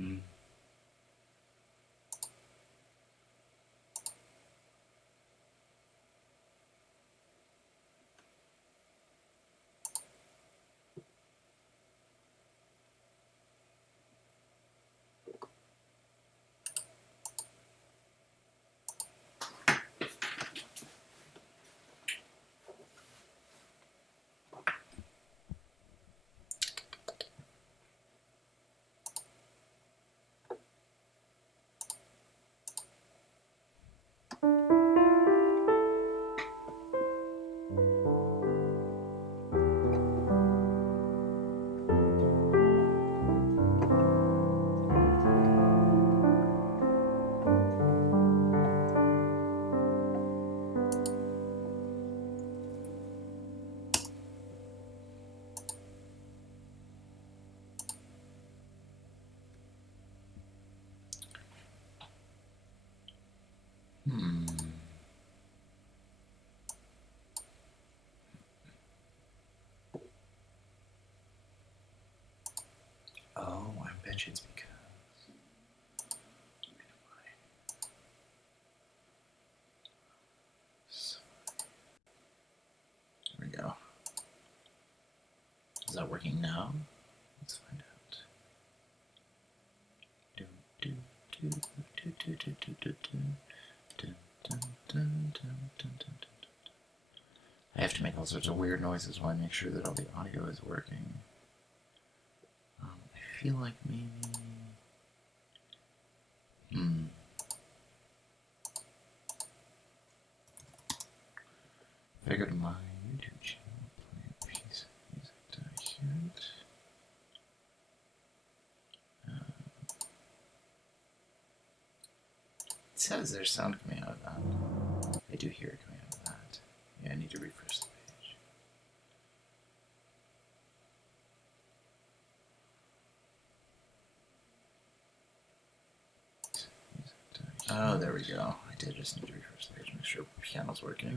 Mm. Hmm. Oh, I bet you it's because. So, there we go. Is that working now? Let's find out. Do, do, do, do, do, do, do, do, do. Dun, dun, dun, dun, dun, dun, dun. I have to make all sorts of weird noises while I make sure that all the audio is working. I feel like maybe... If I go to my YouTube channel, play a piece of music, did I hear it? It says there's sound coming out of that. I do hear it coming out of that. Yeah, I need to refresh the page. Oh, there we go. I did just need to refresh the page, make sure the piano's working.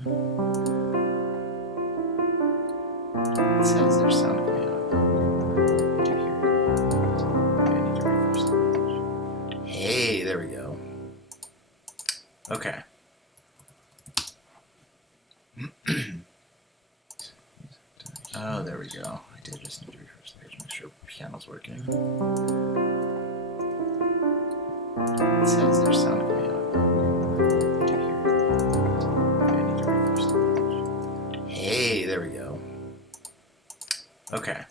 It says there's sound coming out of that. I do hear it. Yeah, I need to refresh the page. Hey, there we go. Okay. Oh, there we go. I did just need to refresh the page, make sure the piano's working. It says there's sound coming out of that. I do hear it. I need to refresh the page. Hey, there we go. Okay.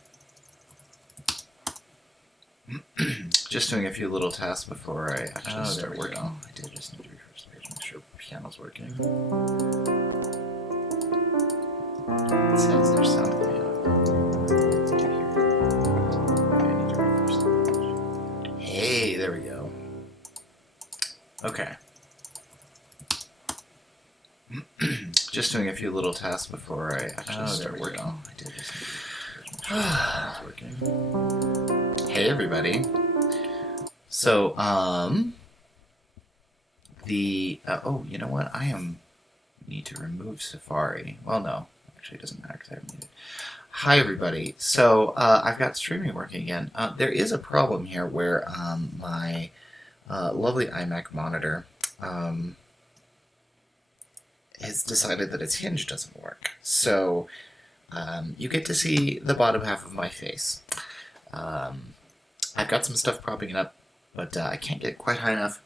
Just doing a few little tests before I actually start working. I did just need to refresh the page, make sure the piano's working. It says there's sound coming out of that. I do hear it. I need to refresh the page. Hey, there we go. Okay. Just doing a few little tests before I actually start working. I did just need to refresh the page, make sure the piano's working. Hey, everybody. So, oh, you know what? Need to remove Safari. Well, no. Actually, it doesn't matter because I haven't needed it. Hi, everybody. So, I've got streaming working again. There is a problem here where my lovely iMac monitor has decided that its hinge doesn't work. So, you get to see the bottom half of my face. I've got some stuff propping it up, but I can't get quite high enough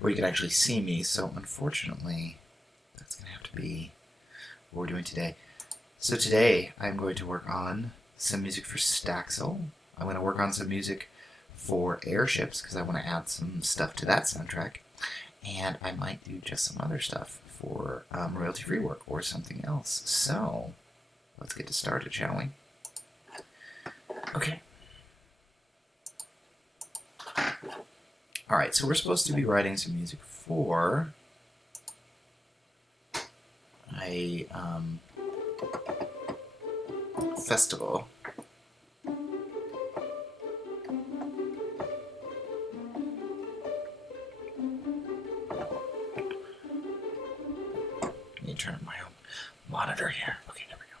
where you can actually see me, so unfortunately, that's going to have to be what we're doing today. So today, I'm going to work on some music for Staxel. I'm going to work on some music for Airships, because I want to add some stuff to that soundtrack. And I might do just some other stuff for royalty-free work or something else. So, let's get started, shall we? Okay. Alright, so we're supposed to be writing some music for a festival. Let me turn up my own monitor here. Okay, there we go.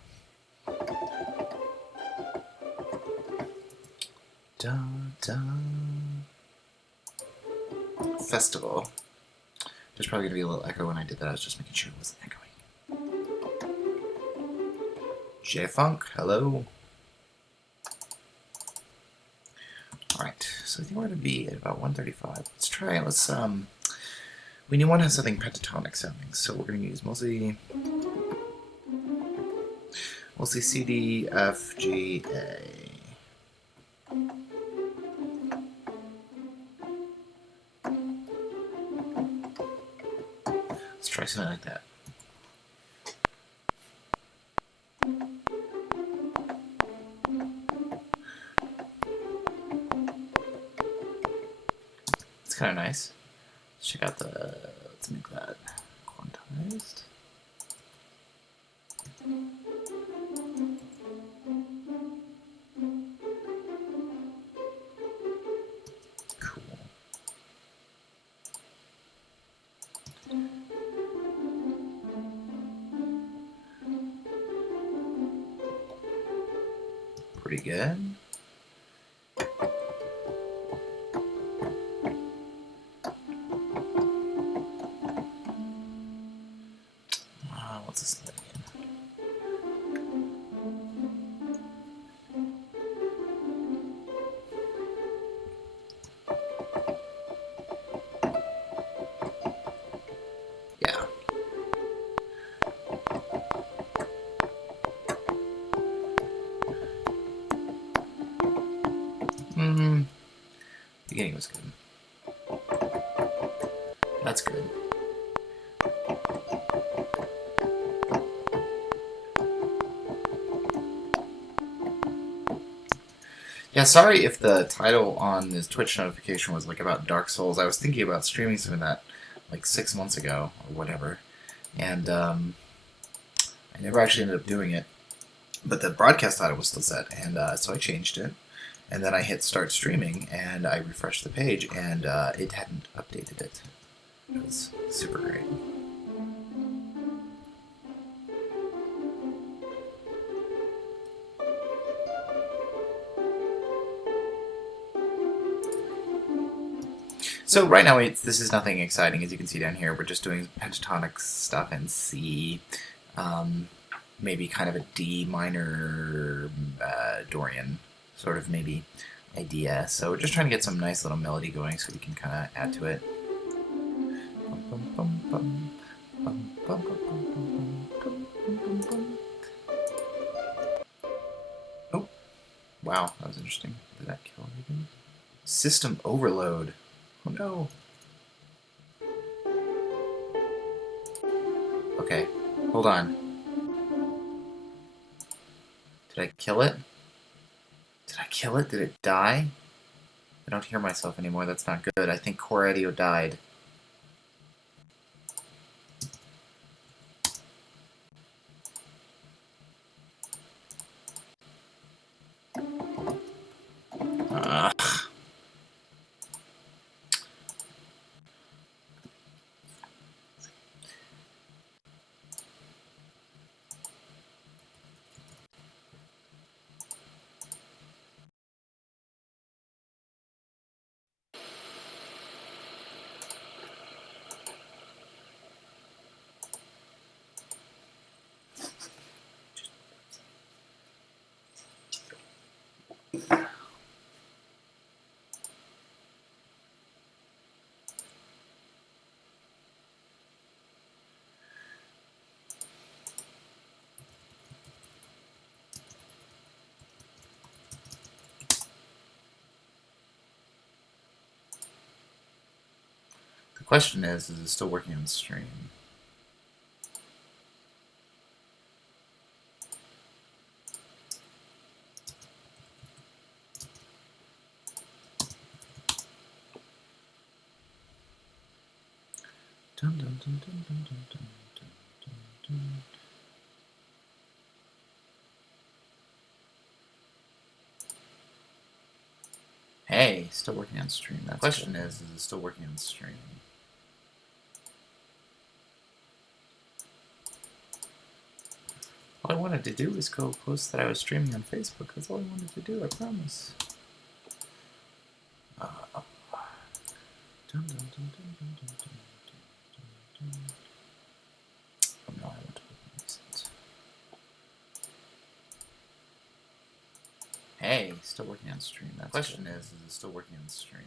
Da, Festival. There's probably going to be a little echo when I did that. I was just making sure it wasn't echoing. J-Funk, hello. Alright, so I think we're going to be at about 135. Let's try, we want to have something pentatonic sounding, so we're going to use mostly C, D, F, G, A. Let's try something like that. It's kind of nice. Let's check out let's make that quantized. Cool. Pretty good. What's this again? Yeah. Beginning was good. That's good. Yeah, sorry if the title on this Twitch notification was like about Dark Souls. I was thinking about streaming some of that like 6 months ago or whatever, and I never actually ended up doing it. But the broadcast title was still set, and so I changed it, and then I hit start streaming, and I refreshed the page, and it hadn't updated it. It was super great. So right now, this is nothing exciting, as you can see down here. We're just doing pentatonic stuff in C, maybe kind of a D minor Dorian sort of maybe idea. So we're just trying to get some nice little melody going so we can kind of add to it. Oh, wow, that was interesting. Did that kill everything? System overload. Oh no. Okay, hold on. Did I kill it? Did I kill it? Did it die? I don't hear myself anymore. That's not good. I think Core Audio died. The question is it still working on the stream? Dun, dun, dun, dun, dun, dun, dun, dun, dun. Hey, still working on stream. The question is it still working on stream? All I wanted to do was go post that I was streaming on Facebook. That's all I wanted to do, I promise. Oh no, I want to open these. Hey, still working on stream. That's Question good. is it still working on stream?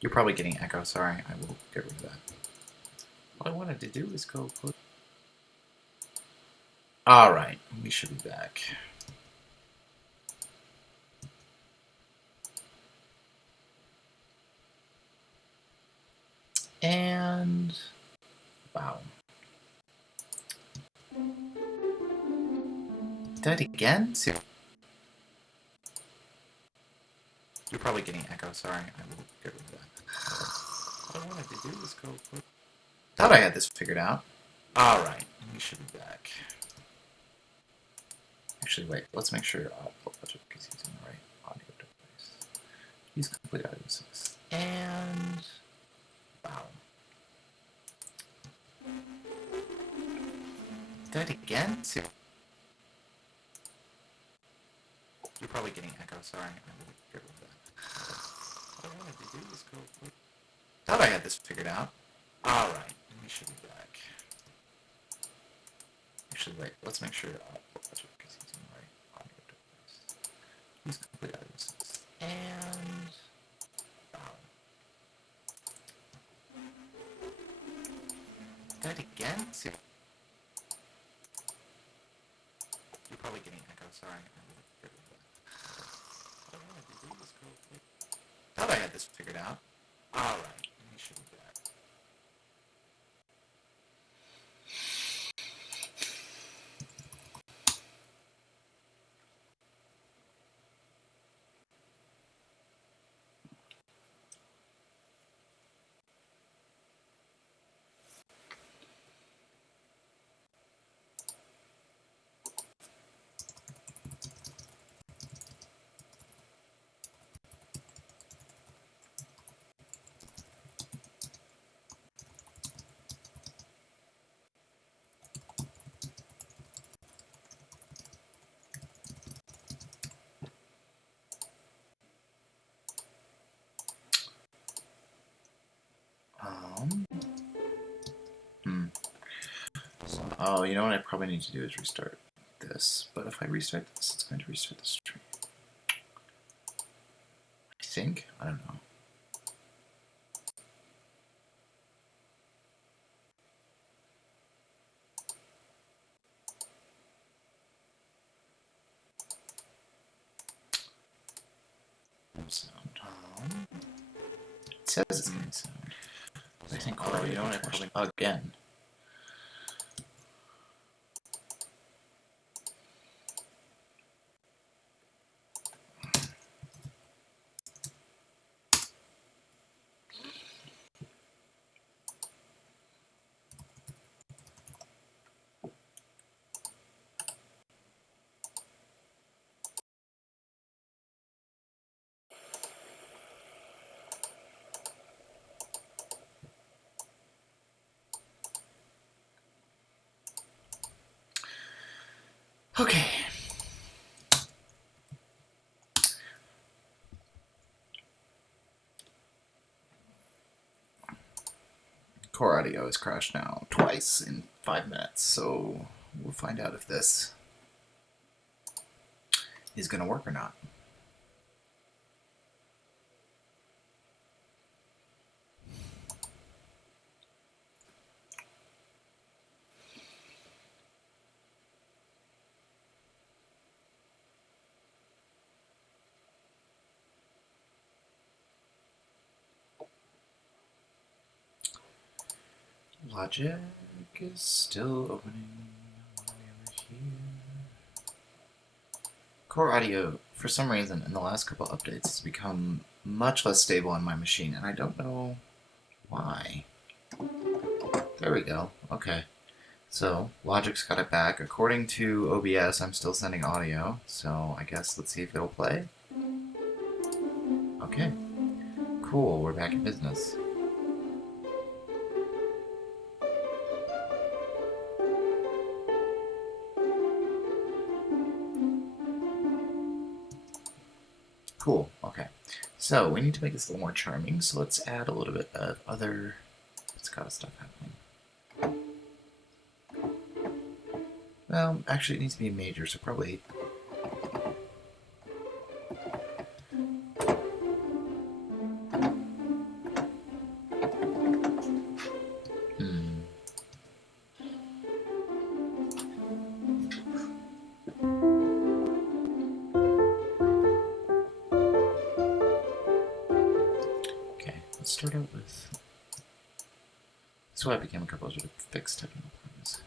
You're probably getting echo. Sorry, I will get rid of that. All I wanted to do is go close. All right, we should be back. And wow. Did it again? You're probably getting echo. Sorry, I will get rid of that. All I wanted to do was go close. Thought I had this figured out. All right, we should be back. Actually, wait. Let's make sure Logic is using the right audio device. Use complete audio source. And wow. Did it again? You're probably getting echo. Sorry, I will get rid of that. All I wanted to do was go close. Thought I had this figured out. All right, we should be back. Actually, wait. Let's make sure Logic is using the right audio device. Use complete audio source. And wow. Did it again? You're probably getting echo. Sorry, I will get rid of that. All I wanted to do was go close. Thought I had this figured out. All right, we should be back. Oh, you know what I probably need to do is restart this. But if I restart this, it's going to restart the stream. I think. I don't know. It says it's going to sound. I think. Oh, you know what I probably again. Okay. Core audio has crashed now twice in 5 minutes, so we'll find out if this is going to work or not. Logic is still opening. Core audio, for some reason, in the last couple updates, has become much less stable on my machine, and I don't know why. There we go. Okay. So, Logic's got it back. According to OBS, I'm still sending audio, so I guess let's see if it'll play. Okay. Cool, we're back in business. Cool. Okay. So we need to make this a little more charming. So let's add a little bit of other Piscata stuff happening. Well, actually, it needs to be major, so probably. Let's start out with. That's why I became a composer to fix technical problems.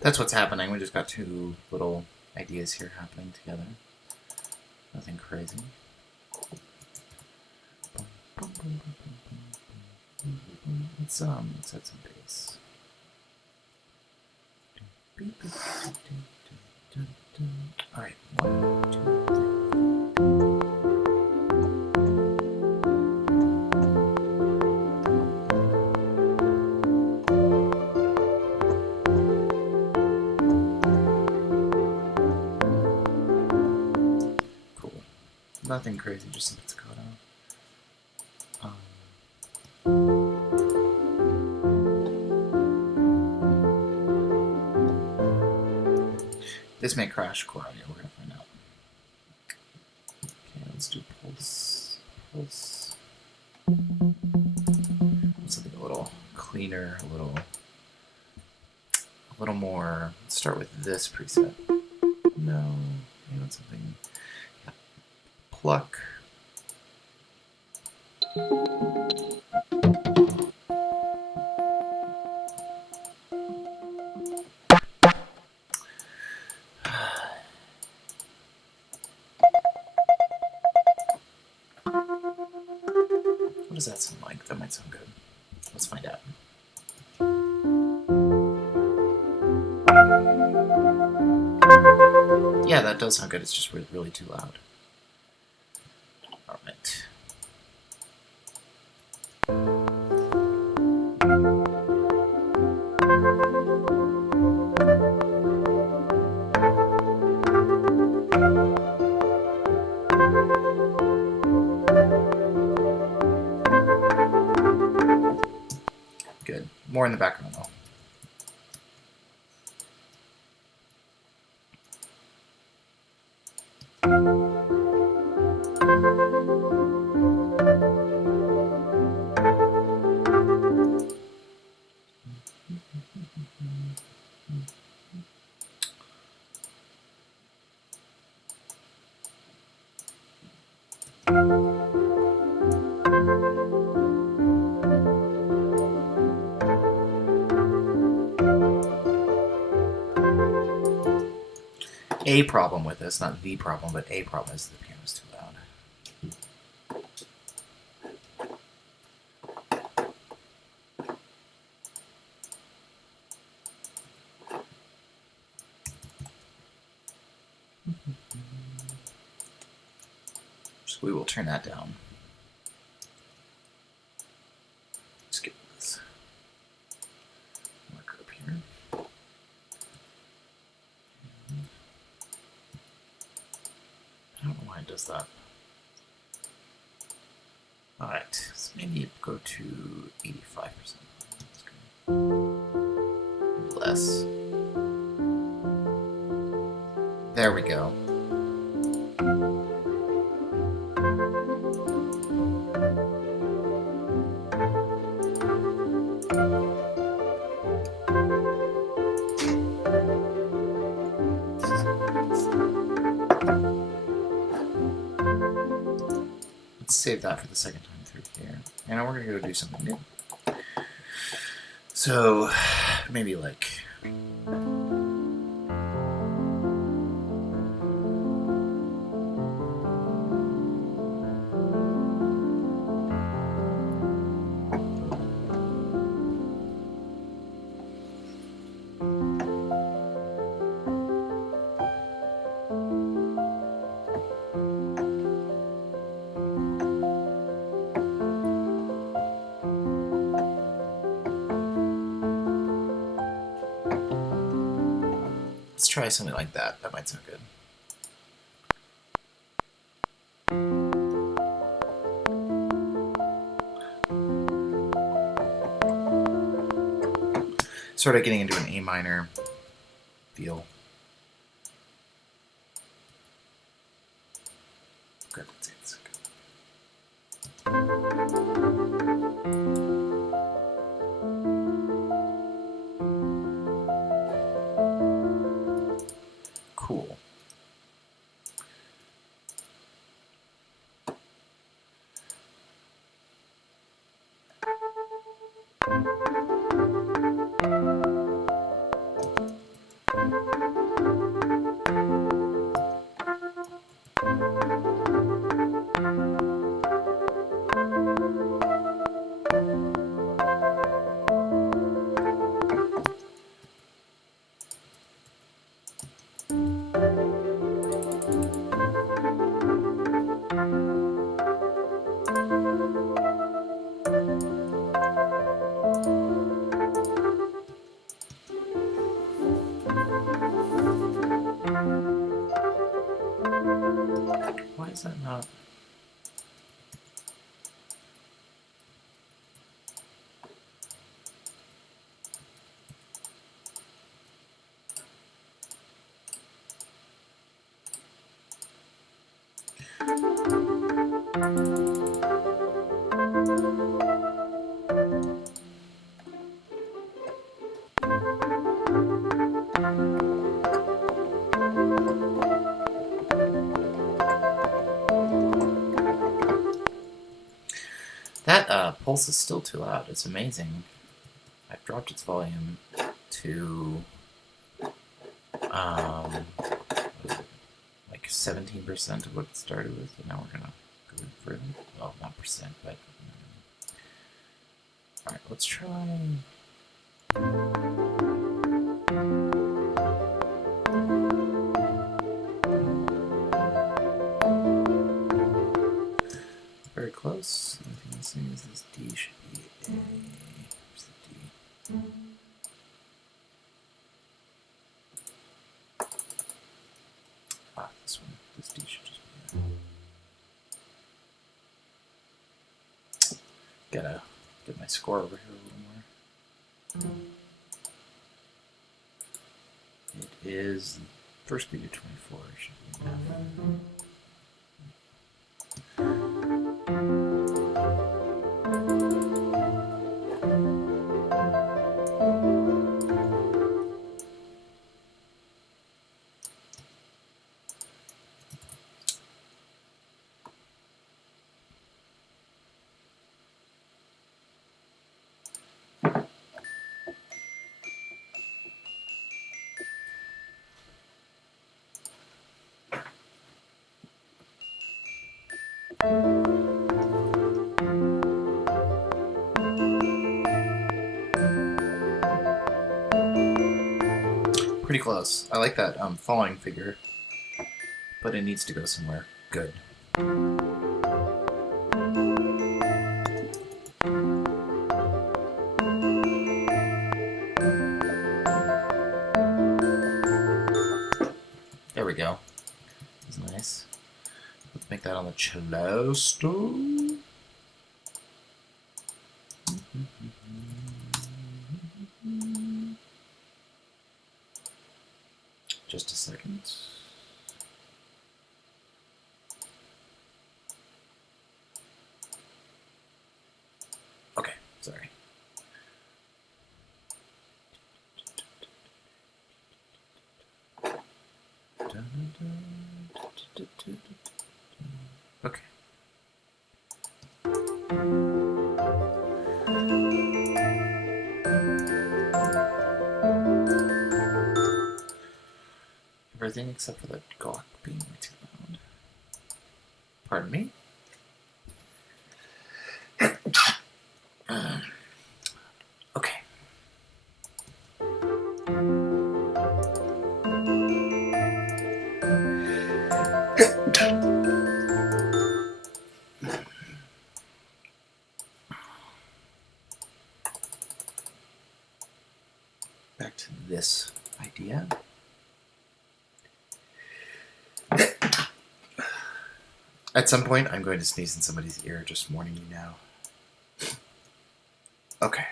That's what's happening. We just got two little ideas here happening together. Nothing crazy. Let's add some bass. All right, 1, 2, 3. Nothing crazy, just some pizzicato. This may crash core audio, we're gonna find out. Okay, let's do pulse. Pulse. Something a little cleaner, a little more. Let's start with this preset. No, you want something. Yeah. Pluck. What does that sound like? That might sound good. Let's find out. Yeah, that does sound good. It's just really too loud. All right. Good. More in the background though. A problem with this, not the problem, but a problem is the piano's too loud. So we will turn that down. Skip this. Marker up here. I don't know why it does that. Alright, so maybe go to 85%. Less. There we go. Let's save that for the second time through. And we're gonna go do something new. So, maybe like... Let's try something like that. That might sound good. Sort of getting into an A minor feel. Okay, let's see. Cool. Why is that not? That pulse is still too loud. It's amazing. I've dropped its volume to like 17% of what it started with, and now we're gonna go further. Well, not percent, but all right. Let's try. Very close. The only thing missing is this D should be A. Where's the D? Ah, this one. This D should just be A. Gotta get my score over here a little more. It is first beat of 24. It should be enough. Pretty close. I like that falling figure, but it needs to go somewhere good. There we go. That's nice. Let's make that on the cello. Just a second. Okay, sorry. Okay. everything except for the gawk being too loud. Pardon me? Okay. Back to this idea. At some point, I'm going to sneeze in somebody's ear, just warning you now. Okay.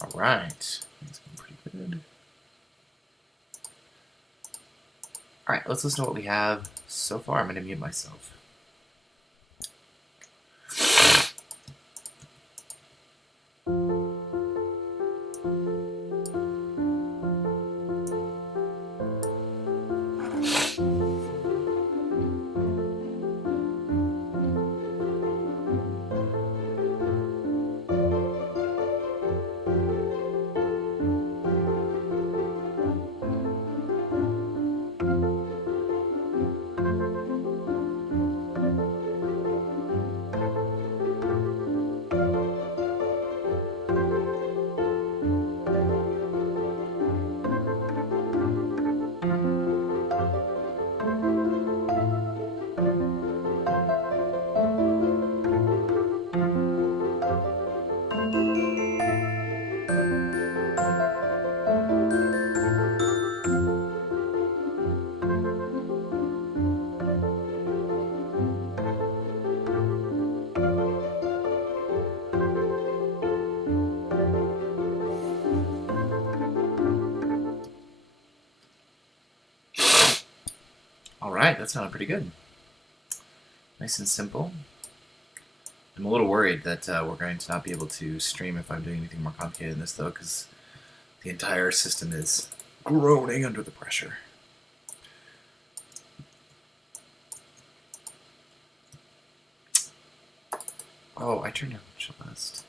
All right. That's been pretty good. All right, let's listen to what we have so far. I'm going to mute myself. All right, that sounded pretty good. Nice and simple. I'm a little worried that we're going to not be able to stream if I'm doing anything more complicated than this, though, because the entire system is groaning under the pressure. Oh, I turned down the chill list.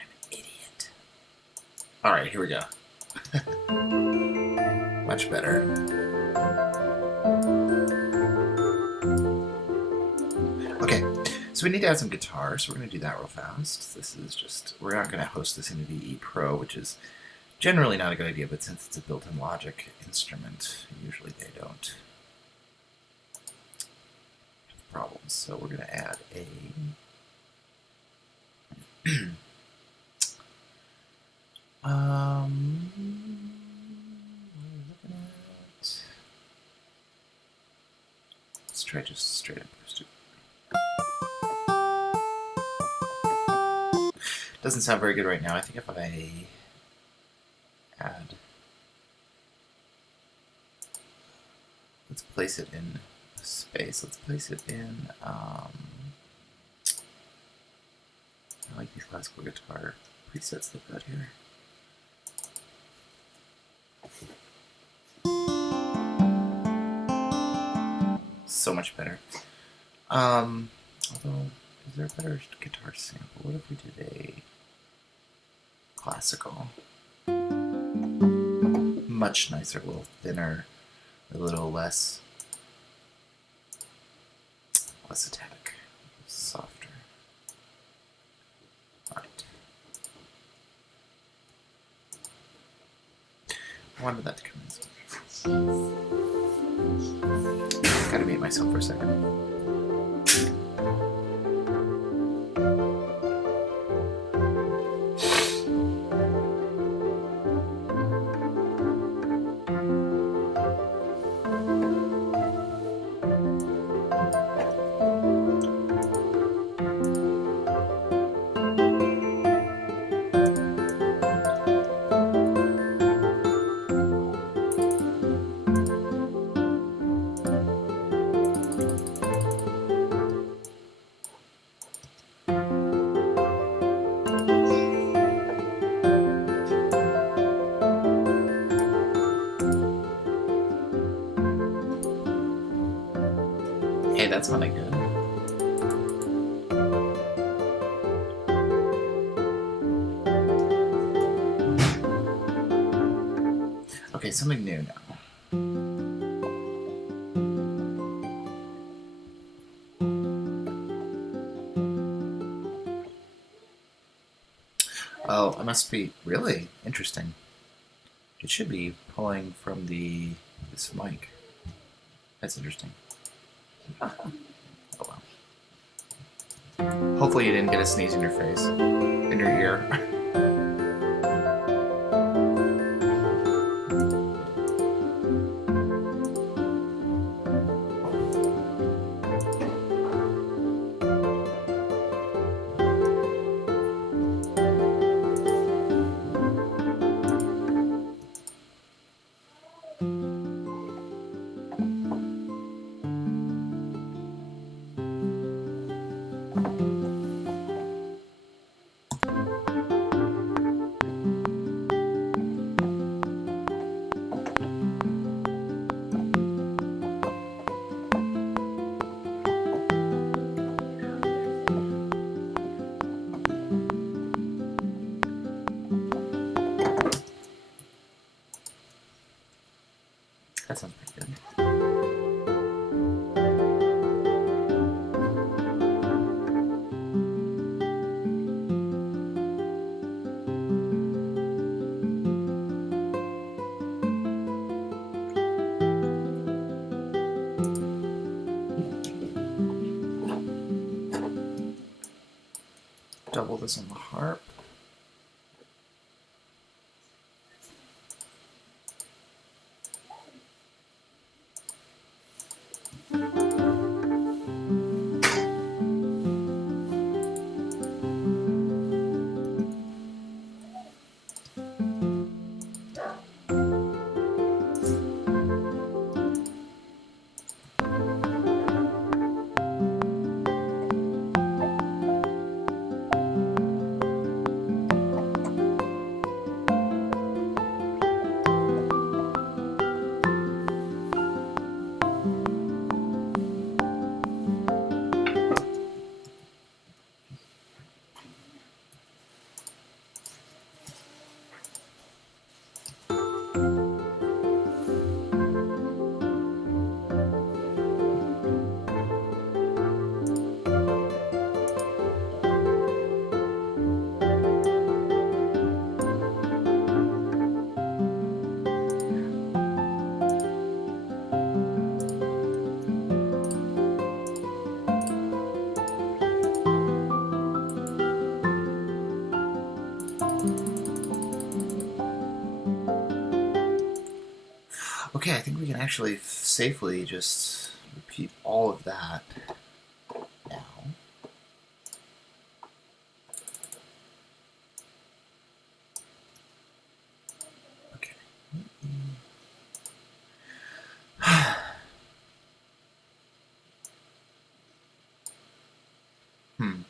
I'm an idiot. All right, here we go. Much better. Okay, so we need to add some guitar, so we're going to do that real fast. This is just, we're not going to host this into VE Pro, which is generally not a good idea, but since it's a built-in Logic instrument, usually they don't have problems. So we're going to add a what are we looking at? Let's try just straight up acoustic. Doesn't sound very good right now. I think if I add, let's place it in space. Let's place it in, I like these classical guitar presets they've got here. So much better. Although, is there a better guitar sample? What if we did a classical? Much nicer, a little thinner, a little less attack, softer. Alright. I wanted that to come in. Gotta mute myself for a second. Hey, that's not good. Okay, something new now. Oh, I must be really interesting. It should be pulling from this mic. That's interesting. Oh well. Hopefully you didn't get a sneeze in your face, in your ear. That sounds pretty good. Double this on the harp. Okay, I think we can actually safely just repeat all of that now. Okay. Hmm.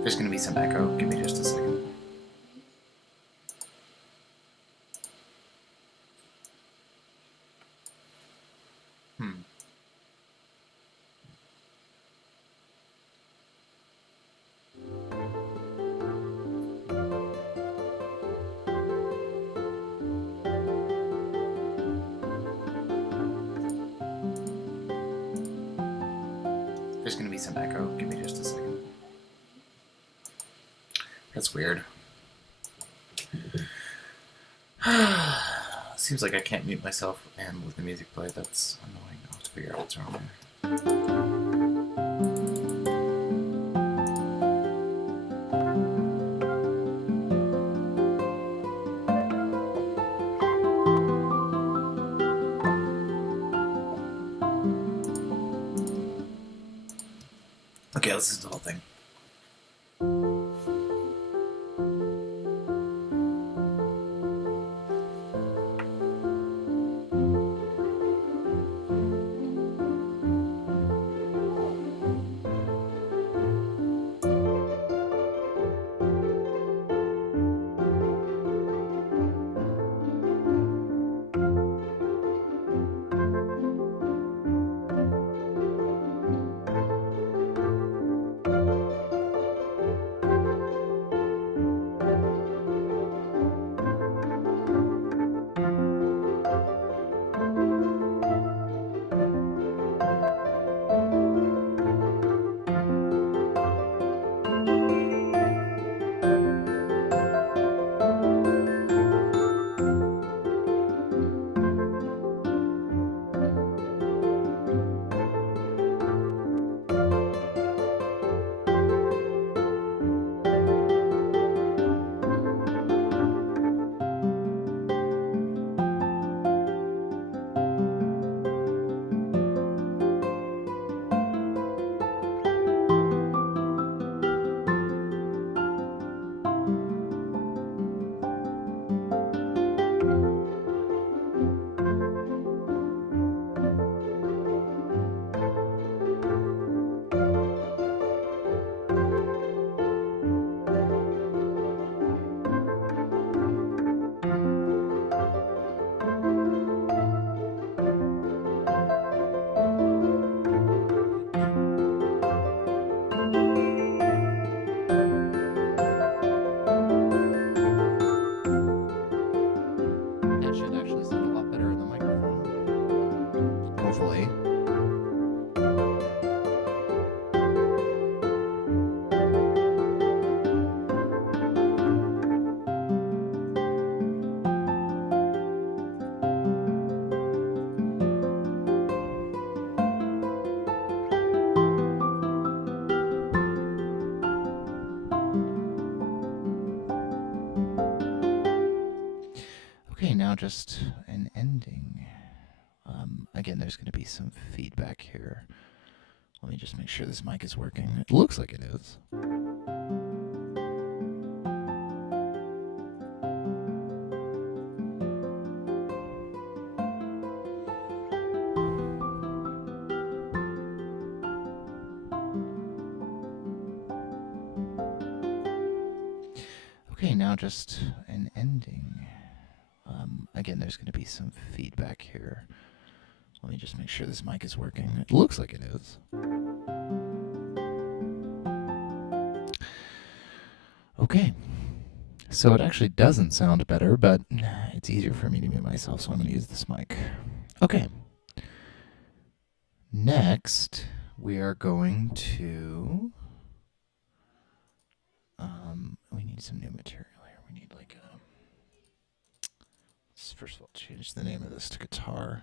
There's gonna be some echo. Give me just a second. Hmm. There's gonna be some echo. Give me just a second. That's weird. Seems like I can't mute myself and let the music play. That's annoying. I'll have to figure out what's wrong there. Okay, let's listen to the whole thing. now just an ending. Again, there's going to be some feedback here. Let me just make sure this mic is working. It looks like it is. Okay, now just an ending. Again, there's going to be some feedback here. Let me just make sure this mic is working. It looks like it is. Okay. So it actually doesn't sound better, but it's easier for me to mute myself, so I'm going to use this mic. Okay. Next, we are going to... we need some new material here. We need like a... Let's first of all change the name of this to guitar.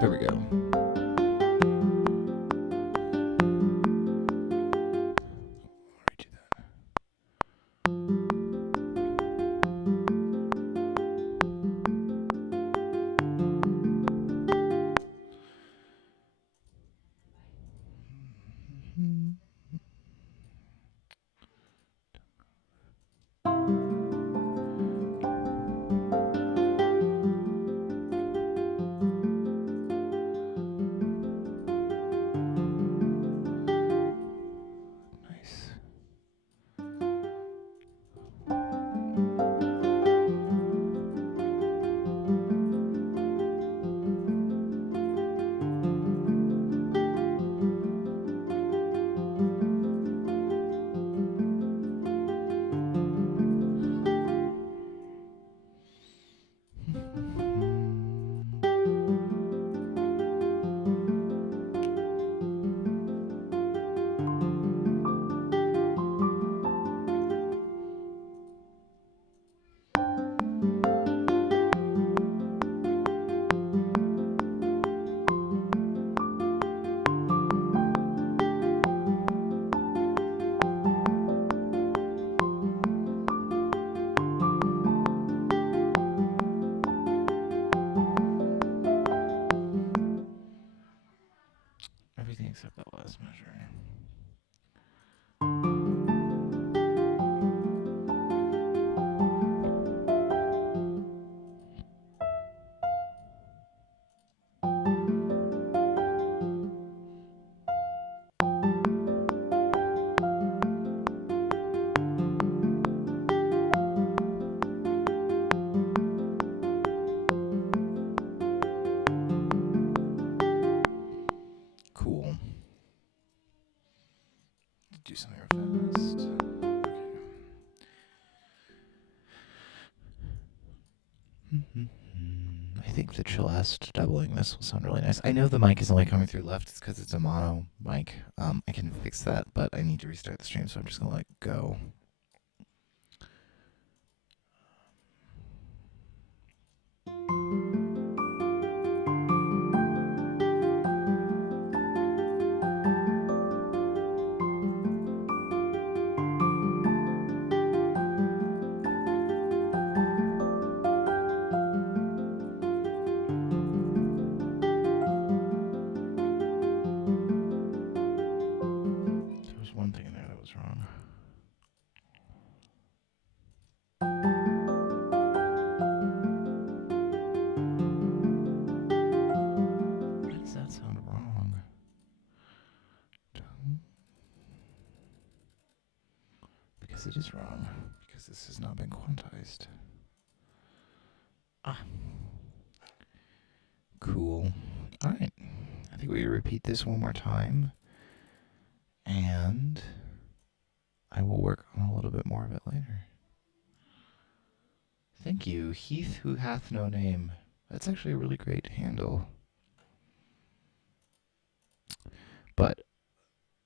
There we go. Redo that. Nice. Everything except that last measure. Cool. Do something real fast. Okay. I think the Celeste doubling this will sound really nice. I know the mic is only coming through left. It's because it's a mono mic. I can fix that, but I need to restart the stream, so I'm just going to let it go. There was one thing in there that was wrong. Why does that sound wrong? Because it is wrong. Because this has not been quantized. Ah. Cool. Alright. I think we repeat this one more time. And I will work on a little bit more of it later. Thank you, Heath Who Hath No Name. That's actually a really great handle. But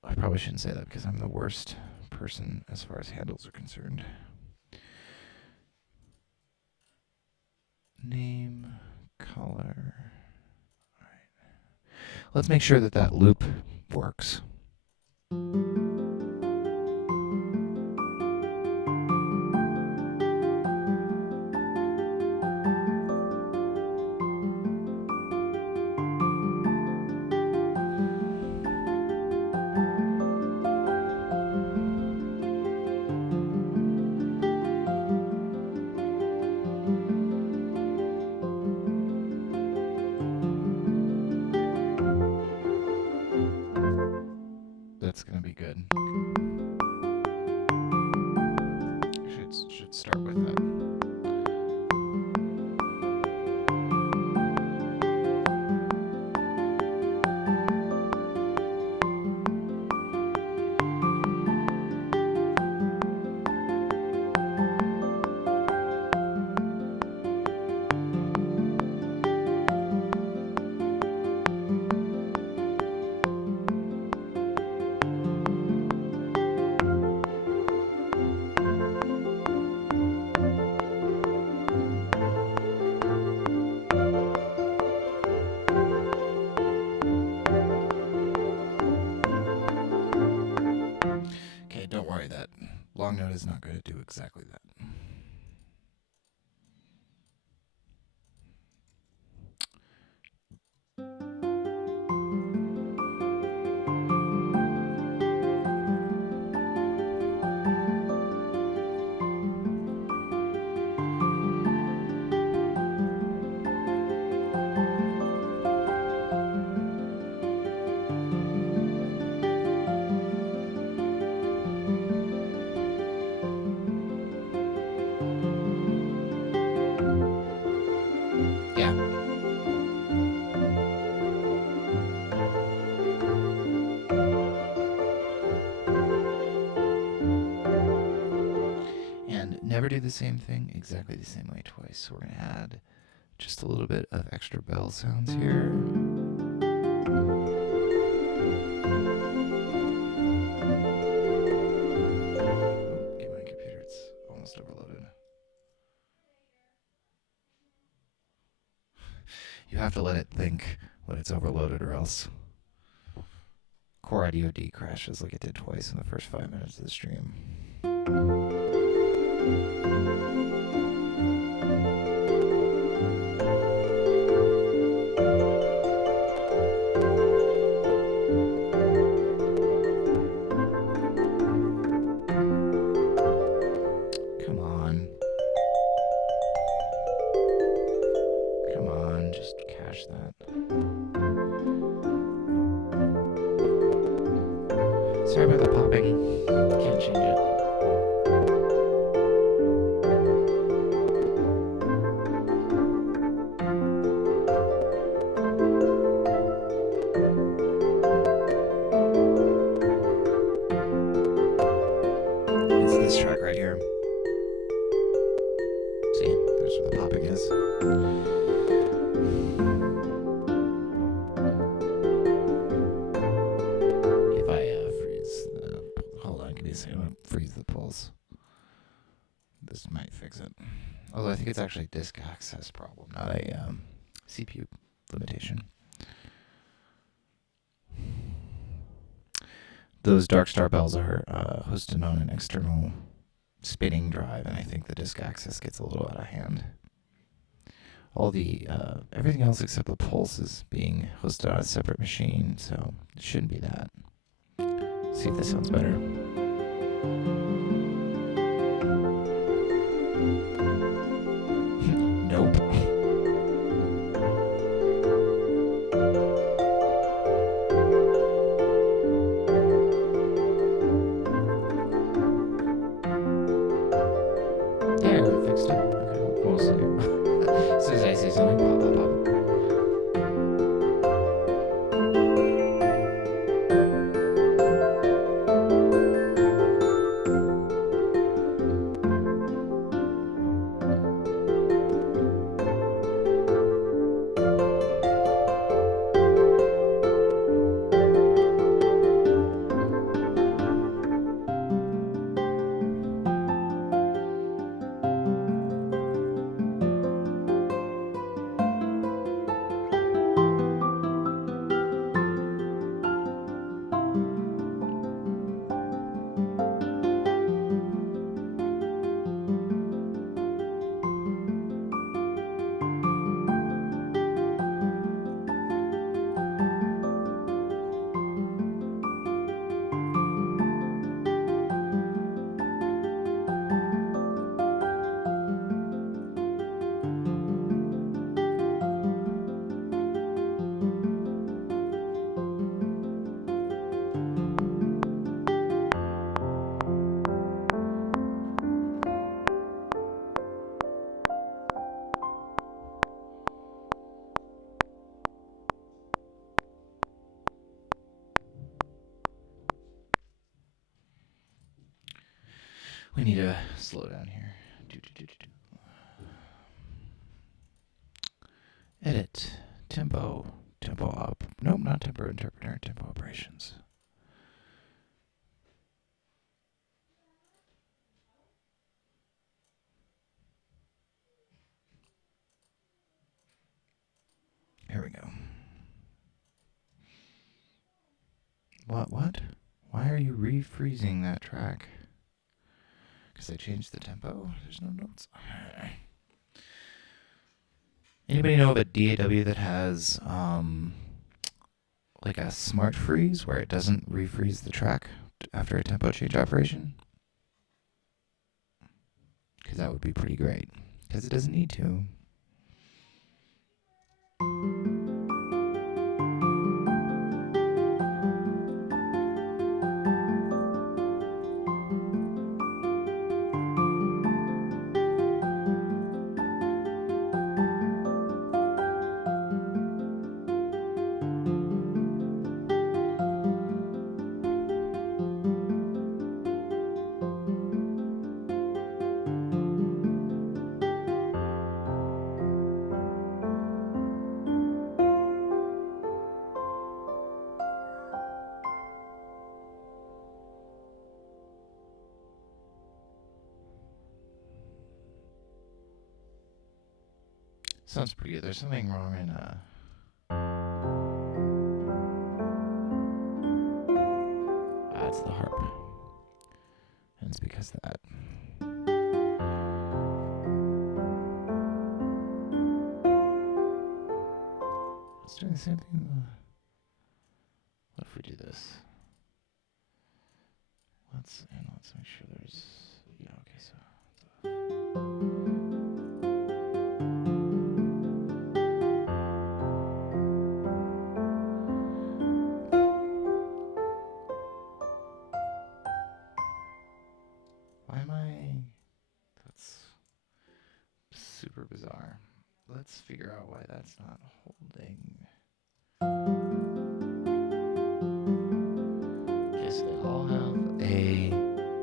I probably shouldn't say that because I'm the worst person as far as handles are concerned. Name, color. All right. Let's make sure that that loop works. start with that. Okay, don't worry, that long note is not going to do exactly that. Yeah. And never do the same thing exactly the same way twice. So we're going to add just a little bit of extra bell sounds here. Get my computer, it's almost overloaded. You have to let it think when it's overloaded, or else Core Audio D crashes like it did twice in the first 5 minutes of the stream. Come on. Come on, just cache that. Sorry about the popping. Can't change it. It's this track right here. See, there's where the popping is. If I freeze the... Hold on, give me a second. I'm going to freeze the pulse. This might fix it. Although I think it's actually a disk access problem, not a CPU limitation. Those Darkstar bells are hosted on an external spinning drive, and I think the disk access gets a little out of hand. All the everything else except the pulse is being hosted on a separate machine, so it shouldn't be that. Let's see if this sounds better. Nope. There, we fixed it. Okay, we'll see. As soon as I say something, pop, pop, pop. We need to slow down here. Edit. Tempo. Tempo up. Nope, not tempo interpreter. Tempo operations. Here we go. What? Why are you refreezing that track? Because I changed the tempo? There's no notes. Anybody know of a DAW that has like a smart freeze where it doesn't refreeze the track after a tempo change operation? Because that would be pretty great. Because it doesn't need to. Sounds pretty good. There's something wrong in it's the harp. And it's because of that. It's doing the same thing. What if we do this? Let's make sure there's okay, so why am I? That's super bizarre. Let's figure out why that's not holding. Yes, they all have a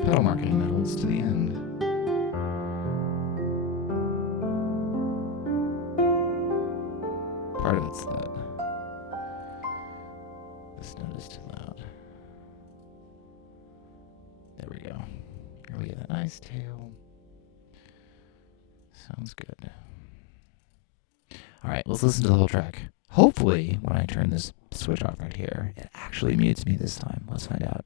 pedal marking that holds to the end. Part of it's that this note is too loud. There we go. Here we get a nice tail. Sounds good. Alright, let's listen to the whole track. Hopefully, when I turn this switch off right here, it actually mutes me this time. Let's find out.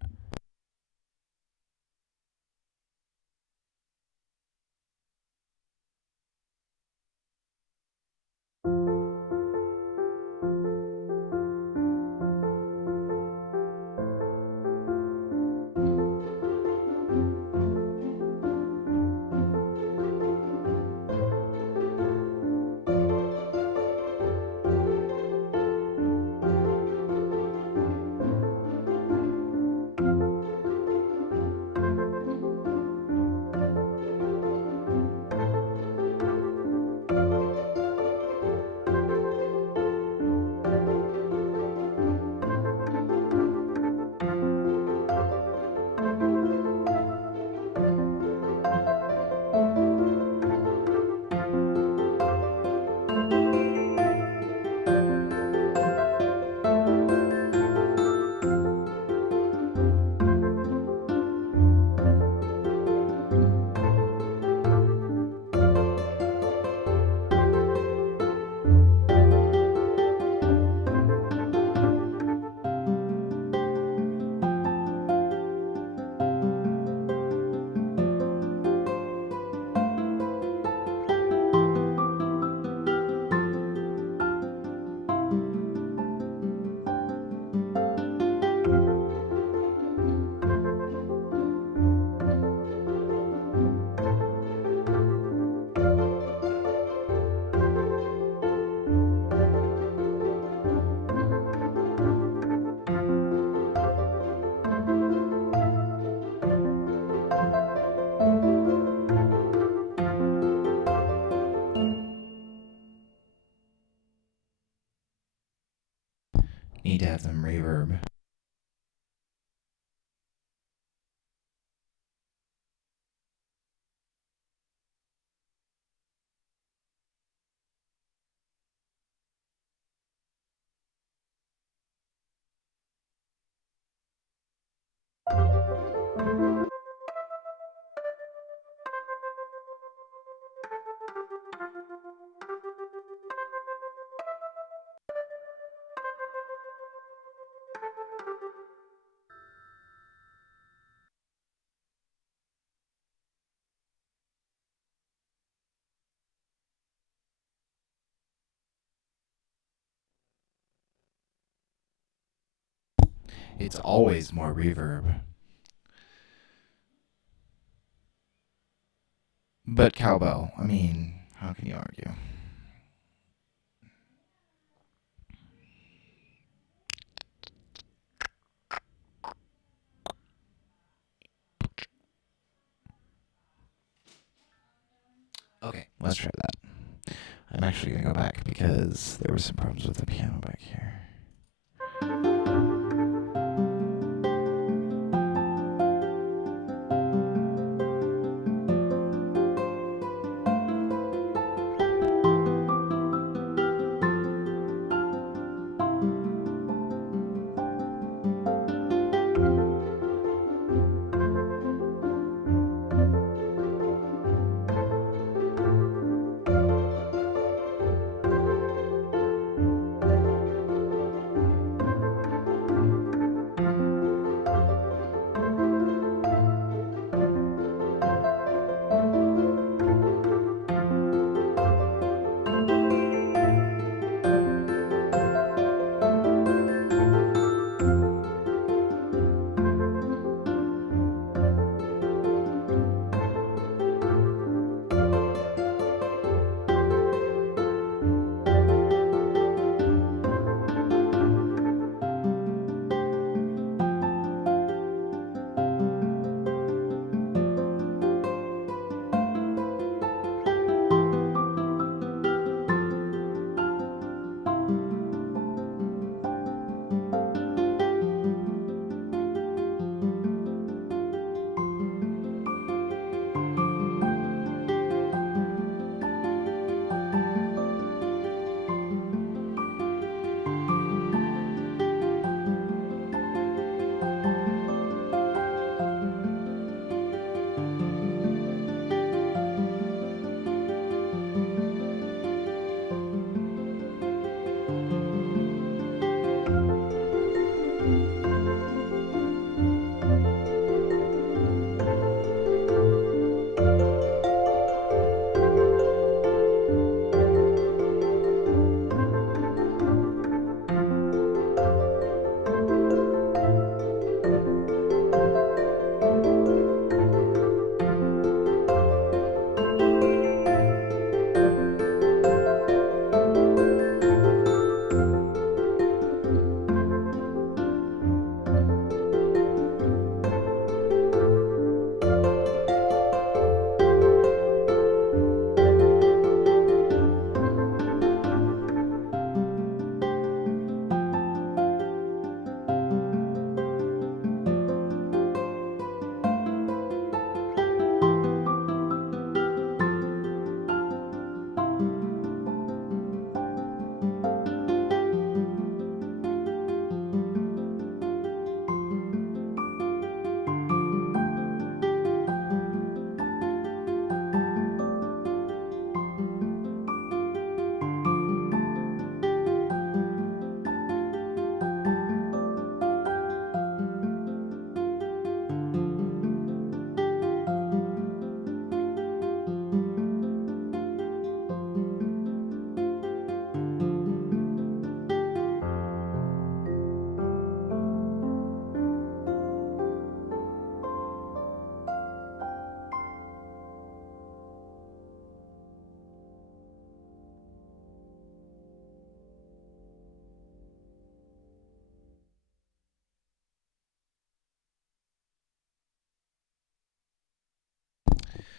Need to have them reverb. It's always more reverb. But cowbell, I mean, how can you argue? Okay, let's try that. I'm actually going to go back because there were some problems with the piano back here.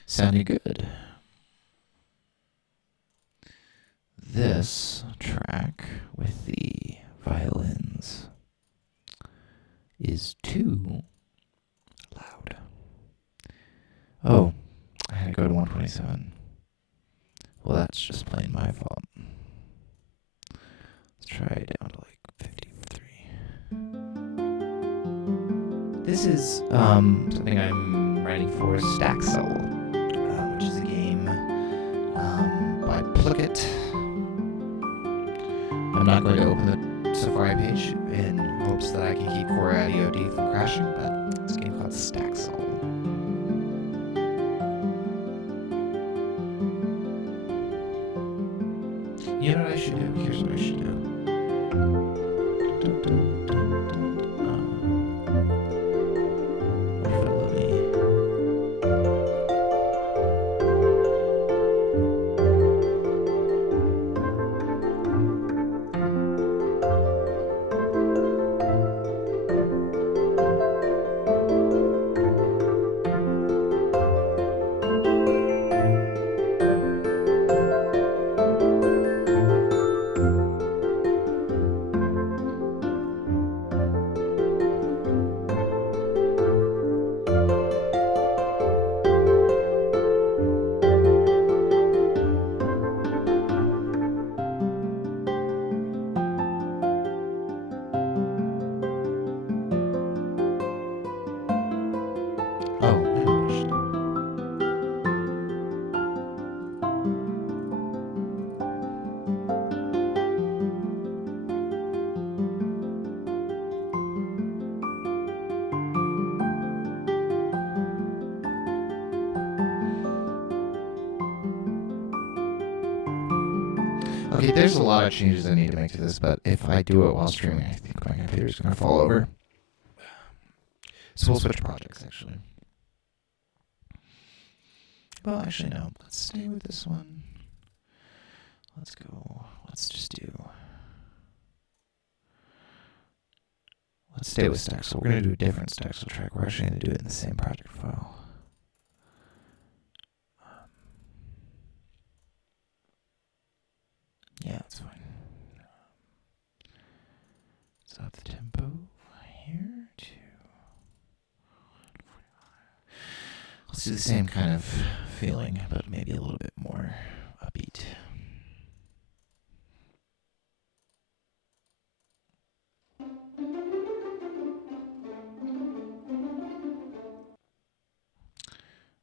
Sounded good. This track with the violins is too loud. Oh, I had to go to 127. Well, that's just plain my fault. Let's try it down to like 53. This is Something I'm writing for Staxel, which is a game by Plickit. I'm not going to open the Safari page in hopes that I can keep Core IDOD from crashing, but it's a game called Staxel. You know what I should do? Here's what I should do. What if it let me? Oh, I know what I should do. Okay, there's a lot of changes I need to make to this, but if I do it while streaming, I think my computer's gonna fall over. So we'll switch projects, actually. Well, actually, no. Let's stay with this one. Let's go. Let's just do. Let's stay with Staxel. We're gonna do a different Staxel track. We're actually gonna do it in the same project file. Yeah, that's fine. So up the tempo here to. Let's do the same kind of feeling, but maybe a little bit more upbeat.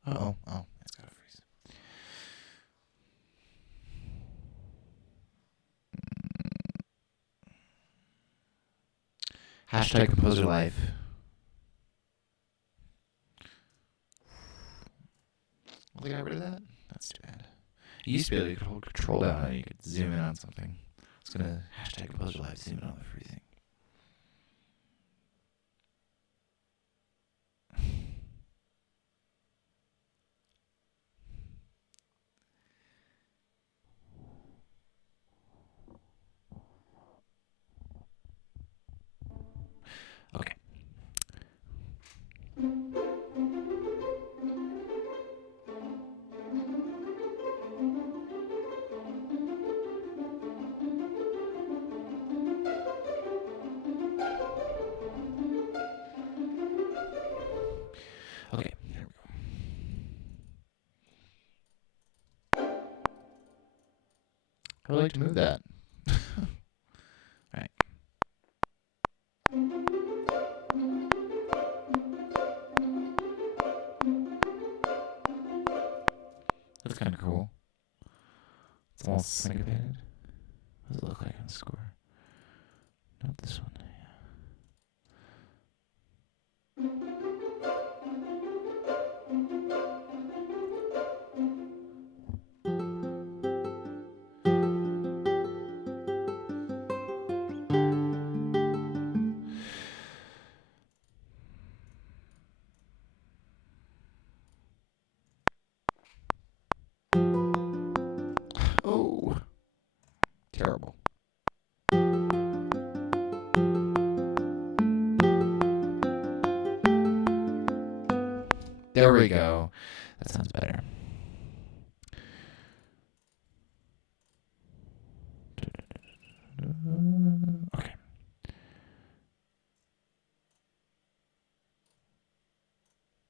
Uh-oh. Oh, it's gotta freeze. Hashtag composer life. Well, they got rid of that? That's too bad. It used to be able you could hold control down and you could zoom in on something. It's gonna hashtag composer life, zoom in on the freezing. Okay. Okay, here we go. I would like to move that. Right. That's kind of cool. It's all syncopated. What does it look like on the score? Not this one. Oh, terrible. There we go. That sounds better. Okay.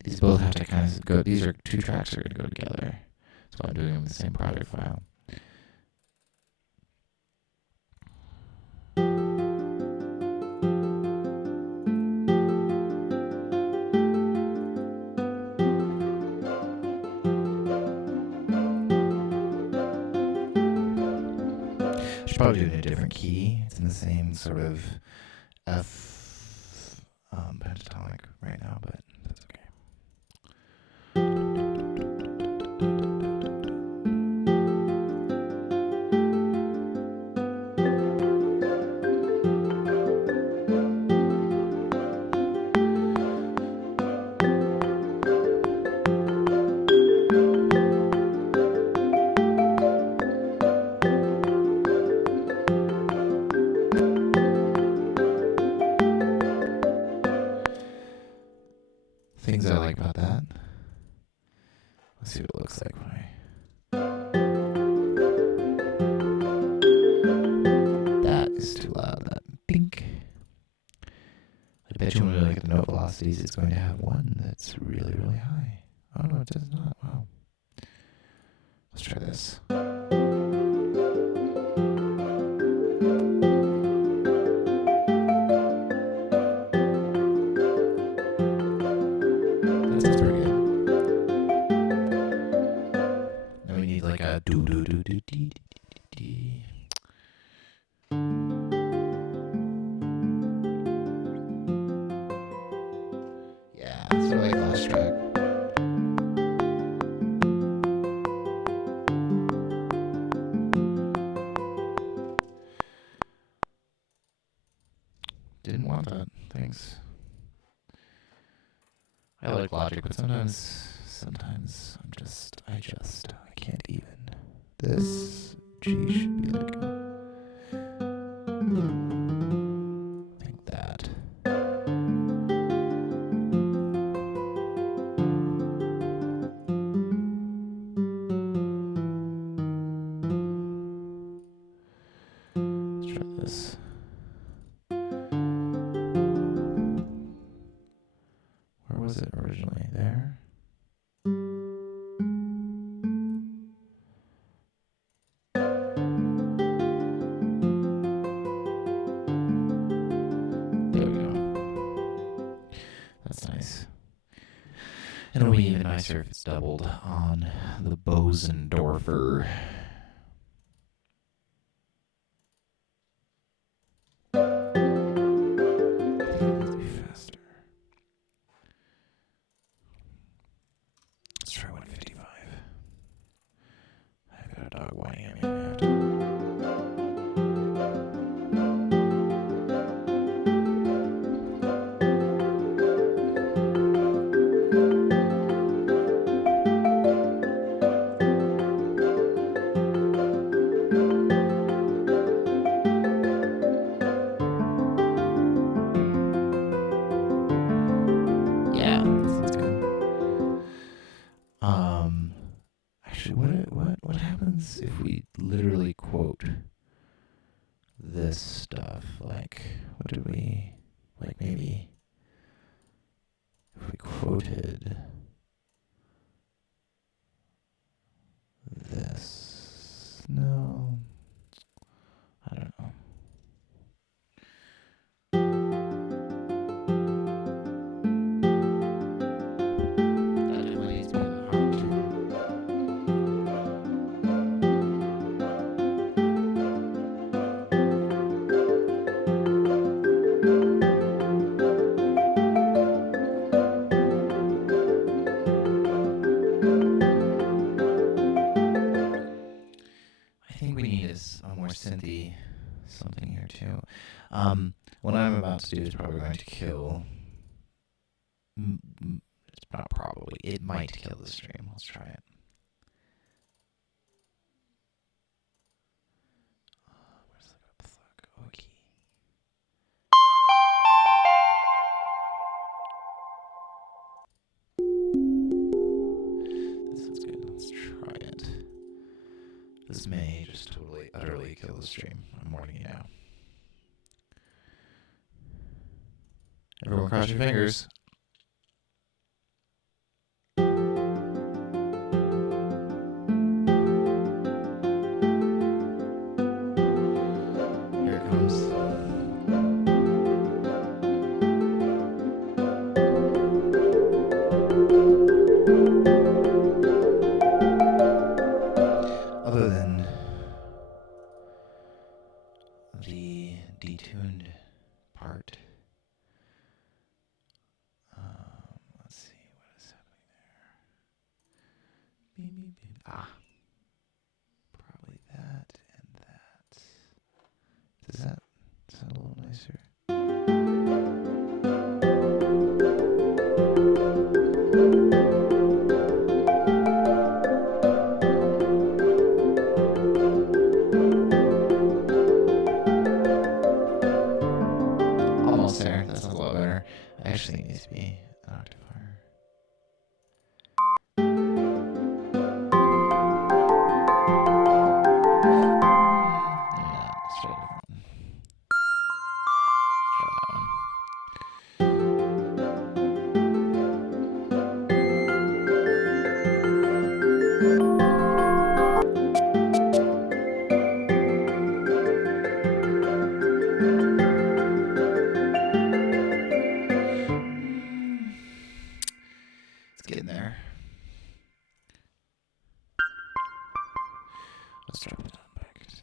These both have to kind of go. These are two tracks that are going to go together. That's why I'm doing them in the same project file. should probably do it in a different key. It's in the same sort of F pentatonic right now, but that's okay. Things I like about that. Let's see what it looks like when That is too loud. That dink. I bet you when we look at the note velocities, it's going to have one that's really, really high. Oh no, it does not. Wow. Let's try this. That sounds pretty good. Now we need like a do do do do dee dee dee. Yeah, sort of like last track. Didn't want that. Thanks. I like Logic, but sometimes I can't even. This G should be like like that. Let's try this. Where was it originally? There? There we go. That's nice. And it'll be even nicer if it's doubled on the Bosendorfer. I think it needs to be faster. Let's try 155. I've got a dog whining at me. Yeah, that sounds good. Actually, what happens if we literally quote this stuff? Like, what did we, like maybe if we quoted this? No, I don't know. That definitely needs to be in the heart too. I think we need is a more synthy something here too. What I'm about to do is probably going to kill. It's not probably. It might kill the stream. Let's try it. Where's the fuck? Okay. This is good. Let's try it. This may just totally, utterly kill the stream. I'm warning you now. Everyone cross your fingers. Here it comes. Other than Ah. Probably that and that. Does that sound a little nicer? Almost there. That sounds a lot better. I actually think it needs to be an octave higher. Yeah, let's try a different one. Let's try that one. It's getting there. Let's drop it down back to the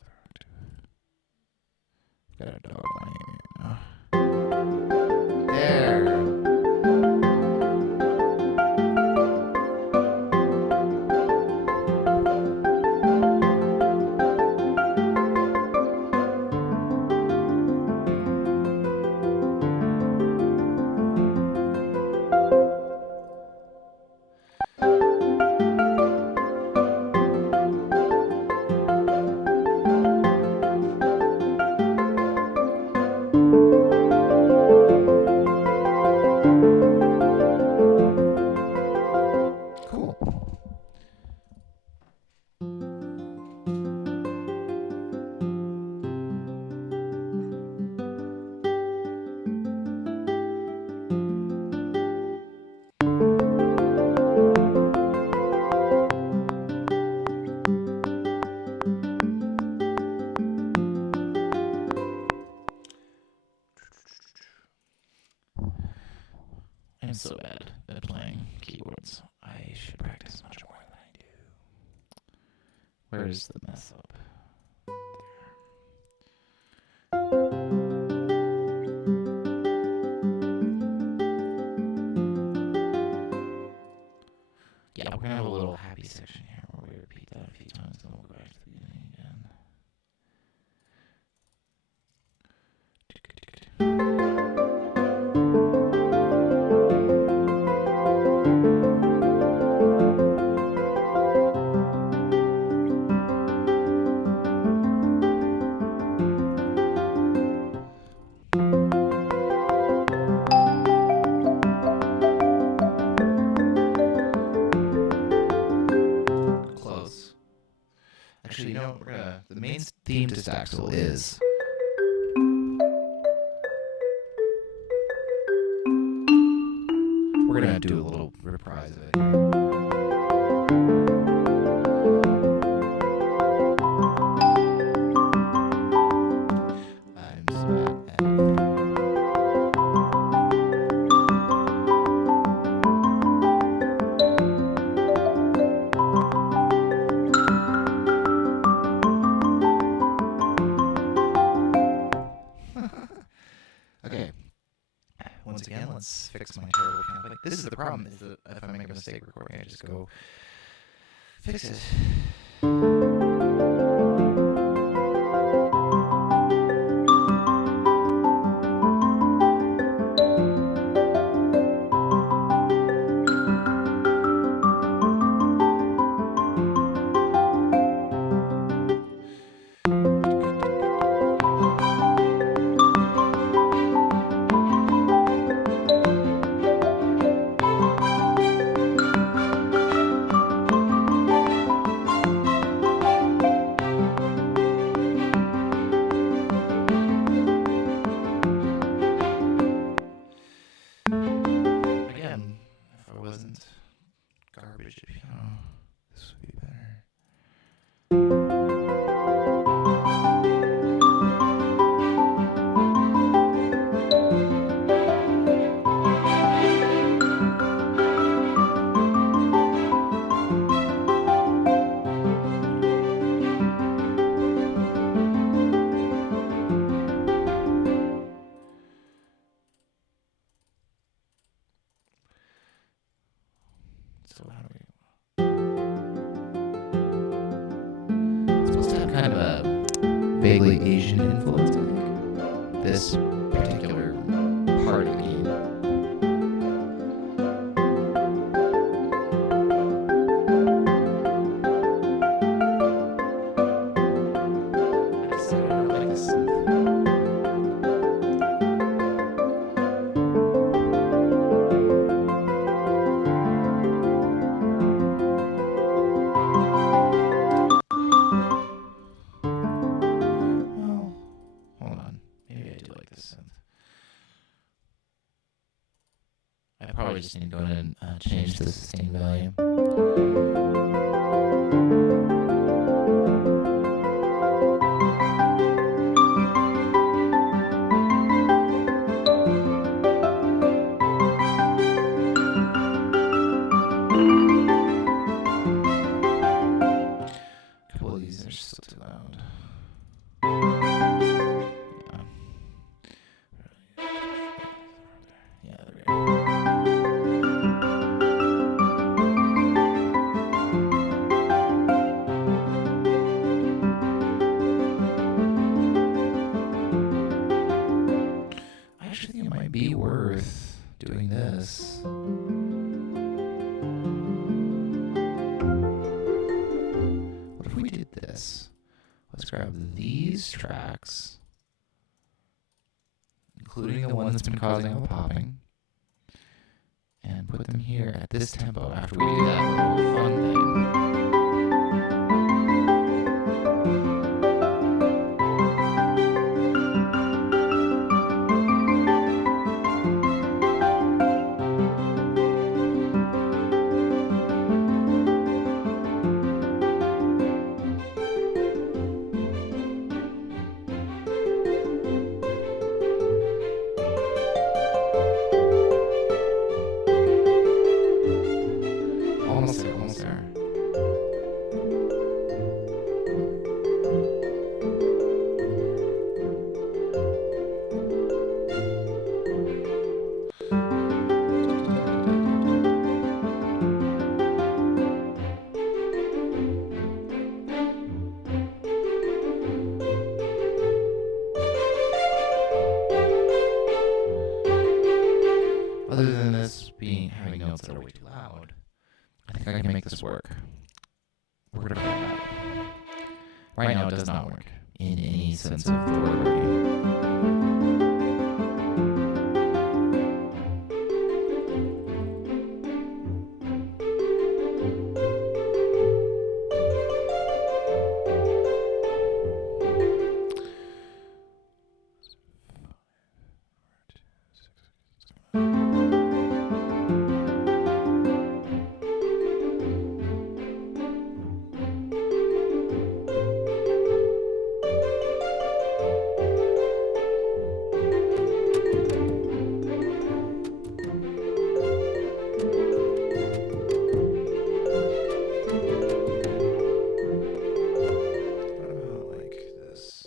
other octave. Got a dog on here now. There. Cool. I'm so bad at playing keyboards. I should practice much more than I do. Where's the mess up? Yeah, we're gonna have a little happy section here where we repeat that a few times, then we'll go back to the beginning again. Close. Actually, the main theme to Staxel is we're gonna do a little reprise of it here. I'm so bad at it. Okay. Once again, let's fix my terrible piano playing. This is the problem, is that if I make a mistake recording, I just go fix it. kind of a vaguely Asian influence, I think. This particular part of the game. I decided I like this synth. Well, hold on. Maybe I do like this synth. I probably just need to go in and change the sustain value. A couple of these are still too loud. Yeah. Yeah, there we go. I actually think it might be worth doing this. What if we did this? Let's grab these tracks, including the one that's been causing all the popping, and put them here at this tempo after we do that little fun thing. Almost there, almost there. Other than this having notes that are way too loud, I think I can make this work. We're gonna try that. Right now, it does not work in any sense of the word working. What about like this?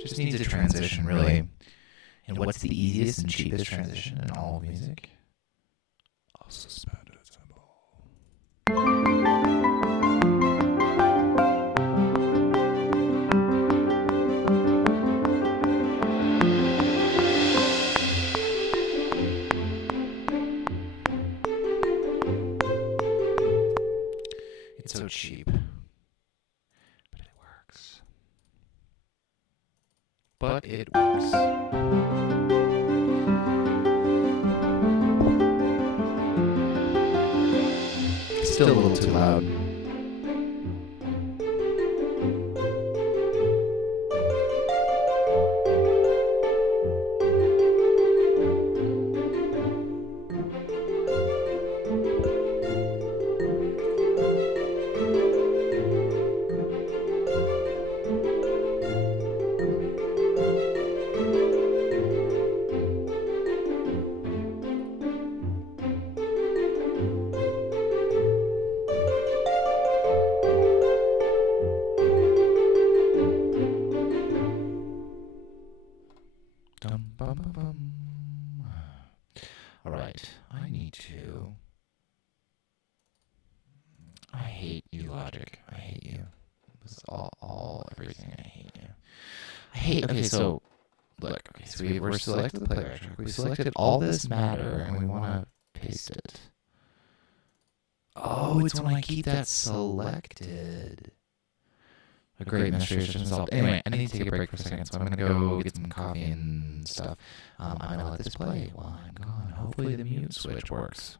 Just needs a transition, really. And what's the easiest and cheapest transition in all of music? A suspended cymbal. It's so cheap, but it works. But it works. Still a little too loud. Alright, I need to... I hate you, Logic. I hate you. This is everything. I hate you. Okay, so, look, okay, so we're selected the player track. We selected all this matter, and we want to paste it. Oh, it's when I keep that selected. A great administration solved. Anyway, I need to take a break for a second, so I'm going to go get some coffee and stuff. I'm going to let this play while I'm gone. Hopefully the mute switch works.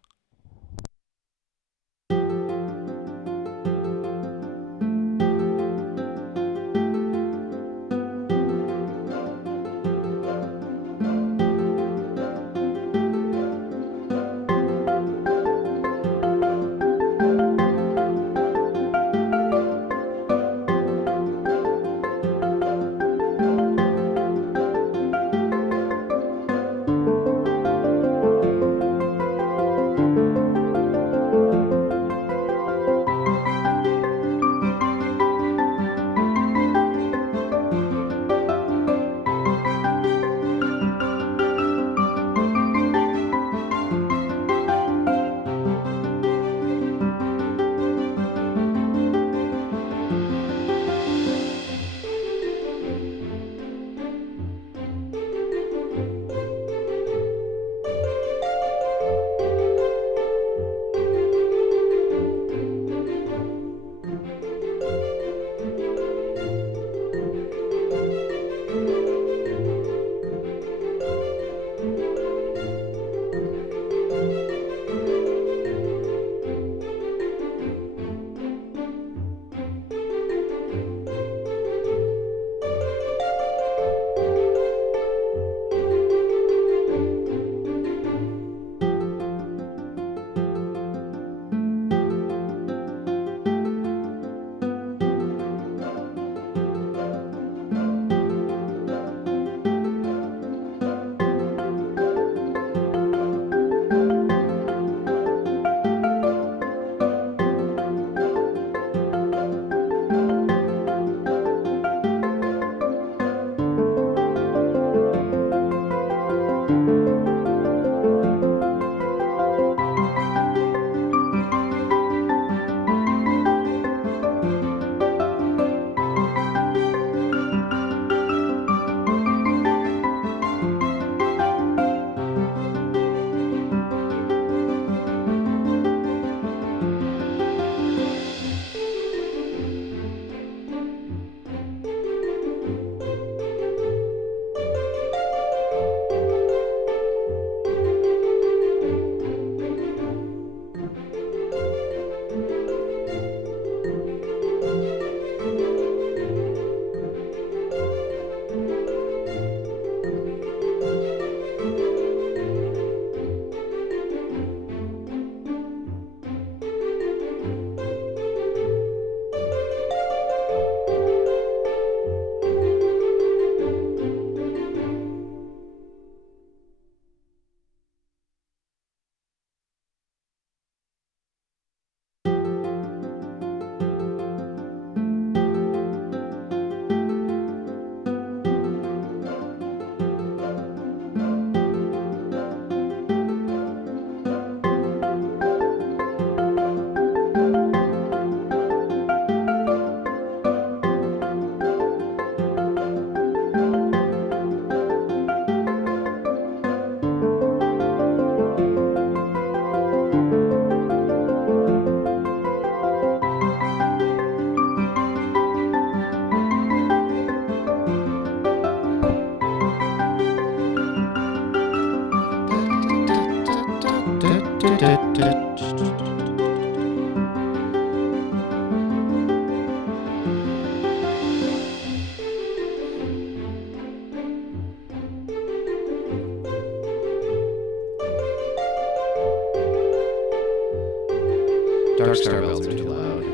Dark Star bells are too loud.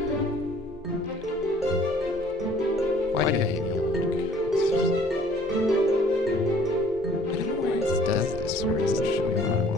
Why do you hate me, Logic? I don't know why it does this, where it doesn't show me what I want.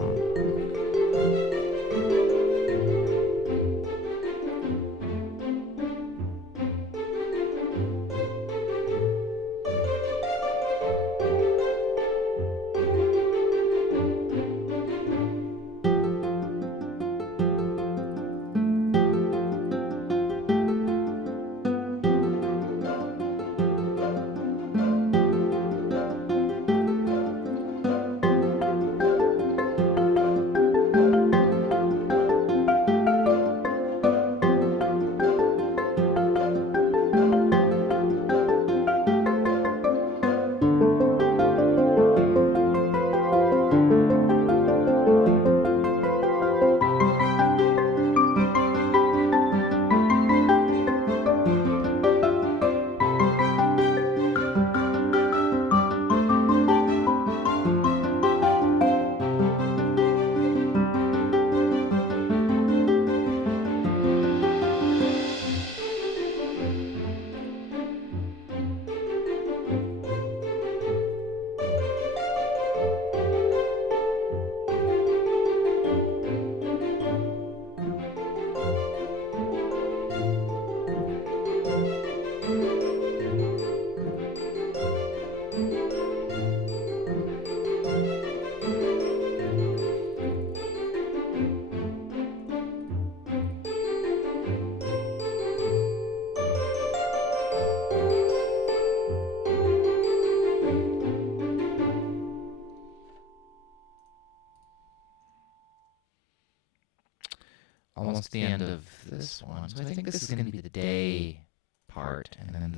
almost the end of this one. So I think this is going to be the day part, and then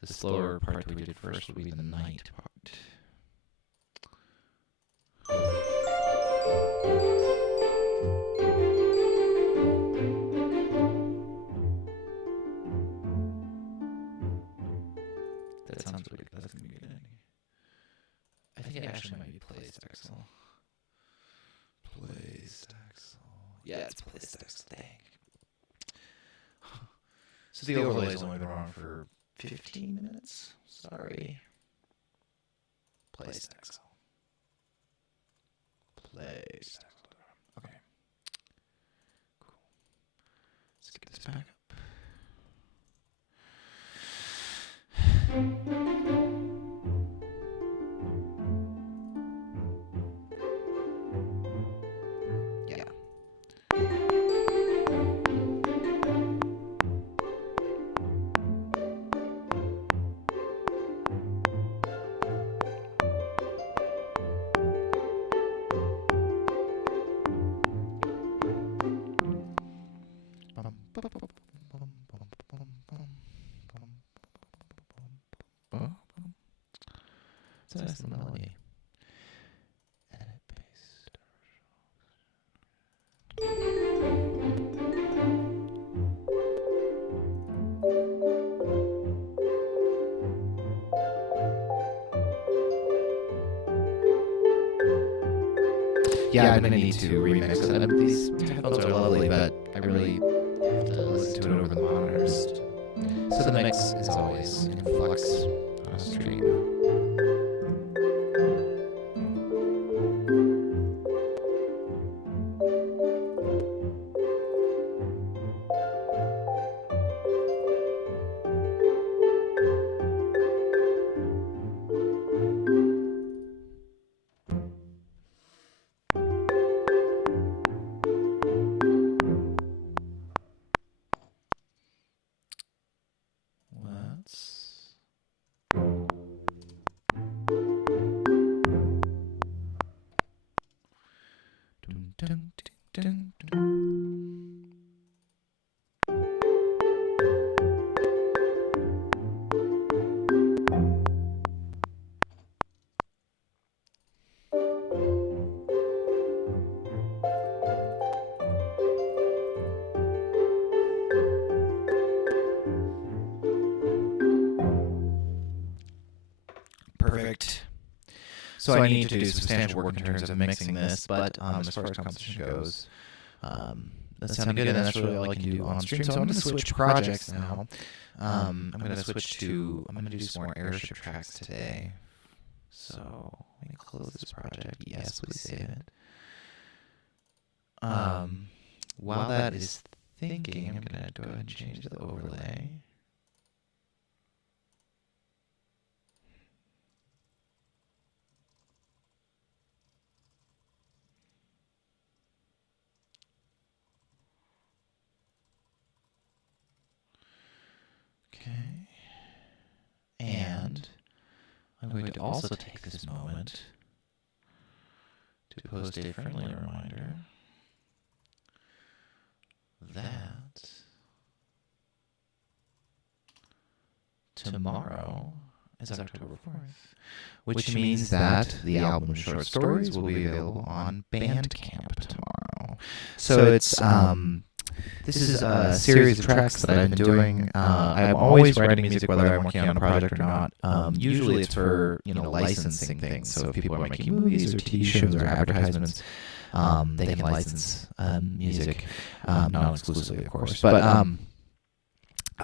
the slower part that we did first will be the night part. That sounds really good. That's going to be good. I think it actually might be PlayStaxel. Yeah, it's PlayStaxel. Dang. So the overlay's only been on for 15 minutes. Sorry. PlayStaxel. Okay. Cool. Let's get this back up. Yeah. It's a nice little melody. Edit, paste. Yeah, I'm gonna need to remix it. These headphones are lovely, but I really have to listen to it over the monitors. So the mix is always in flux on a stream. Perfect. So I need to do substantial work in terms of mixing this, but as far as composition goes, that sounded good, and that's really all I can do on stream. So I'm going to switch projects now. I'm going to do some more Airship tracks today. So let me close this project. Yes, please save it. While that is thinking, I'm going to go ahead and change the overlay. Okay. And I'm going to also take this moment to post a friendly reminder that tomorrow is October 4th, which means that the album Short Stories will be available on Bandcamp tomorrow. So it's this is a series of tracks that I've been doing. I'm always writing music, whether I'm working on a project or not. Usually it's for licensing things. So if people are making movies or TV shows or advertisements, they can license music, not exclusively, of course. But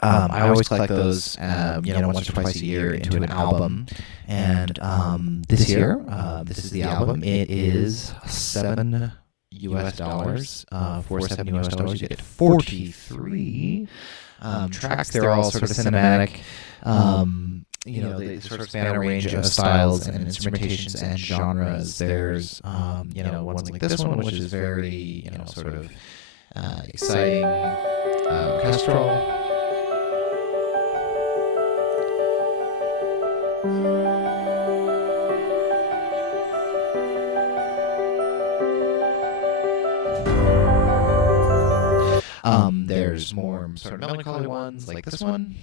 I always collect those, once or twice a year into an album. And this year, this is the album. It is $7 US, for $7 US, you get 43 tracks. They're all sort of cinematic. They sort of span a range of styles and instrumentations and genres. There's, ones like this one, which is very, sort of exciting, orchestral. There's more sort of melancholy ones like this one.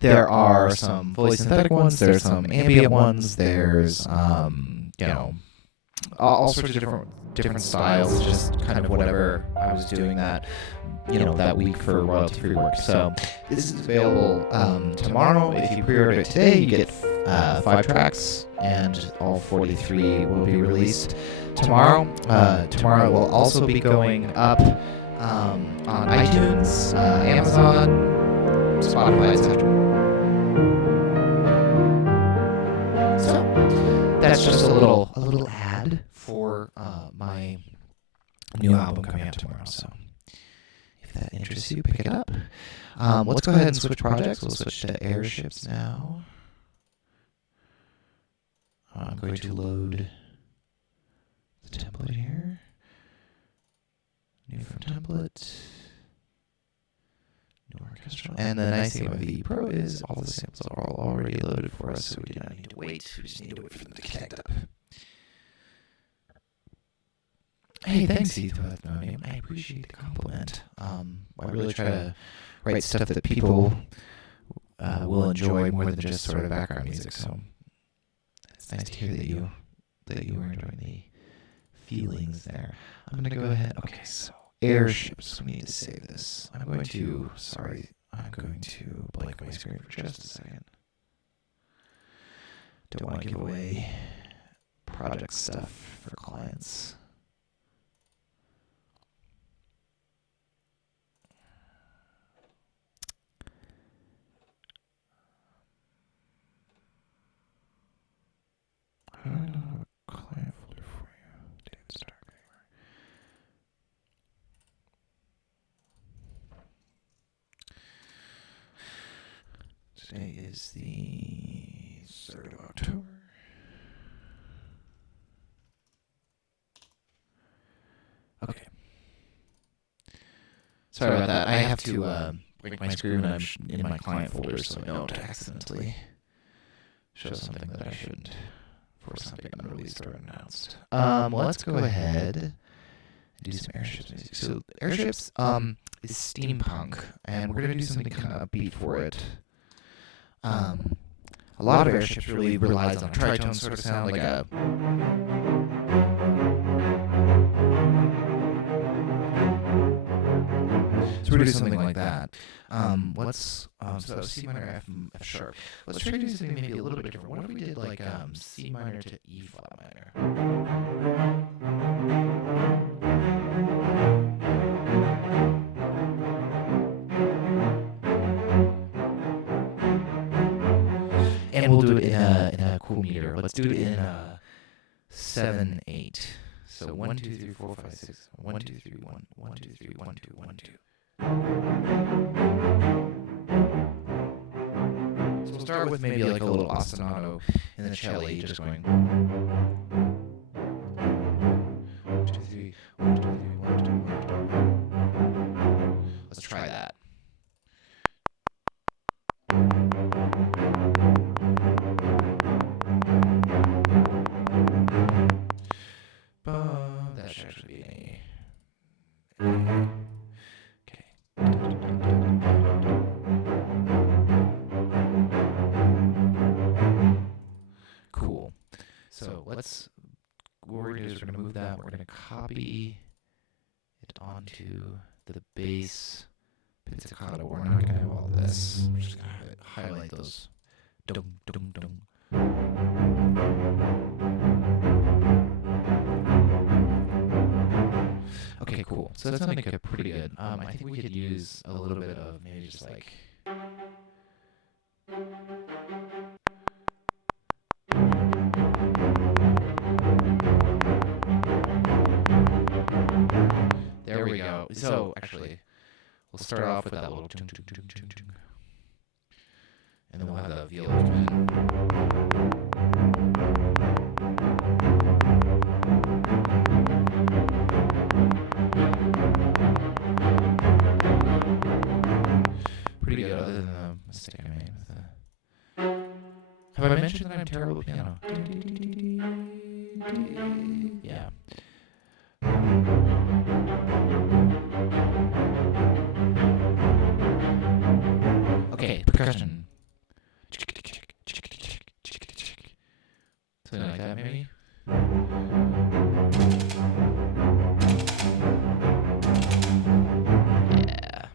There are some fully synthetic ones. There's some ambient ones. There's all sorts of different styles. Just kind of whatever I was doing that that week for royalty-free work. So this is available tomorrow. If you pre-order it today, you get 5 tracks, and all 43 will be released tomorrow. Tomorrow it will also be going up on iTunes, Amazon, Spotify, etc. So that's just a little ad for my new album coming out tomorrow. So if that interests you, pick it up. Let's go ahead and switch projects. We'll switch to Airships now. I'm going to load the template here. New from template. New orchestral. And the nice thing about VE Pro is all the samples are already loaded for us, so we do not need to wait. We just need to wait for them to connect up. Hey, thanks, Heath, for that name. I appreciate the compliment. I really try to write stuff that people will enjoy more than just sort of background music. So it's nice to hear that you were enjoying the feelings there. I'm gonna go ahead. Okay, so Airships. We need to save this. I'm going to blank my screen for just a second. Don't want to give away project stuff for clients. I don't have a client folder for you, David Stark. Today is the 3rd of October. Okay. Sorry about that. I have to blink my screen when I'm in my client folder so I don't accidentally show something that I shouldn't for something unreleased or announced. Let's go ahead and do some Airships music. So Airships is steampunk, and we're gonna do something kind of upbeat for it. A lot of Airships really relies on a tritone sort of sound, like a so we're gonna do something like that. So C minor, F sharp. Let's try to do something maybe a little bit different. What if we did like C minor to E flat minor? And we'll do it in a cool meter. Let's do it in a 7/8. So 1 2 3 4 5 6 1 2 3 1 1 2 3 1 2 1 2. So we'll start with maybe like a little ostinato in the cello, just going 1 2 3 1 2 3 1 2 1 2. Let's try that. That should actually be an A. Okay. Cool. So what we're going to do is we're going to move that. We're going to copy it onto the bass pizzicato. We're not going to have all this. We're just going to highlight those. Dum, dum, dum. Okay, cool. So that's sounding like pretty good. I think we could use a little bit of maybe just like. There we go. So actually, we'll start off with that little tung, tung, tung, tung, tung. And then we'll have the viola come in. I'm terrible at piano. Yeah. Okay, percussion. Something like that, maybe? Yeah.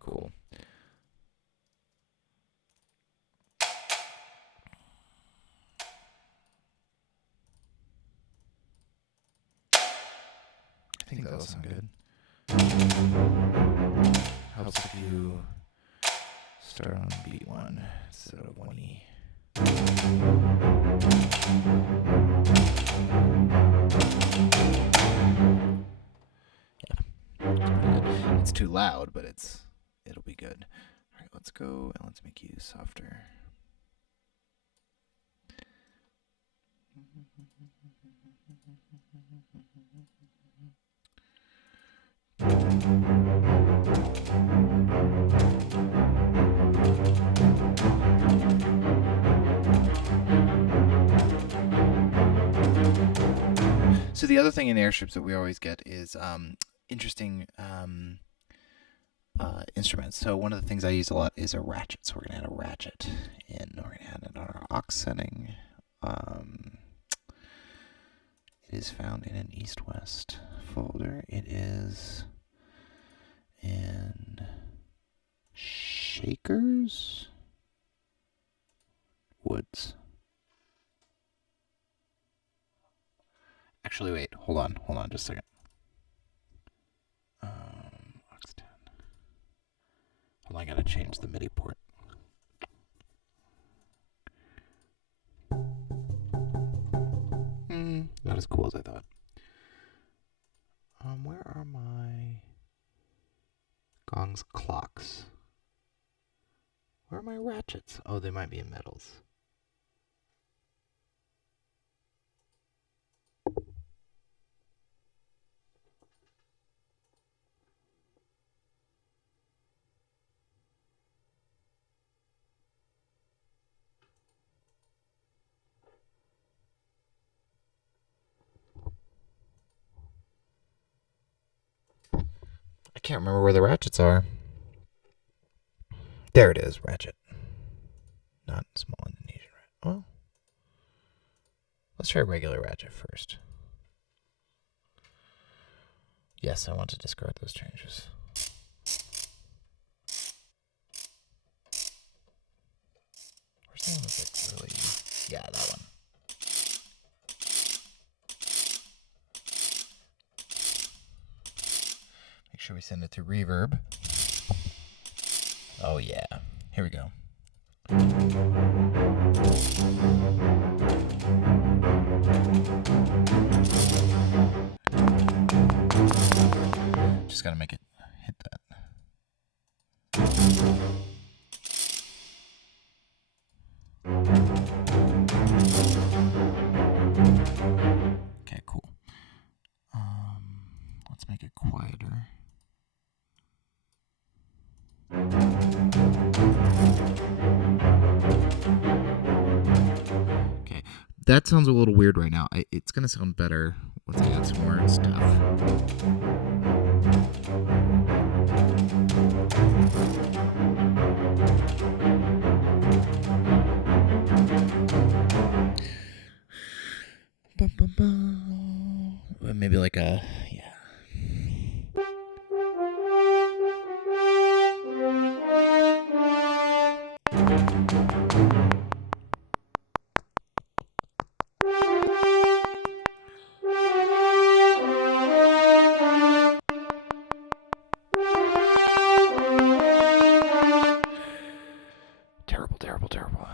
Cool. I think that'll sound good. Helps if you start on beat 1 instead of 1E. Yeah, it's too loud, but it'll be good. All right, let's go and let's make you softer. So the other thing in airships that we always get is interesting instruments. So one of the things I use a lot is a ratchet. So we're going to add a ratchet in. We're going to add it on our aux setting. It is found in an east-west folder. It is in Shakers Woods. Actually, wait. Hold on just a second. Aux 10. Hold on, I gotta change the MIDI port. Not as cool as I thought. Where are my gongs clocks? Where are my ratchets? Oh, they might be in metals. I can't remember where the ratchets are. There it is, ratchet. Not small Indonesian ratchet. Well, let's try regular ratchet first. Yes, I want to discard those changes. Where's the one that's like really... Yeah, that one. Make sure we send it through reverb. Oh yeah. Here we go. Just gotta make it hit that. Okay, cool. Let's make it quieter. Okay, that sounds a little weird right now. It's gonna sound better once I add some more stuff. Maybe like a, yeah. Terrible.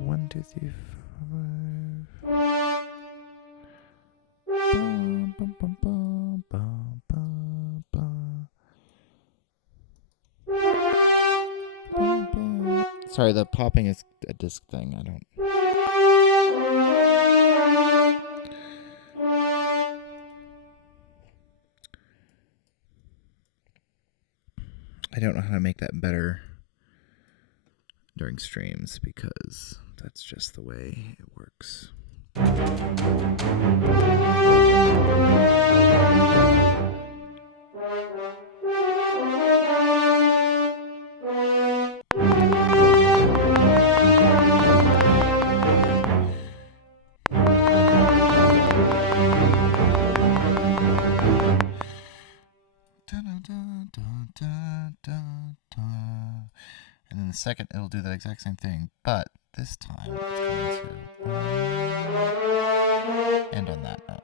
1, 2, 3, 4. Sorry, the popping is a disc thing. I don't. don't know how to make that better during streams because that's just the way it works. And then the second, it'll do that exact same thing, but this time it's going to end on that note.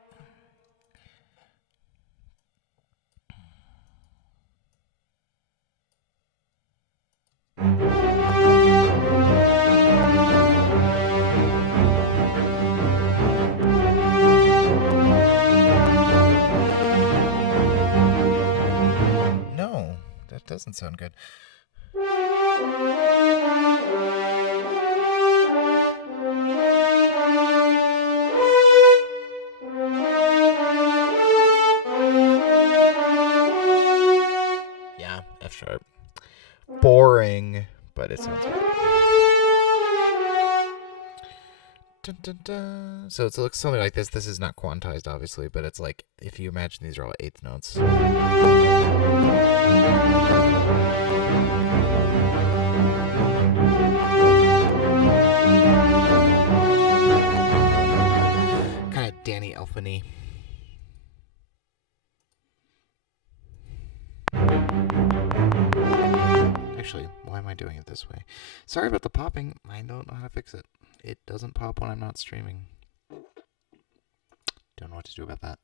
No, that doesn't sound good. Yeah, F sharp. Boring, but it sounds good. Dun, dun, dun. So it looks something like this. This is not quantized, obviously, but it's like if you imagine these are all eighth notes. Kind of Danny Elfman-y. Actually, why am I doing it this way? Sorry about the popping. I don't know how to fix it. It doesn't pop when I'm not streaming. Don't know what to do about that.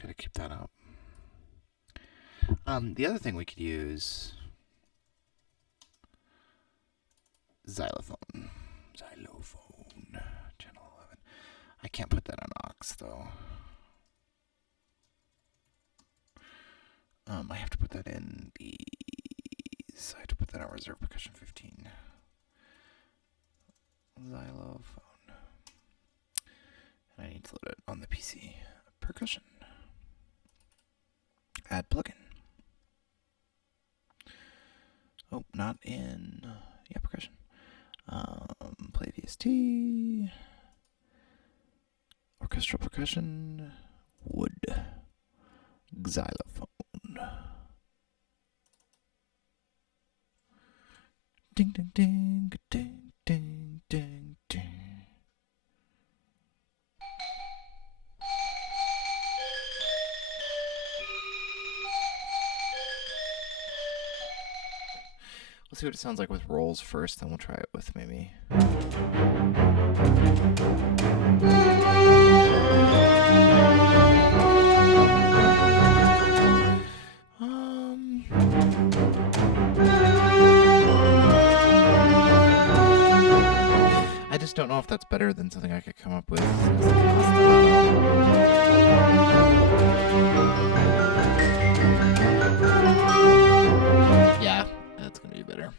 Gotta keep that up. The other thing we could use... Xylophone. Channel 11. I can't put that on aux, though. I have to put that in these. I have to put that on reserve percussion 15. Xylophone. And I need to load it on the PC. Percussion. Add plugin. Oh, not in... Yeah, percussion. Play VST. Orchestral percussion. Wood. Xylophone. Ding, ding, ding, ding, ding, ding, ding. Let's see what it sounds like with rolls first, then we'll try it with maybe. I just don't know if that's better than something I could come up with. Yeah, that's gonna be better.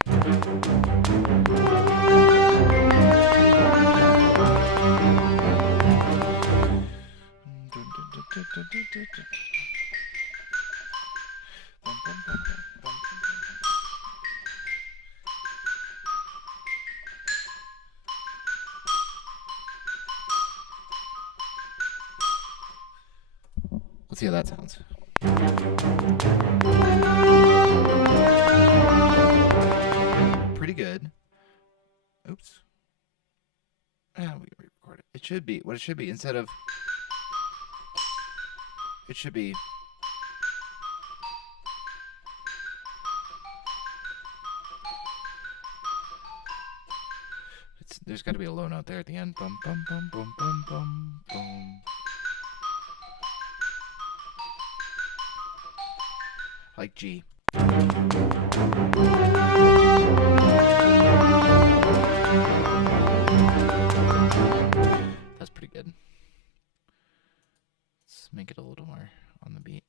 Let's see how that sounds. Pretty good. Oops. We can re-record it. It should be what it should be instead of. It should be. There's got to be a low note there at the end. Bum bum bum bum bum bum bum. Like G. That's pretty good. Let's make it a little more on the beat.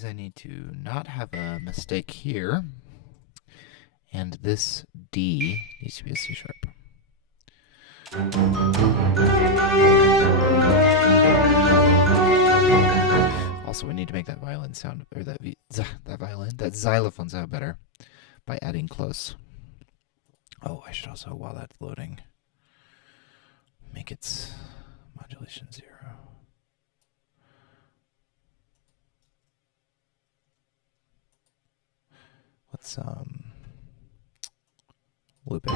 is I need to not have a mistake here. And this D needs to be a C sharp. Also, we need to make that violin sound, or that xylophone sound better by adding close. Oh, I should also, while that's loading, make its modulation 0. Let's loop it.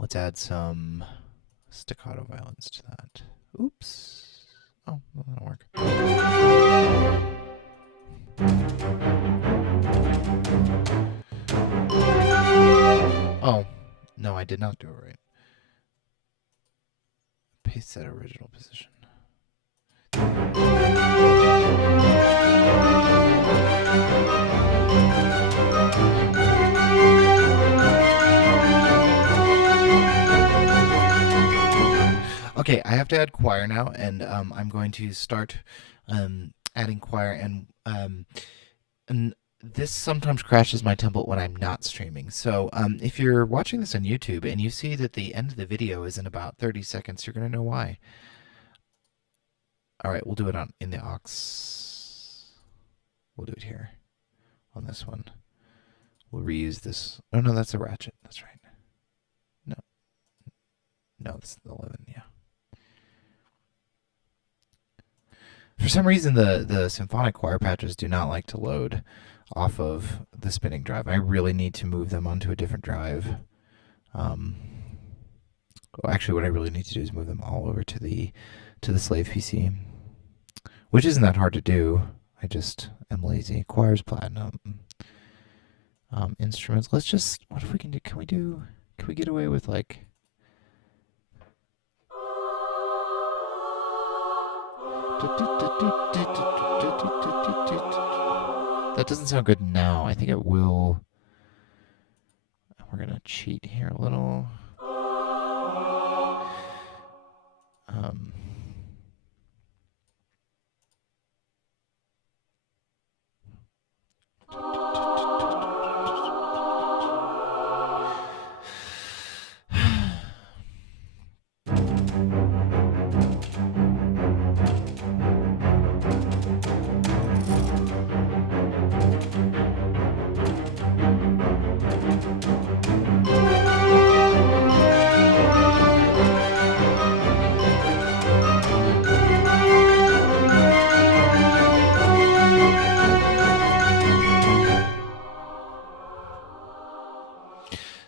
Let's add some staccato violins to that. Oops. Oh, well, that'll work. Oh, no, I did not do it right. Paste that original position. Okay, I have to add choir now, and I'm going to start adding choir, and this sometimes crashes my template when I'm not streaming. So if you're watching this on YouTube and you see that the end of the video is in about 30 seconds, you're going to know why. All right, we'll do it in the aux. We'll do it here on this one. We'll reuse this. Oh, no, that's a ratchet. That's right. No, that's the 11, yeah. For some reason, the symphonic choir patches do not like to load off of the spinning drive. I really need to move them onto a different drive. Well, actually, what I really need to do is move them all over to the slave PC, which isn't that hard to do. I just am lazy. Choir's platinum. Instruments. Let's just. What if we can do? Can we get away with like? That doesn't sound good now. I think it will. We're gonna cheat here a little.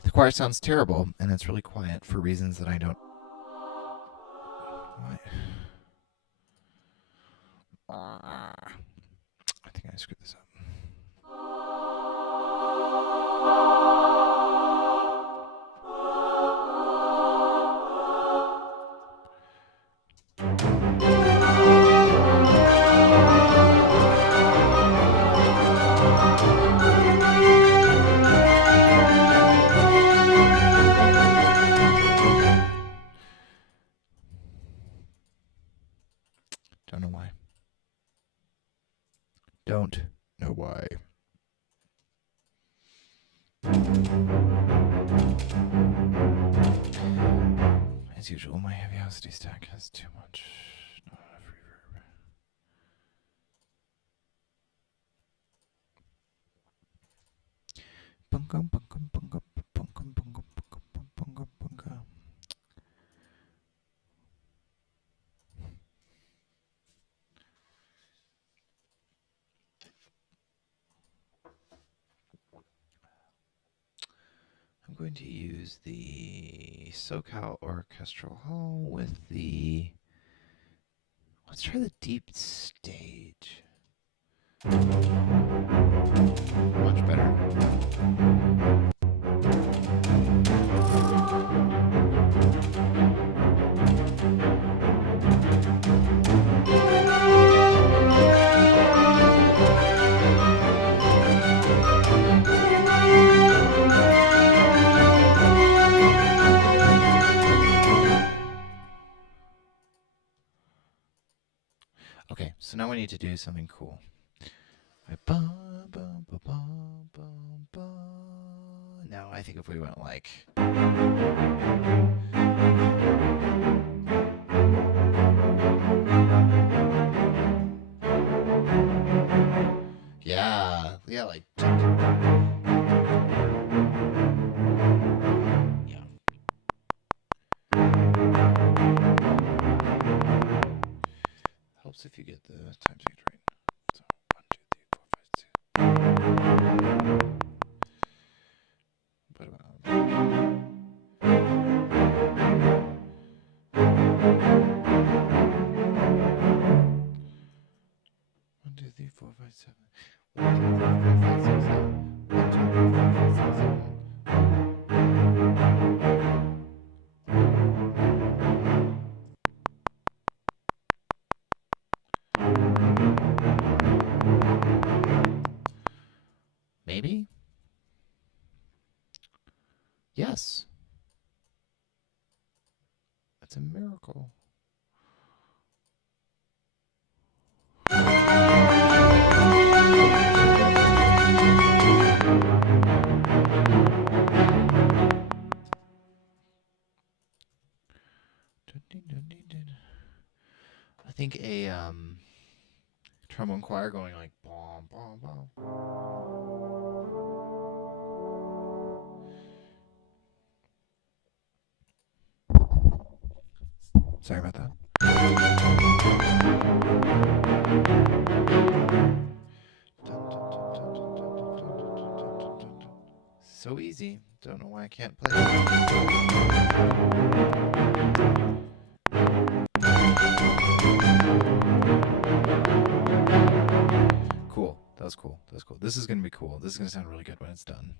The choir sounds terrible, and it's really quiet for reasons that I don't. Why? I think I screwed this up. Don't know why. Don't know why. As usual, my heaviosity stack has too much. Not enough reverb. Bunga, bunga, bunga, bunga, bunga, bunga, bunga, bunga. I'm going to use the SoCal Orchestral Hall with the. Let's try the deep stage. Much better. so now we need to do something cool. Now I think if we went like... Yeah, like... Yeah. Helps if you get the time change right. So 1, 2, 3, 4, 5, 6. What about 1, 2, 3, 4, 5, 7. 1, 2, 3, 4, 5, 6, 7. 1, 2, 3, 4, 5, 6, 7. Maybe? Yes. That's a miracle. I think a trombone choir going like bom bom bom. Sorry about that. So easy. Don't know why I can't play it. Cool. That was cool. That was cool. This is going to be cool. This is going to sound really good when it's done.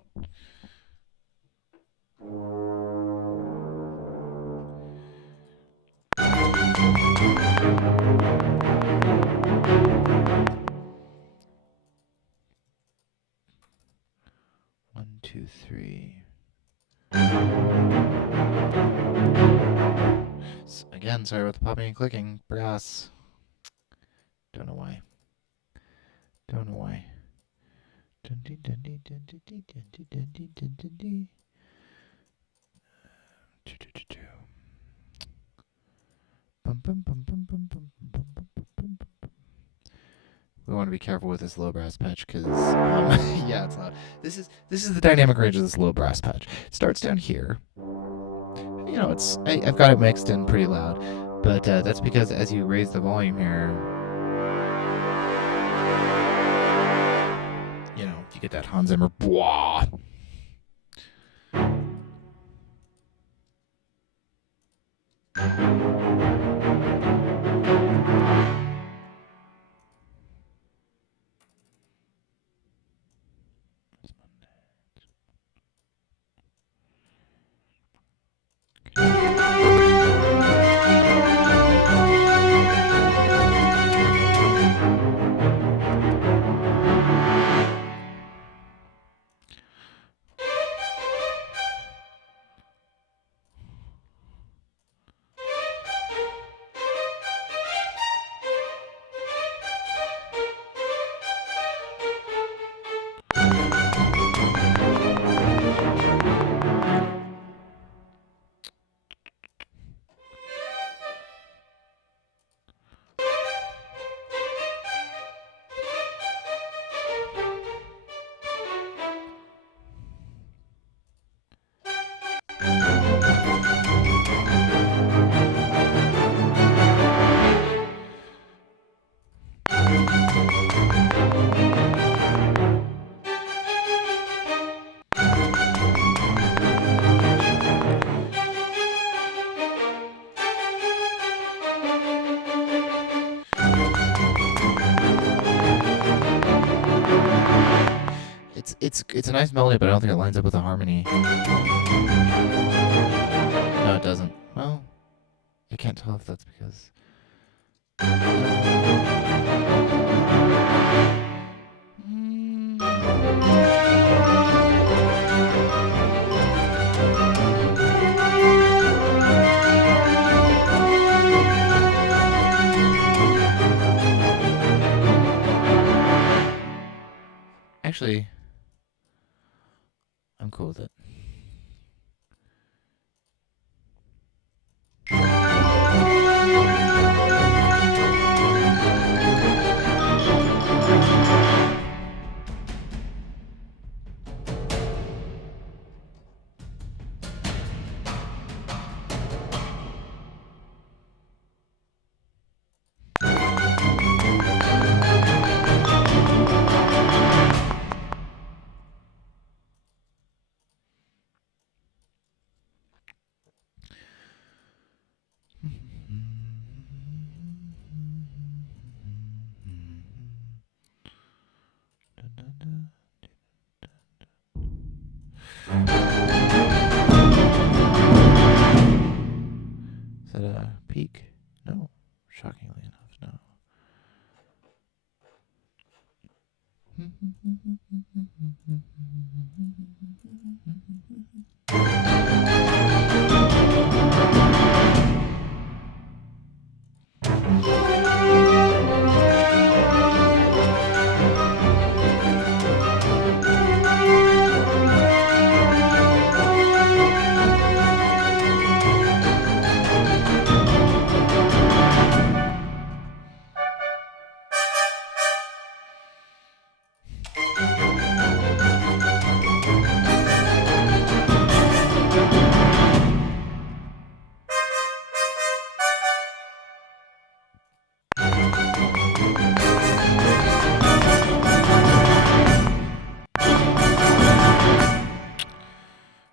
One, two, three. Again, sorry about the popping and clicking. Brass. Don't know why. Don't know why. We want to be careful with this low brass patch because, yeah, it's loud. This is the dynamic range of this low brass patch. It starts down here. You know, I've got it mixed in pretty loud, but that's because as you raise the volume here, you know, you get that Hans Zimmer blah. It's a nice melody, but I don't think it lines up with the harmony. No, it doesn't. Well, I can't tell if that's because... Is that a peak? No. Shockingly enough, no.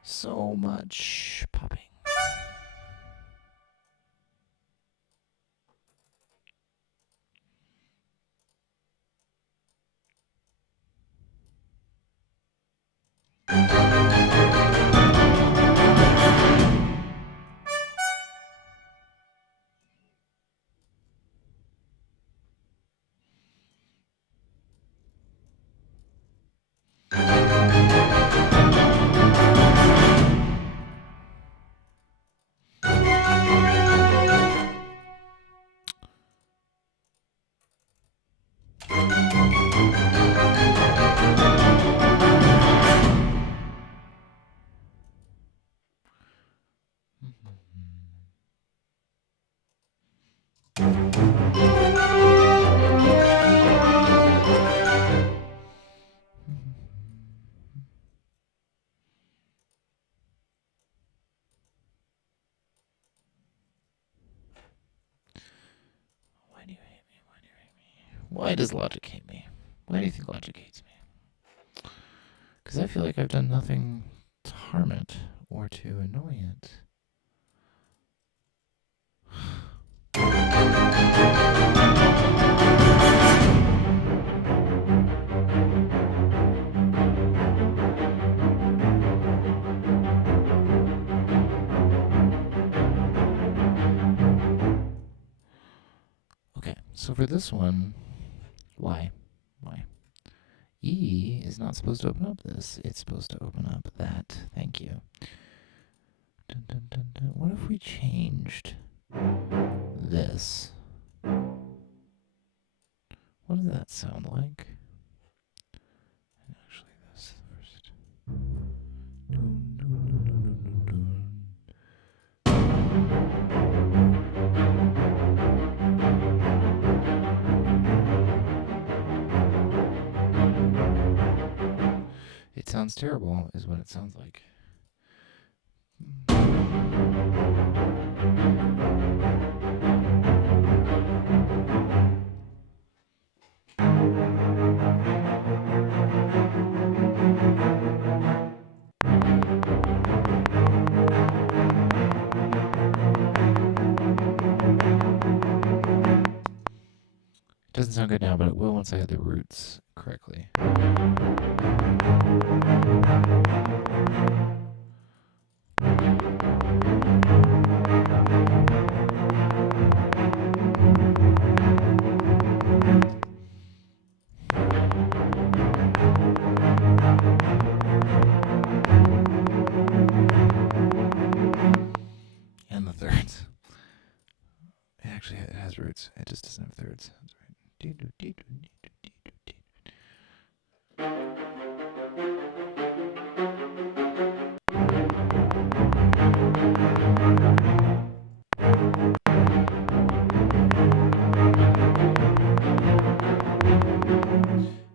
So much popping. Why do you hate me? Why do you hate me? Why does Logic hate me? Why do you think Logic hates me? Because I feel like I've done nothing to harm it or to annoy it. Okay, so for this one, why? Why? E is not supposed to open up this. It's supposed to open up that. Thank you. Dun, dun, dun, dun. What if we changed this? What does that sound like? Actually, this first. Dun, dun, dun, dun, dun, dun. It sounds terrible, is what it sounds like. It doesn't sound good now, but it will once I hit the roots correctly. And the thirds. Actually, it has roots. It just doesn't have thirds. That's right.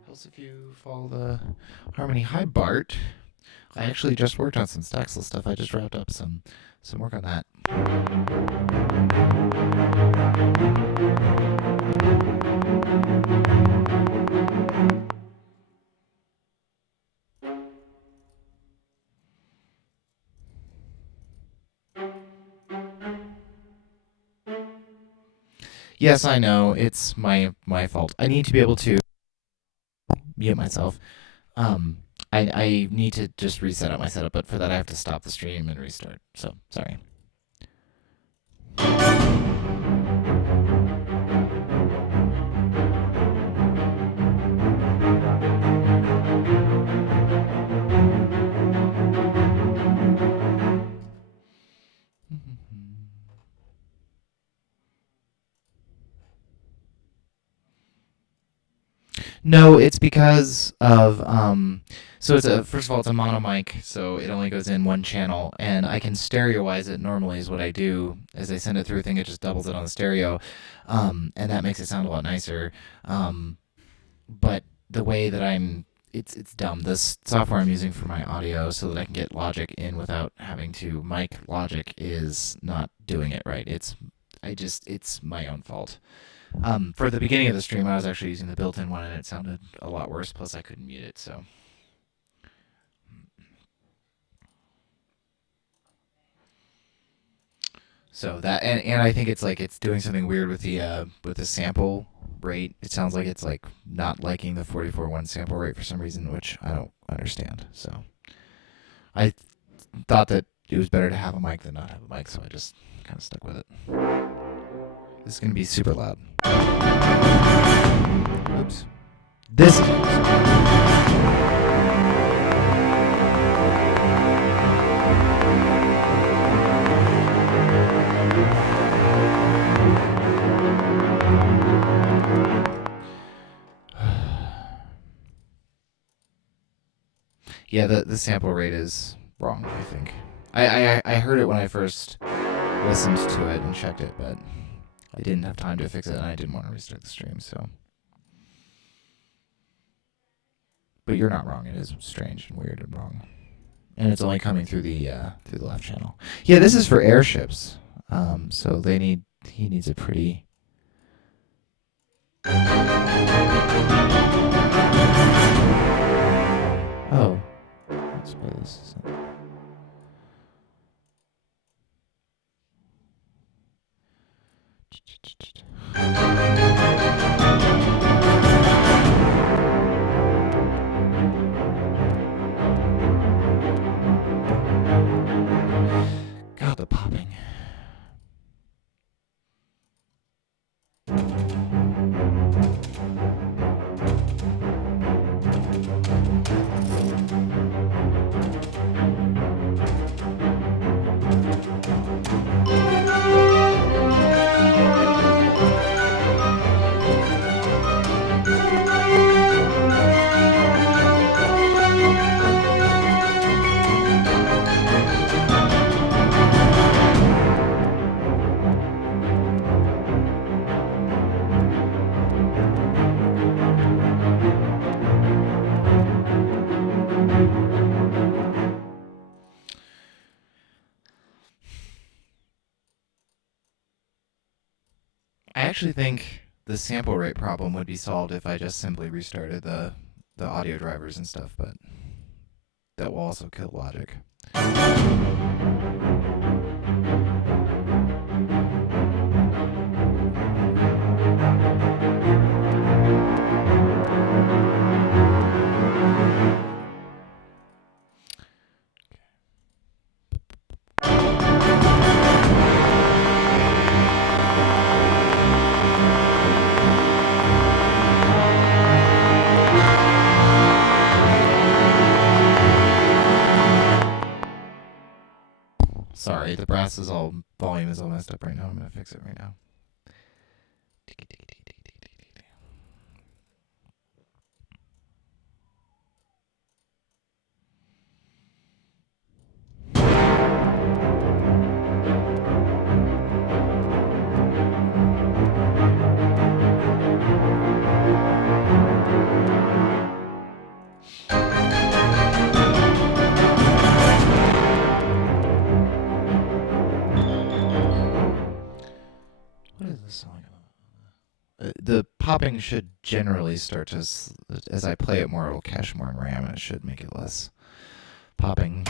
Helps if you follow the harmony. Hi, Bart. I actually just worked on some Staxel stuff. I just wrapped up some work on that. Yes, I know. It's my fault. I need to be able to mute myself. I need to just reset up my setup, but for that I have to stop the stream and restart. So sorry. No, it's because of so it's a first of all it's a mono mic, so it only goes in one channel, and I can stereoize it normally is what I do. As I send it through a thing, it just doubles it on the stereo, and that makes it sound a lot nicer. But the way that it's dumb. This software I'm using for my audio so that I can get Logic in without having to mic Logic is not doing it right. It's my own fault. For the beginning of the stream, I was actually using the built-in one, and it sounded a lot worse. Plus, I couldn't mute it, so that and I think it's like it's doing something weird with the sample rate. It sounds like it's like not liking the 44.1 sample rate for some reason, which I don't understand. So I thought that it was better to have a mic than not have a mic, so I just kind of stuck with it. This is gonna be super loud. Oops. This is. Yeah, the sample rate is wrong, I think. I heard it when I first listened to it and checked it, but I didn't have time to fix it, and I didn't want to restart the stream, so. But you're not wrong. It is strange and weird and wrong. And it's only coming through the left channel. Yeah, this is for airships. So he needs a pretty. Oh, that's why this isn't. God, the popping. I actually think the sample rate problem would be solved if I just simply restarted the audio drivers and stuff, but that will also kill Logic. Sorry, the brass is all volume is all messed up right now. I'm gonna fix it right now. What is this song about? The popping should generally start to, as I play it more, it'll cache more in RAM, and it should make it less popping.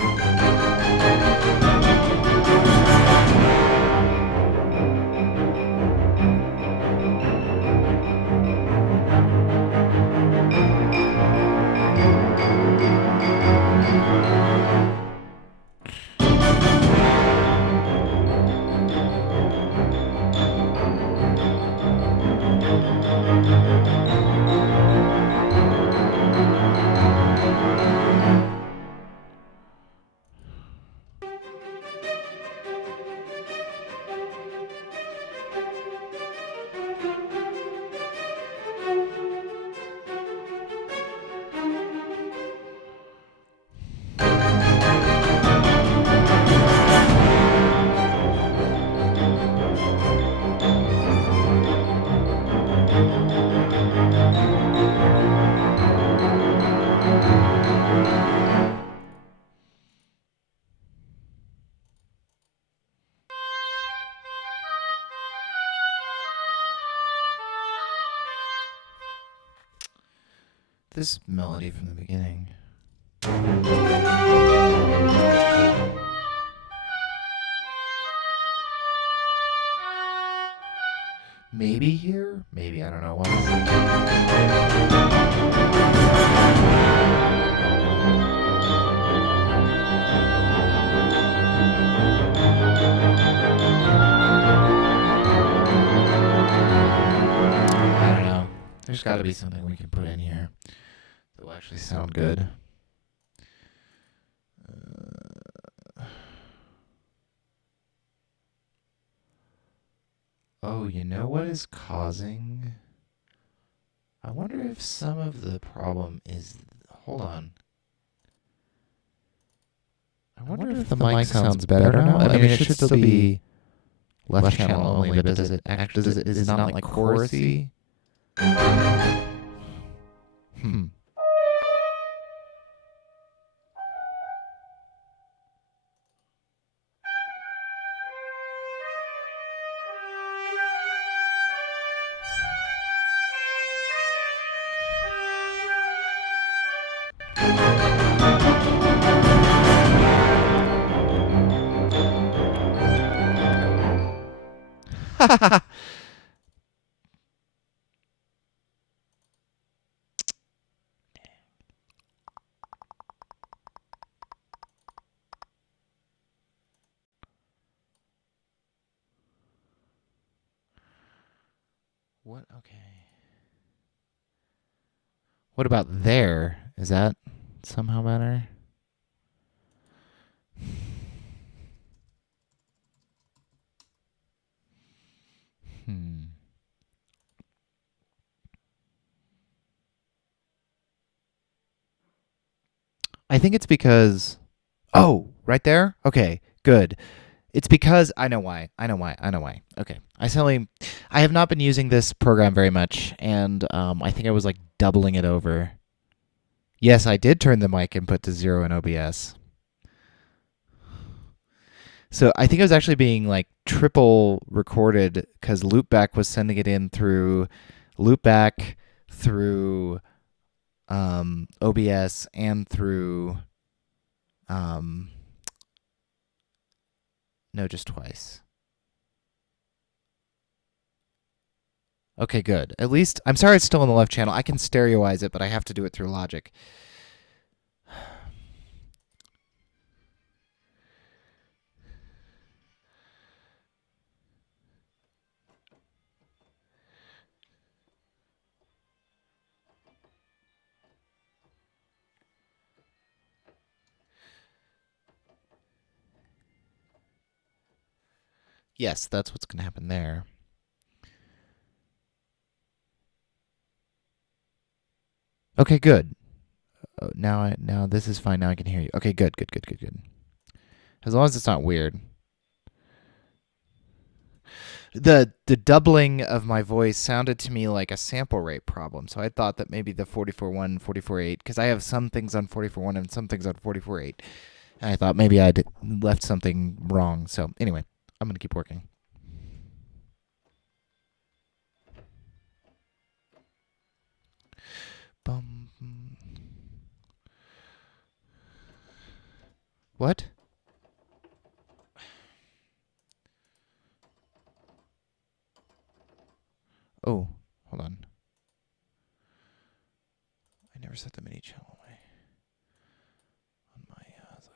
this melody from the beginning. Maybe here? Maybe, I don't know. I don't know. There's got to be something we can put in here that will actually sound good. Oh, you know what is causing? I wonder if some of the problem is... Hold on. I wonder if the mic sounds better now. I mean, it should still be left channel only, but is it not like chorusy? What? Okay. What about there? Is that somehow better? I think it's because... Oh, right there? Okay, good. It's because... I know why. Okay. I have not been using this program very much, and I think I was like doubling it over. Yes, I did turn the mic input to 0 in OBS. So I think it was actually being like triple recorded because Loopback was sending it in through Loopback, through OBS, and through no, just twice. Okay, good. At least I'm sorry it's still on the left channel. I can stereoize it, but I have to do it through Logic. Yes, that's what's going to happen there. Okay, good. Now this is fine. Now I can hear you. Okay, good. As long as it's not weird. The doubling of my voice sounded to me like a sample rate problem. So I thought that maybe the 44.1, 44.8, because I have some things on 44.1 and some things on 44.8. And I thought maybe I'd left something wrong. So anyway, I'm going to keep working. What? Oh, hold on. I never set the MIDI channel away on my xylophone.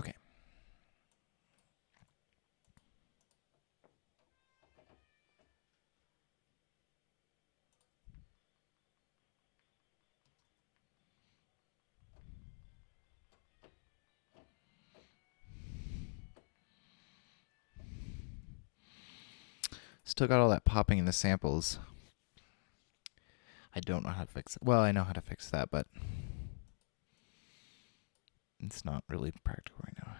Okay. Still got all that popping in the samples. I don't know how to fix it. Well, I know how to fix that, but it's not really practical right now.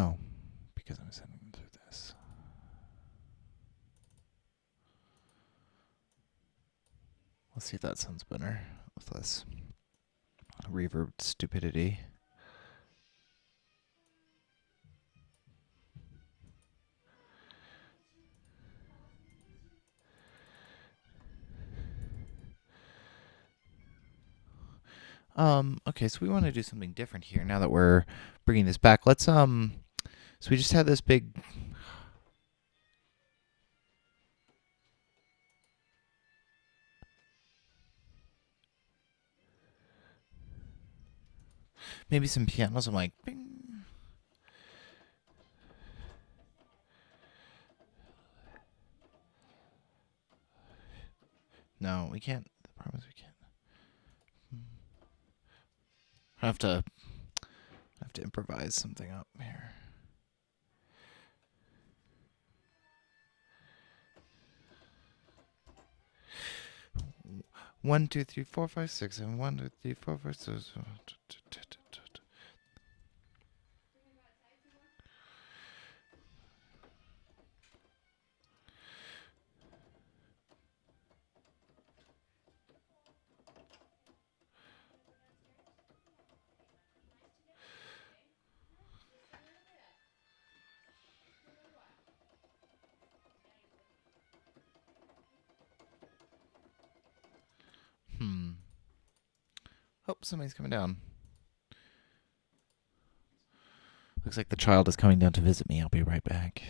Oh, because I'm sending them through this. Let's see if that sounds better with less reverb stupidity. Okay, so we want to do something different here now that we're bringing this back. Let's, so we just had this big, maybe some pianos. I'm like, bing. No, we can't. The problem is we can't. I have to improvise something up here. One, two, three, four, five, six, seven. 1, 2, 3, 4, 5, 6. Oh, somebody's coming down. Looks like the child is coming down to visit me. I'll be right back.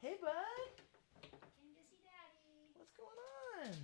Hey, bud. Came to see Daddy. What's going on?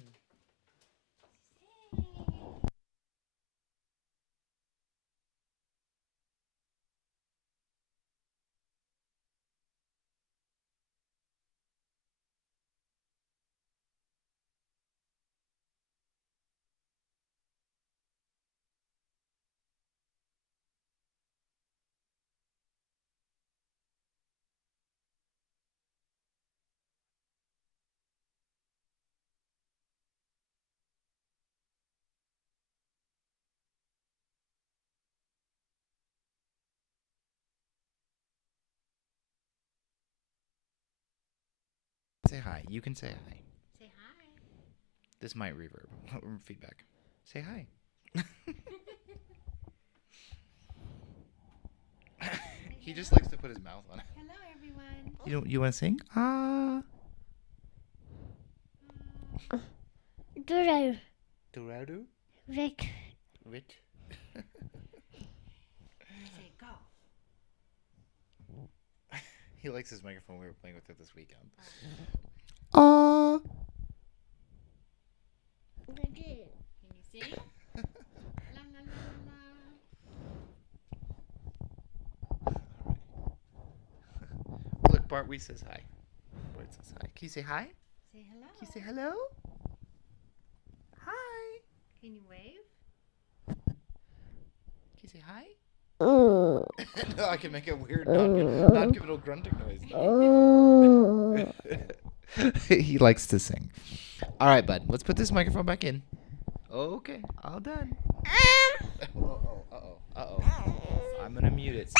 Say hi. You can say hi. Say hi. This might reverb. Feedback. Say hi. He just likes to put his mouth on it. Hello, everyone. You want to sing? Ah. Dorado. Dorado? Rick. Wit. Say go. He likes his microphone. We were playing with it this weekend. Can you sing? La la la la la. Look, Bart, we says hi. Bart says hi. Can you say hi? Say hello. Can you say hello? Hi. Can you wave? Can you say hi? Oh. No, I can make a weird non-committal grunting noise. He likes to sing. All right, bud. Let's put this microphone back in. Okay, all done. Uh-oh. I'm going to mute it. So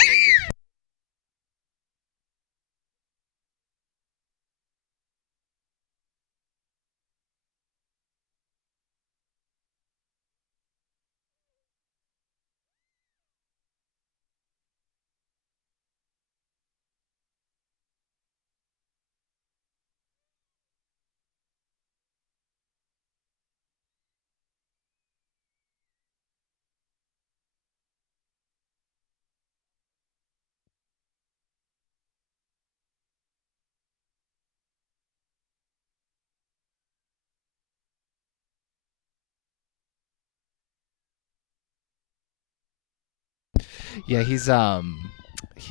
yeah, he's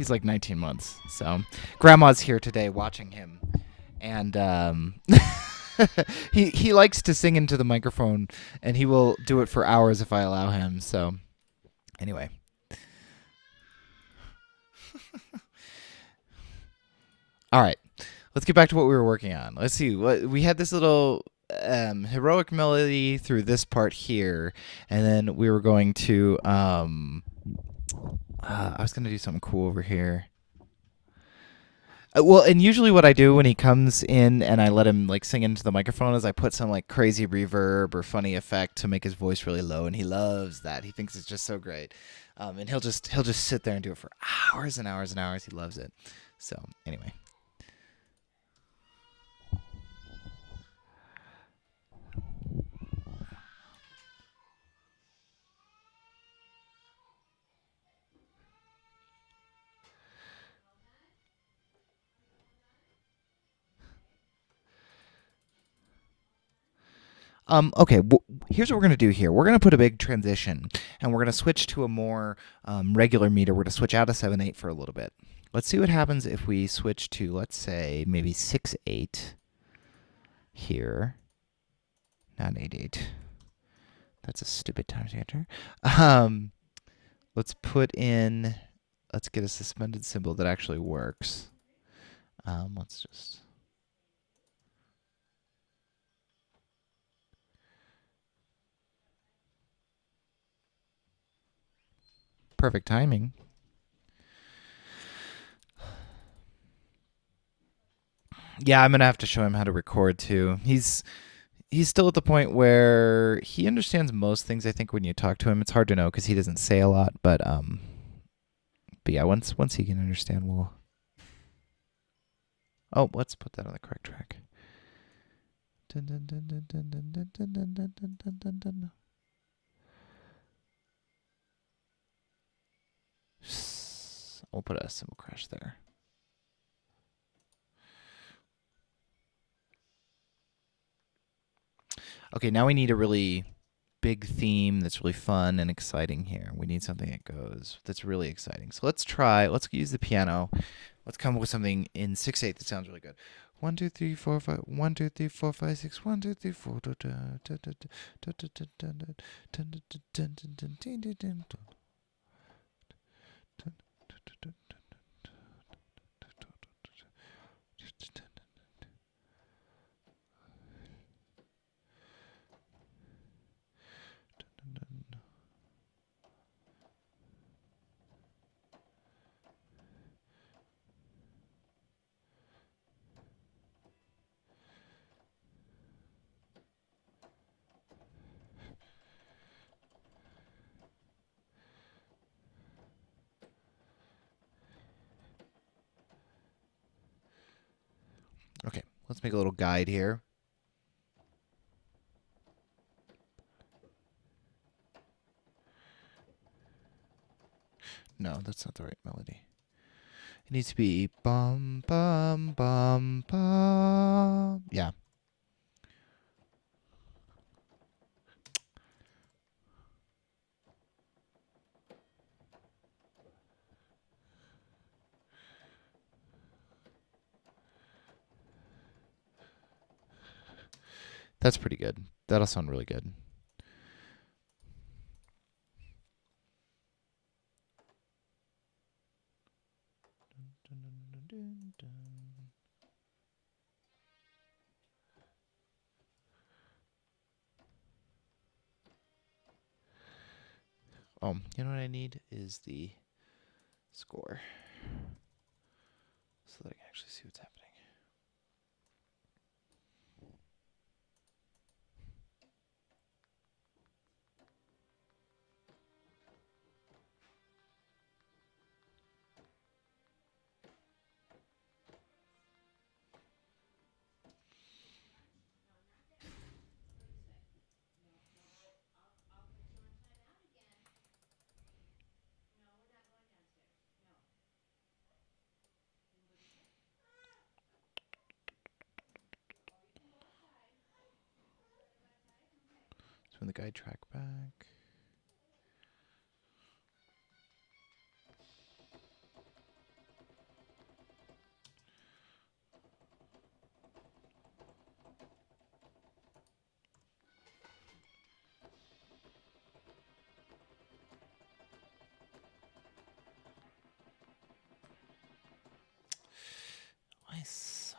like 19 months. So, grandma's here today watching him, and he likes to sing into the microphone, and he will do it for hours if I allow him. So, anyway. All right, let's get back to what we were working on. Let's see. What we had this little heroic melody through this part here, and then we were going to I was gonna do something cool over here. Well, and usually what I do when he comes in and I let him like sing into the microphone is I put some like crazy reverb or funny effect to make his voice really low, and he loves that. He thinks it's just so great, and he'll just sit there and do it for hours and hours and hours. He loves it. So anyway. Okay, here's what we're going to do here. We're going to put a big transition, and we're going to switch to a more regular meter. We're going to switch out of 7/8 for a little bit. Let's see what happens if we switch to, let's say, maybe 6/8 here. Not 8/8. That's a stupid time signature. Let's put in, let's get a suspended symbol that actually works. Let's just... Perfect timing. Yeah, I'm gonna have to show him how to record too. He's still at the point where he understands most things. I think when you talk to him, it's hard to know because he doesn't say a lot. But yeah, once he can understand, we'll... Oh, let's put that on the correct track. Dun, dun, dun, dun, dun, dun, dun, dun, dun, dun, dun, dun, dun. We'll put a cymbal crash there. Okay, now we need a really big theme that's really fun and exciting here. We need something that goes, that's really exciting. So let's use the piano. Let's come up with something in 6/8 that sounds really good. 1, 2, 3, 4, 5. 1, 2, 3, 4, 5, 6. 1, 2, 3, 4. Okay, let's make a little guide here. No, that's not the right melody. It needs to be bum bum bum bum. Yeah. That's pretty good. That'll sound really good. Oh, you know what I need is the score so that I can actually see what's happening. Turn the guide track back. I suck.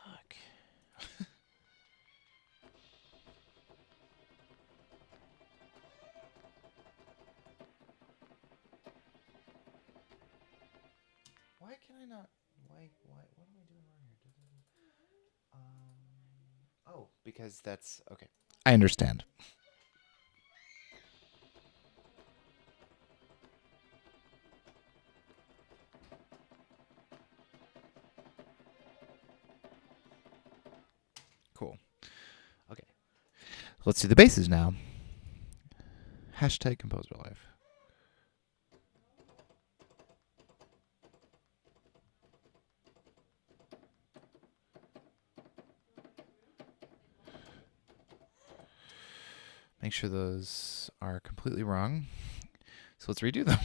Oh, because that's okay. I understand. Cool. Okay. Let's do the bases now. Hashtag Composer Life. Make sure those are completely wrong. So let's redo them.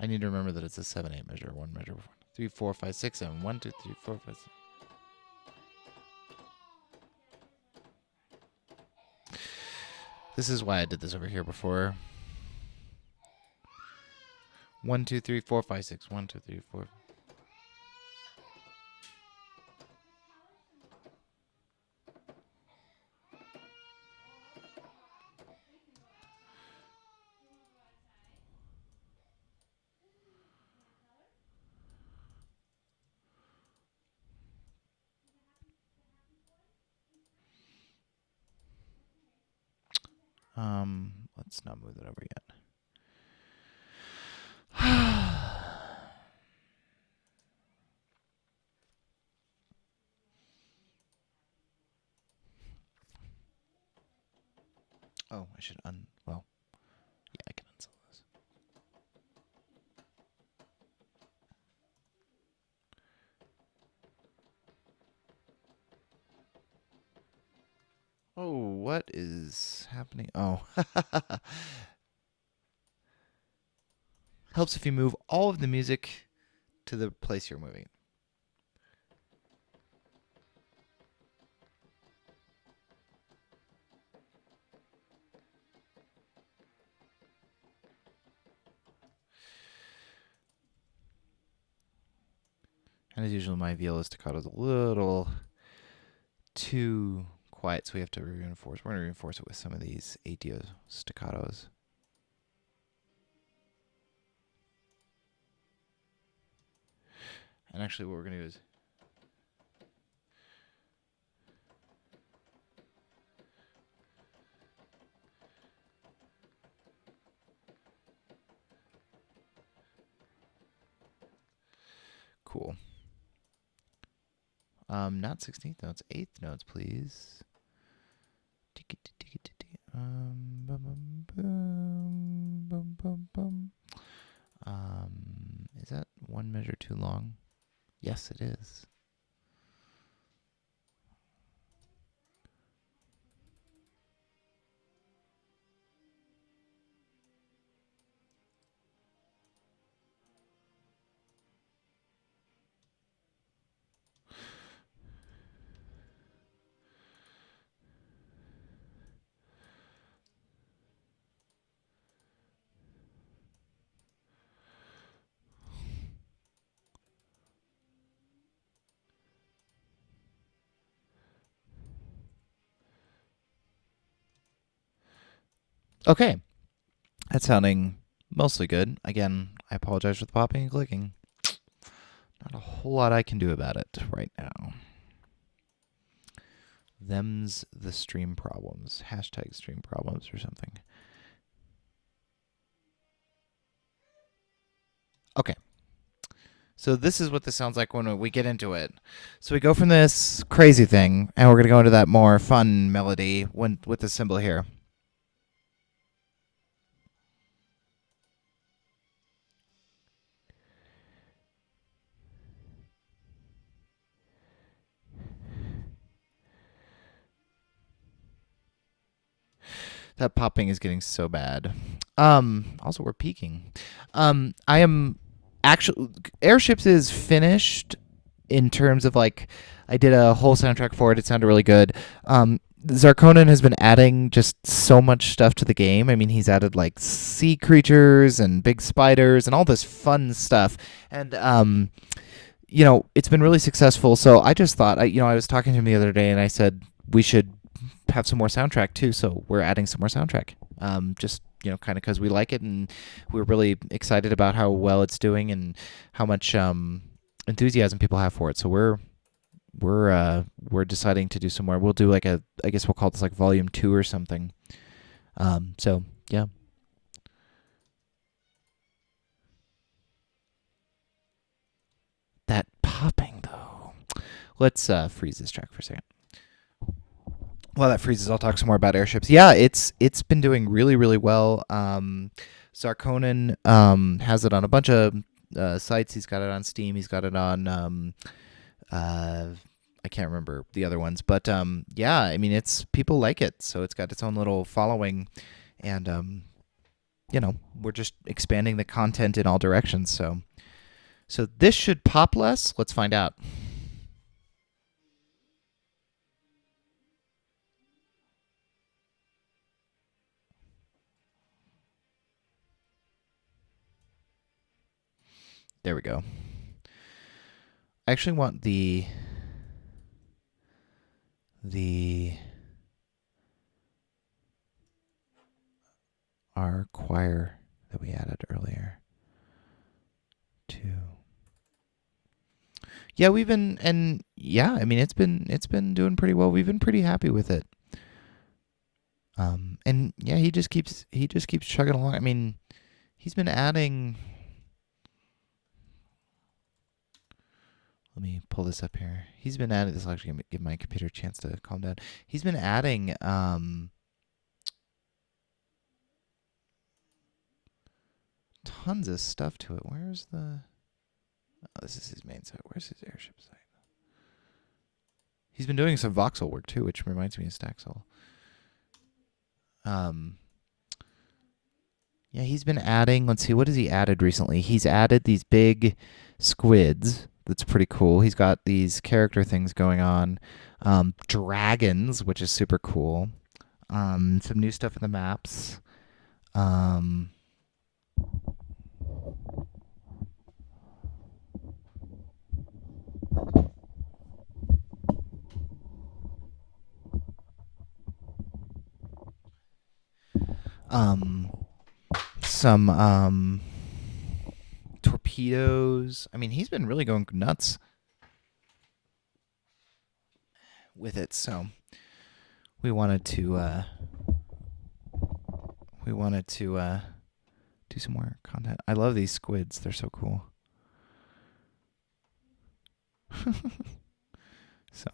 I need to remember that it's a 7/8 measure. One measure before. 3, 4, 5, 6, 7. 1, 2, 3, 4, 5, 6. This is why I did this over here before. 1, 2, 3, 4, 5, 6. 1, 2, 3, 4. Let's not move that over yet. Oh, I should well, yeah, I can unsell this. Oh, what is happening? Oh. Helps if you move all of the music to the place you're moving. And as usual, my viola staccato is a little too quiet, so we have to reinforce. We're going to reinforce it with some of these ATO staccatos. And actually, what we're going to do is cool. Not 16th notes, 8th notes, please. Is that one measure too long? Yes, it is. Okay. That's sounding mostly good. Again, I apologize for the popping and clicking. Not a whole lot I can do about it right now. Them's the stream problems. Hashtag stream problems or something. Okay. So this is what this sounds like when we get into it. So we go from this crazy thing, and we're going to go into that more fun melody with the cymbal here. That popping is getting so bad. Also, we're peaking. I am actually Airships is finished in terms of like I did a whole soundtrack for it. It sounded really good. Zarkonan has been adding just so much stuff to the game. I mean, he's added like sea creatures and big spiders and all this fun stuff. And you know, it's been really successful. So I just thought, I was talking to him the other day, and I said we should have some more soundtrack too, so we're adding some more soundtrack. just kind of because we like it and we're really excited about how well it's doing and how much enthusiasm people have for it. So we're deciding to do some more. We'll do like I guess we'll call this like volume 2 or something. So yeah. That popping though. Let's freeze this track for a second. While that freezes, I'll talk some more about airships. Yeah, it's been doing really, really well. Zarkonin has it on a bunch of sites. He's got it on Steam. He's got it on I can't remember the other ones, but yeah, I mean it's people like it, so it's got its own little following, and we're just expanding the content in all directions. So this should pop less. Let's find out. There we go. I actually want the our choir that we added earlier to. Yeah, I mean it's been doing pretty well. We've been pretty happy with it. And yeah, he just keeps chugging along. I mean, he's been adding. Let me pull this up here. He's been adding. This will actually give my computer a chance to calm down. He's been adding tons of stuff to it. Where's the? Oh, this is his main site. Where's his airship site? He's been doing some voxel work too, which reminds me of Staxel. Yeah, he's been adding. Let's see, what has he added recently? He's added these big squids. That's pretty cool. He's got these character things going on. Dragons, which is super cool. Some new stuff in the maps. Some torpedoes. I mean, he's been really going nuts with it. So we wanted to do some more content. I love these squids. They're so cool. So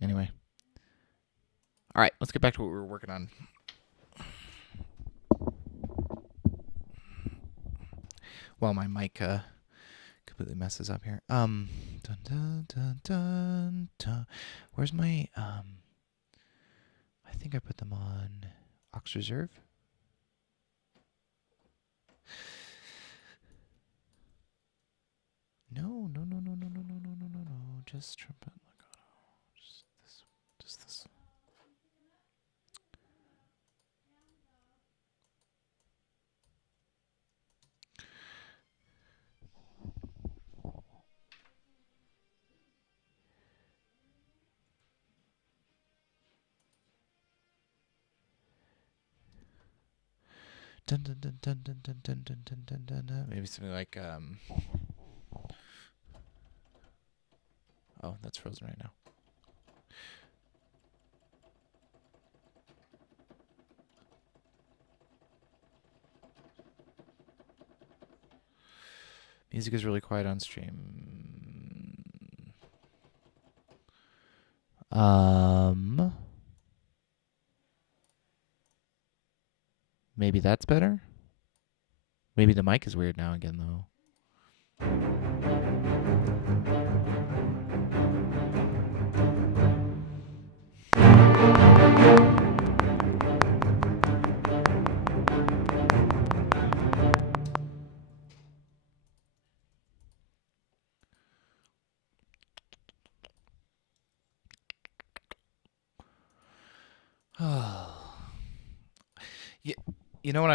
anyway. All right, let's get back to what we were working on. While my mic completely messes up here. Dun, dun, dun, dun, dun. Where's my I think I put them on aux reserve. No. Just trumpet legato. Just this. Dun, dun, dun, dun, dun, dun, dun, dun, dun, dun, dun, dun. Maybe something like oh, that's frozen right now. Music is really quiet on stream. Maybe that's better. Maybe the mic is weird now again, though. You know, when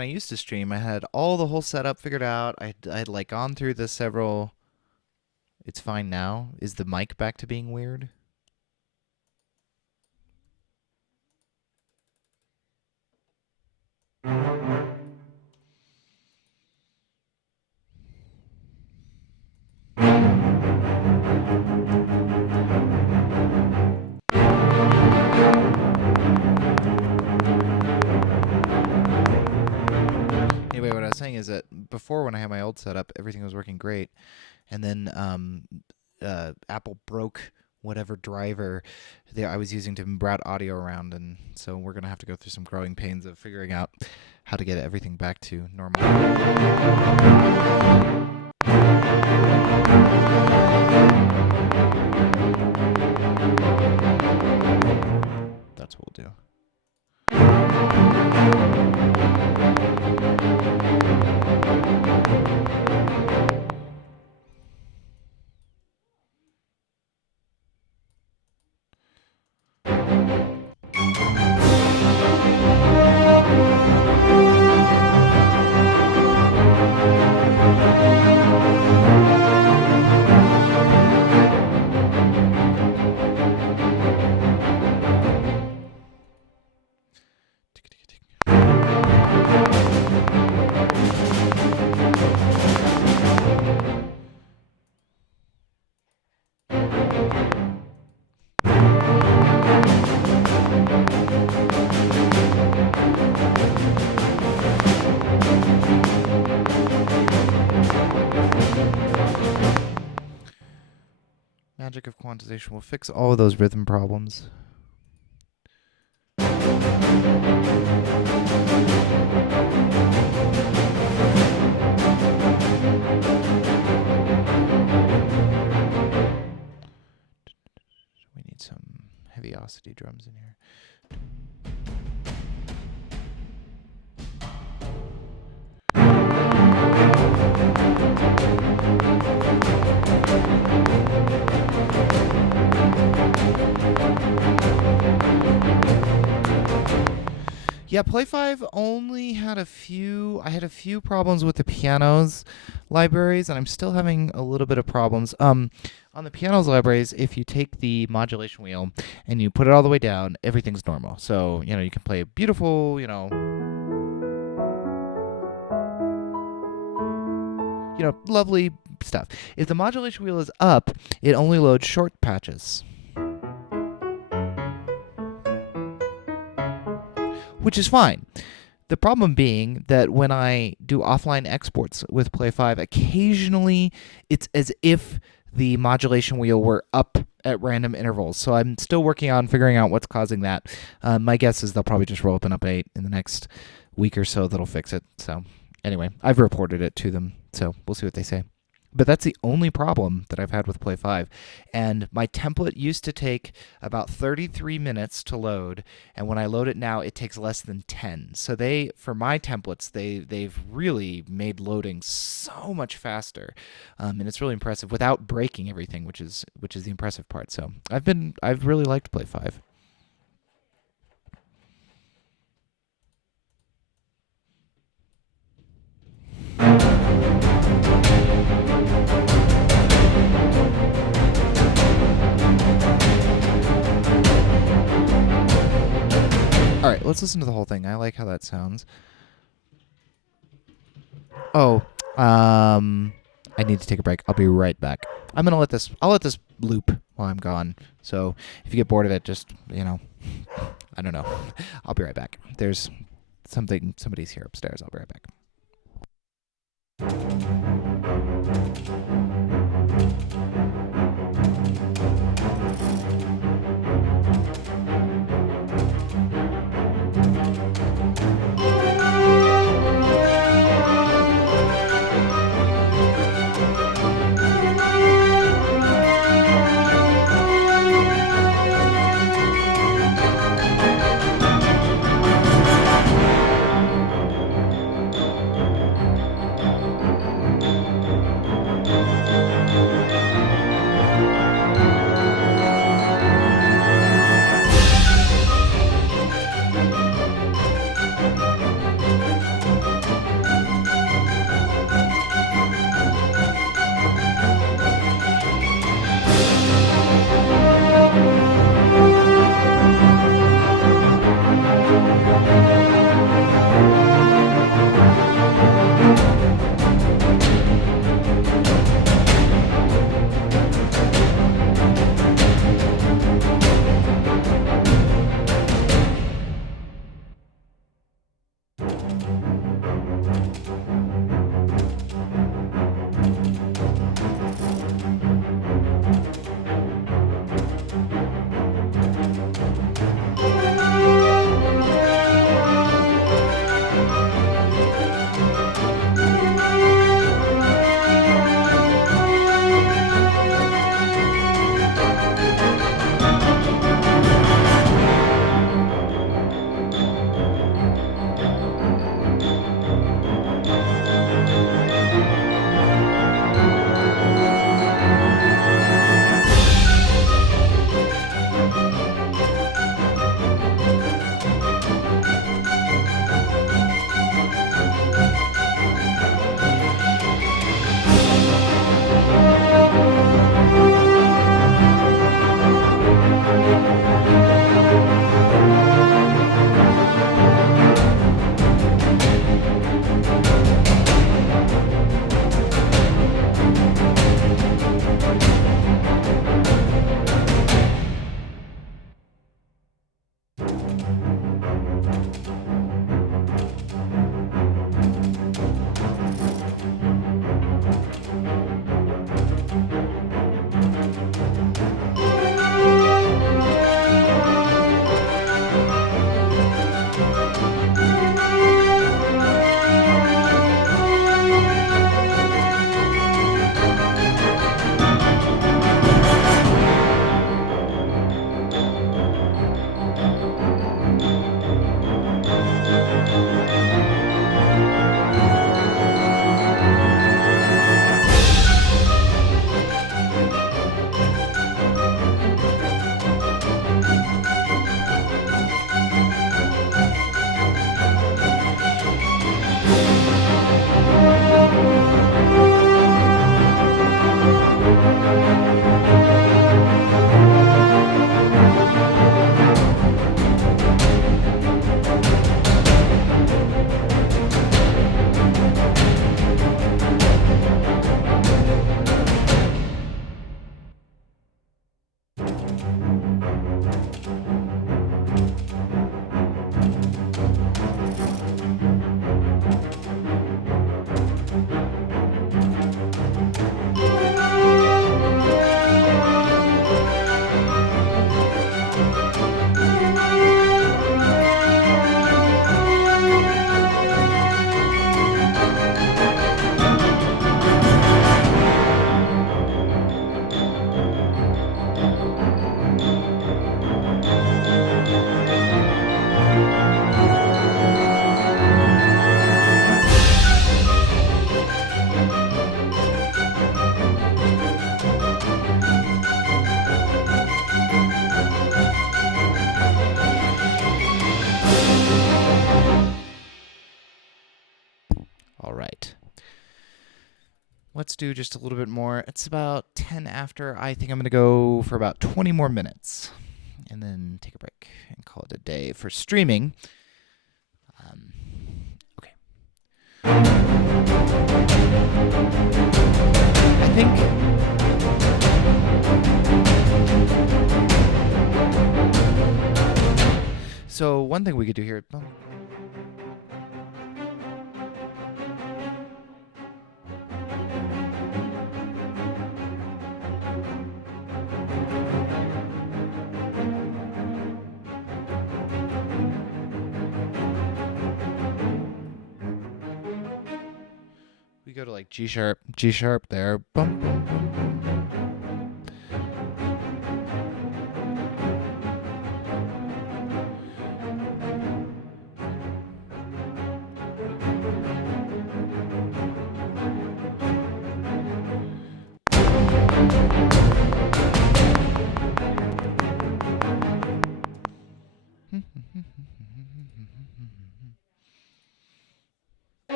I used to stream, I had all the whole setup figured out. I'd like gone through the several. It's fine now. Is the mic back to being weird? funny is that before, when I had my old setup, everything was working great, and then Apple broke whatever driver I was using to route audio around, and so we're gonna have to go through some growing pains of figuring out how to get everything back to normal. That's what we'll do. Magic of quantization will fix all of those rhythm problems. We need some heaviosity drums in here. Yeah, Play 5 only had a few. I had a few problems with the pianos libraries, and I'm still having a little bit of problems. On the pianos libraries, if you take the modulation wheel and you put it all the way down, everything's normal. So, you can play beautiful, lovely stuff. If the modulation wheel is up, it only loads short patches, which is fine. The problem being that when I do offline exports with Play 5, occasionally it's as if the modulation wheel were up at random intervals. So I'm still working on figuring out what's causing that. My guess is they'll probably just roll up an update in the next week or so that'll fix it. So anyway, I've reported it to them, so we'll see what they say. But that's the only problem that I've had with Play 5. And my template used to take about 33 minutes to load, and when I load it now, it takes less than 10. So for my templates, they've really made loading so much faster, and it's really impressive without breaking everything, which is the impressive part. So I've really liked Play 5. All right, let's listen to the whole thing. I like how that sounds. Oh, I need to take a break. I'll be right back. I'll let this loop while I'm gone. So if you get bored of it, just, I don't know. I'll be right back. There's somebody's here upstairs. I'll be right back. let's do just a little bit more. It's about 10 after. I think I'm going to go for about 20 more minutes and then take a break and call it a day for streaming. Okay. I think so. One thing we could do here. We go to like G sharp there. Bum, bum, bum, bum.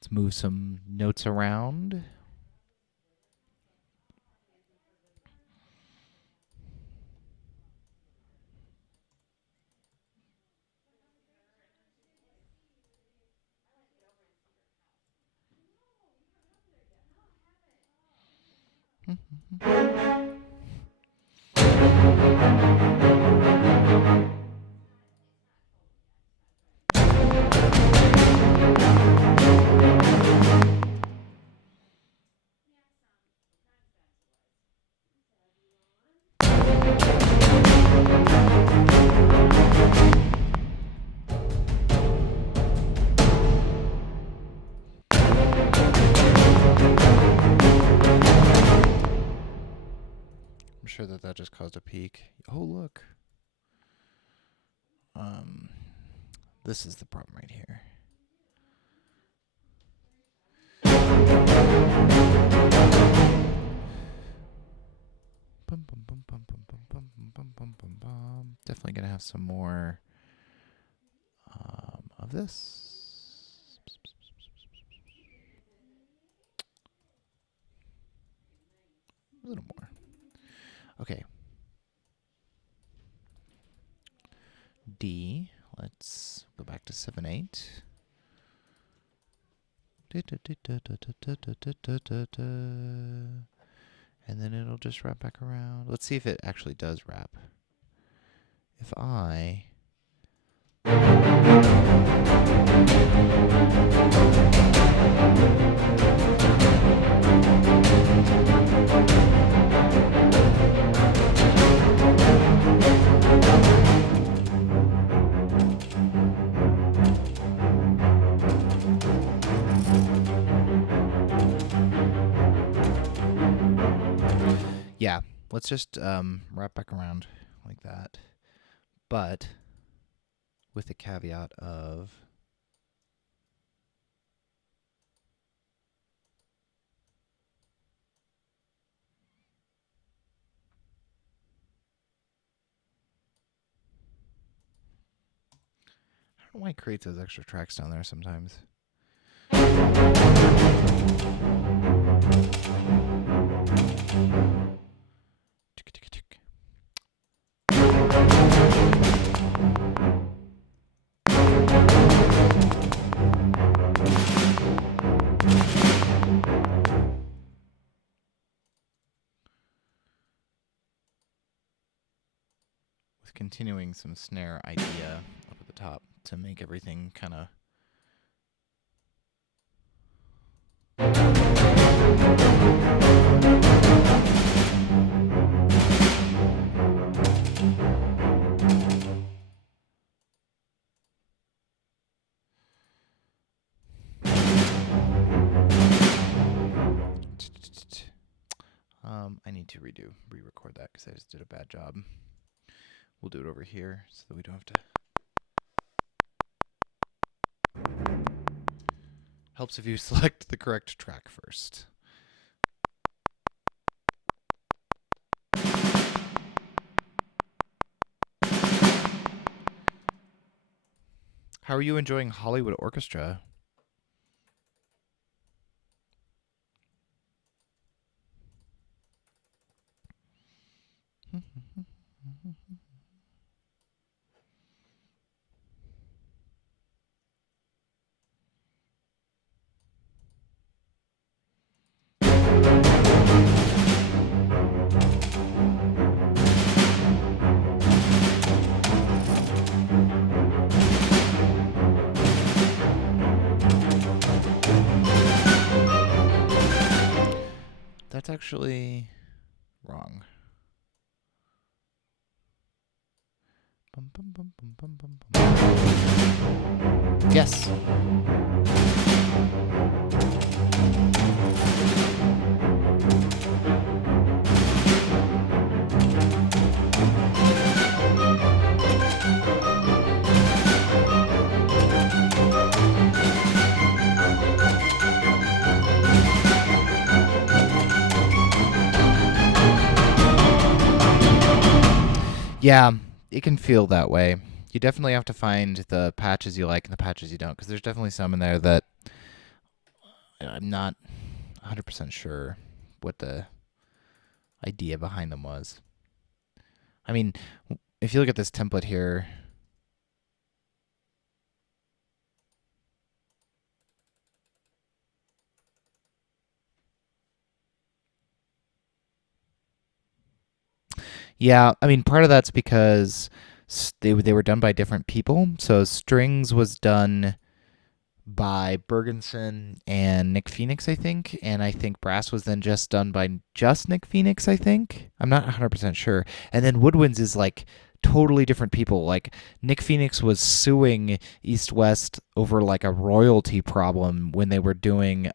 Let's move some notes around. I'm sure that just caused a peak. Oh, look. This is the problem right here. Bum, bum, bum, bum, bum, bum, bum, bum, bum, bum, bum. Definitely gonna have some more of this. A little more. Okay. D. Let's go back to 7/8. And then it'll just wrap back around. Let's see if it actually does wrap. If I yeah, let's just wrap back around like that. But with the caveat of I don't know why it creates those extra tracks down there sometimes. With continuing some snare idea up at the top to make everything kind of I need to re-record that because I just did a bad job We'll do it over here so that we don't have to. Helps if you select the correct track first. How are you enjoying Hollywood Orchestra? That's actually wrong. Bum, bum, bum, bum, bum, bum, bum. Yes. Yeah, it can feel that way. You definitely have to find the patches you like and the patches you don't, because there's definitely some in there that I'm not 100% sure what the idea behind them was. I mean, if you look at this template here, yeah, I mean, part of that's because they were done by different people. So Strings was done by Bergenson and Nick Phoenix, I think, and I think Brass was then just done by just Nick Phoenix, I think. I'm not 100% sure. And then Woodwinds is like totally different people. Like Nick Phoenix was suing East West over like a royalty problem when they were doing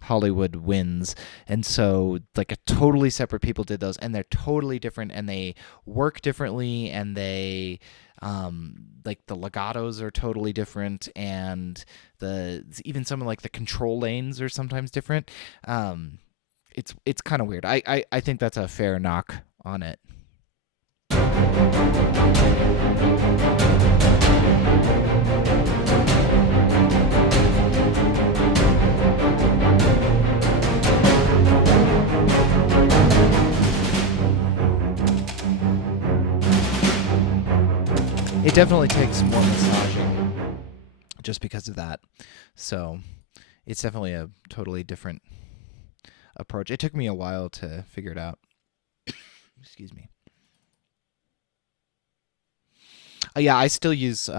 Hollywood Winds, and so like a totally separate people did those, and they're totally different, and they work differently, and they like the legatos are totally different, and the even some of like the control lanes are sometimes different. It's kind of weird. I think that's a fair knock on it. It definitely takes more massaging just because of that. So it's definitely a totally different approach. It took me a while to figure it out. Excuse me. Yeah, I still use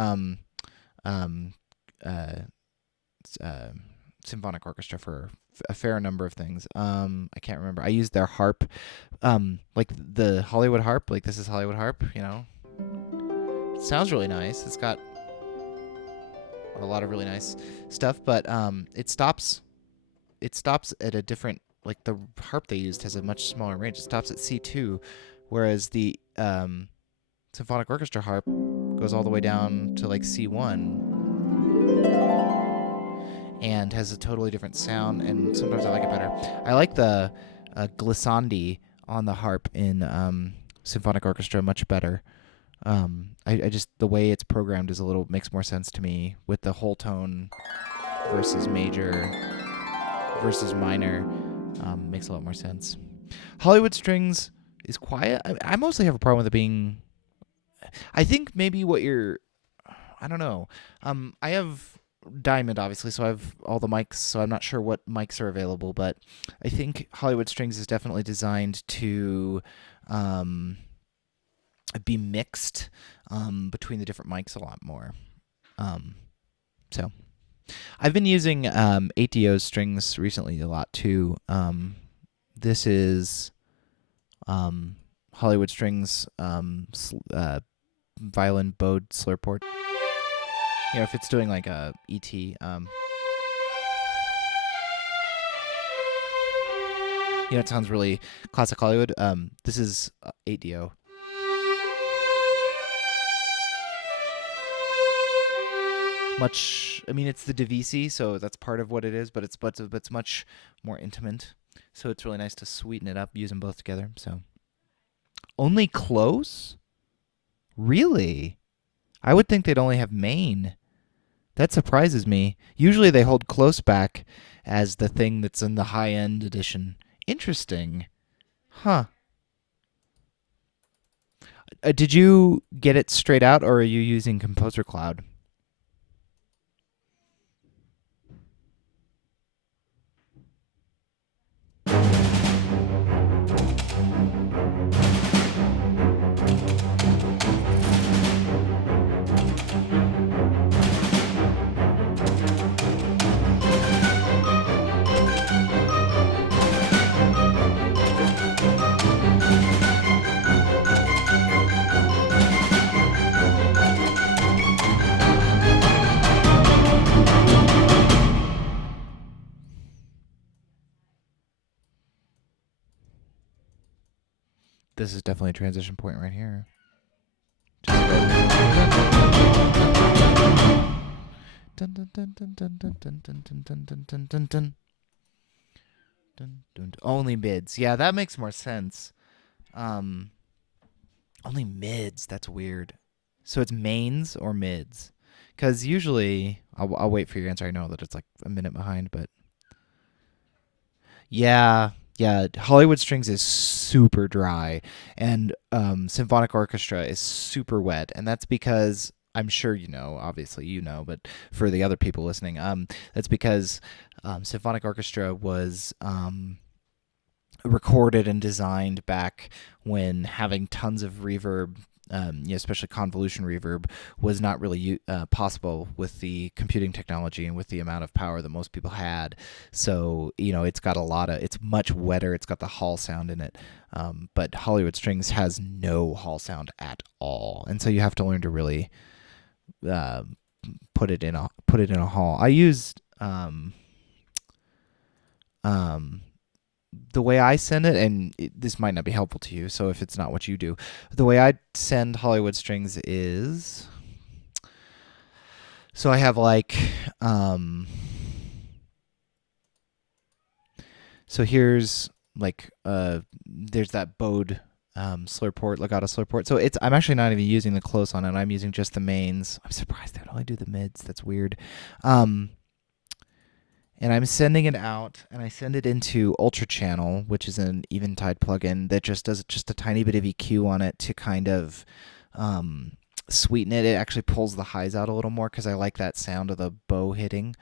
symphonic orchestra for a fair number of things. I can't remember. I used their harp, like the Hollywood harp. Like this is Hollywood harp. You know, it sounds really nice. It's got a lot of really nice stuff, but it stops at a different, like the harp they used has a much smaller range. It stops at C2, whereas the symphonic orchestra harp goes all the way down to like C1 and has a totally different sound, and sometimes I like it better. I like the glissandi on the harp in symphonic orchestra much better. I just, the way it's programmed is makes more sense to me with the whole tone versus major versus minor. Makes a lot more sense. Hollywood Strings is quiet. I mostly have a problem with it being, I think maybe what you're, I don't know. I have Diamond, obviously, so I have all the mics, so I'm not sure what mics are available, but I think Hollywood Strings is definitely designed to be mixed between the different mics a lot more. So I've been using 8DO strings recently a lot too. This is Hollywood Strings violin bowed slurport. You know, if it's doing like a ET. You know, it sounds really classic Hollywood. This is 8DO. much. I mean, it's the Divisi, so that's part of what it is, but it's much more intimate. So it's really nice to sweeten it up, use them both together. So only close? Really? I would think they'd only have main. That surprises me. Usually they hold close back as the thing that's in the high end edition. Interesting. Huh. Did you get it straight out, or are you using Composer Cloud? This is definitely a transition point right here. Dun dun dun dun dun dun dun dun dun dun dun dun dun dun. Dun, dun, only mids. Yeah, that makes more sense. Only mids. That's weird. So it's mains or mids? Because usually, I'll wait for your answer. I know that it's like a minute behind, but yeah, Hollywood Strings is super dry, and Symphonic Orchestra is super wet, and that's because I'm sure you know, obviously you know, but for the other people listening, that's because Symphonic Orchestra was recorded and designed back when having tons of reverb, especially convolution reverb, was not really possible with the computing technology and with the amount of power that most people had. So, it's got it's much wetter. It's got the hall sound in it. But Hollywood Strings has no hall sound at all. And so you have to learn to really put it in a hall. I used the way I send it, and this might not be helpful to you, so if it's not what you do, the way I send Hollywood Strings is, so I have so here's there's that bowed slur port, legato slur port. So I'm actually not even using the close on it. I'm using just the mains. I'm surprised they would only do the mids. That's weird. And I'm sending it out, and I send it into Ultra Channel, which is an Eventide plugin that just does just a tiny bit of EQ on it to kind of sweeten it. It actually pulls the highs out a little more because I like that sound of the bow hitting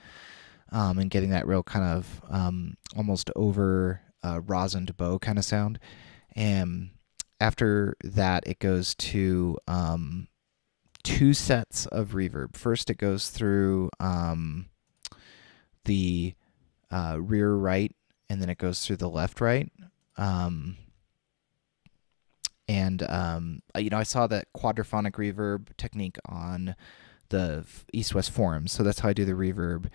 and getting that real kind of almost over rosined bow kind of sound. And after that, it goes to 2 sets of reverb. First, it goes through the rear right, and then it goes through the left right. I saw that quadraphonic reverb technique on the East-West forums, so that's how I do the reverb.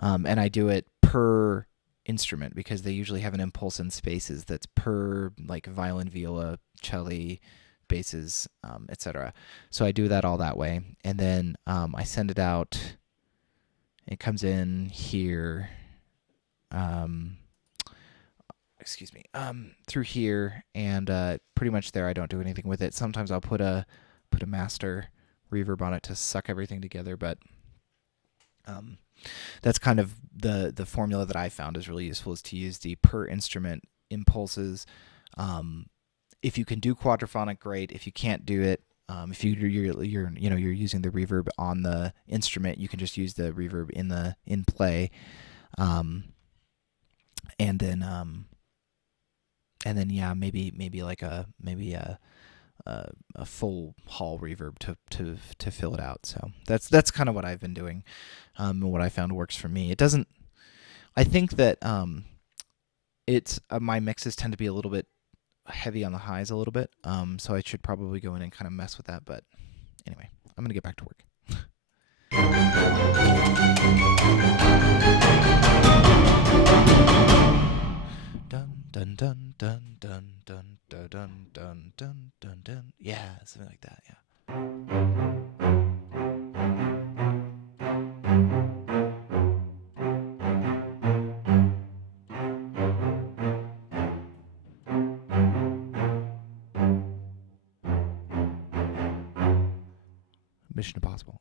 And I do it per instrument because they usually have an impulse in spaces that's per violin, viola, cello, basses, etc. So I do that all that way, and then I send it out. It comes in here, through here, and pretty much there I don't do anything with it. Sometimes I'll put a master reverb on it to suck everything together, but that's kind of the formula that I found is really useful, is to use the per instrument impulses. If you can do quadraphonic, great. If you can't do it, if you're using the reverb on the instrument, you can just use the reverb in play, and then maybe a full hall reverb to fill it out. So that's kind of what I've been doing, and what I found works for me. It doesn't. I think that it's my mixes tend to be a little bit heavy on the highs a little bit, so I should probably go in and kind of mess with that, but anyway, I'm gonna get back to work. Dun dun dun dun dun dun dun dun dun dun dun dun. Yeah, something like that. Yeah. Mission Impossible.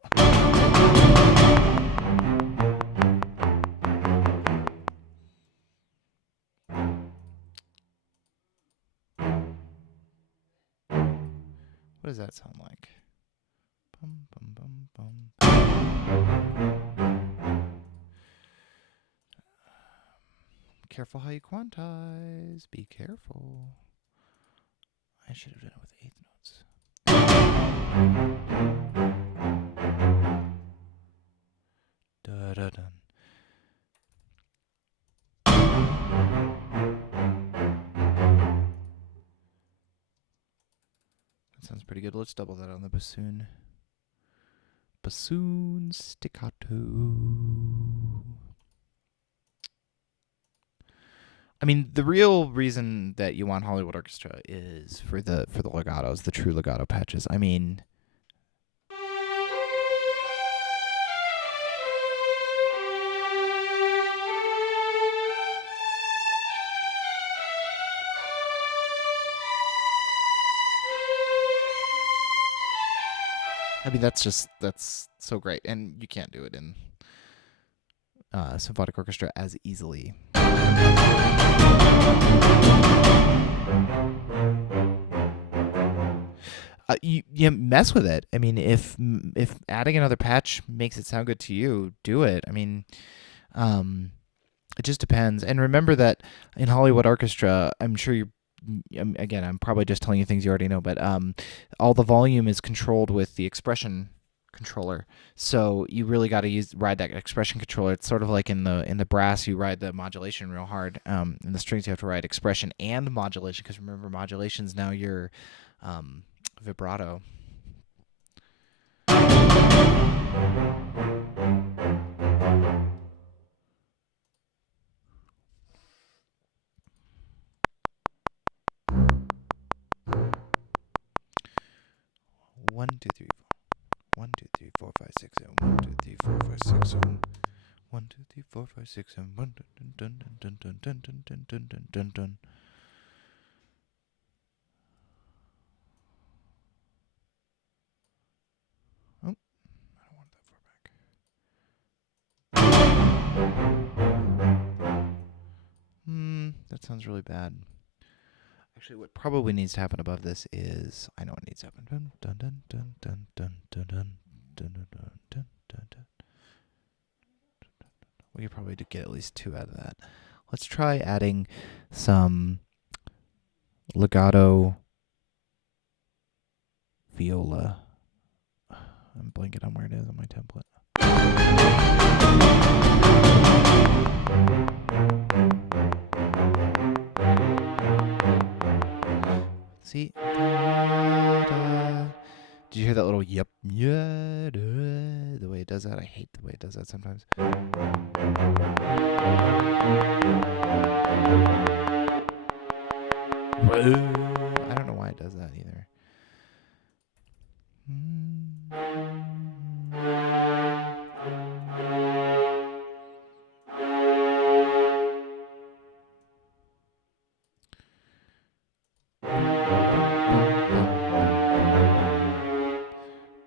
What does that sound like? Bum, bum, bum, bum. Careful how you quantize. Be careful. I should have done it with eighth notes. Da da dun. That sounds pretty good. Let's double that on the bassoon. Bassoon staccato. I mean, the real reason that you want Hollywood Orchestra is for the legatos, the true legato patches. I mean, that's so great, and you can't do it in symphonic orchestra as easily. You mess with it. I mean, if adding another patch makes it sound good to you, do it. I mean, it just depends. And remember that in Hollywood Orchestra, I'm sure you're. Again, I'm probably just telling you things you already know, but all the volume is controlled with the expression controller. So you really got to ride that expression controller. It's sort of like in the brass, you ride the modulation real hard. In the strings, you have to ride expression and modulation, because remember, modulation's now your vibrato. One, two, three, four. 1, 2, 3, 4, 5, 6, 7. 1, 2, 3, 4, 5, 6, 7. 1, 2, 3, 4, 5, 6, 7. 1, dun, dun, dun, dun, dun, dun, dun, dun, dun, dun, dun. Oh, I don't want that far back. That sounds really bad. Actually, what probably needs to happen above this is, I know what needs to happen. Dun, dun, dun, dun, dun, dun, dun, dun, dun, dun, dun, dun, dun. We could probably get at least 2 out of that. Let's try adding some legato viola. I'm blanking on where it is on my template. See? Did you hear that little yep? Yeah, the way it does that? I hate the way it does that sometimes. I don't know why it does that either.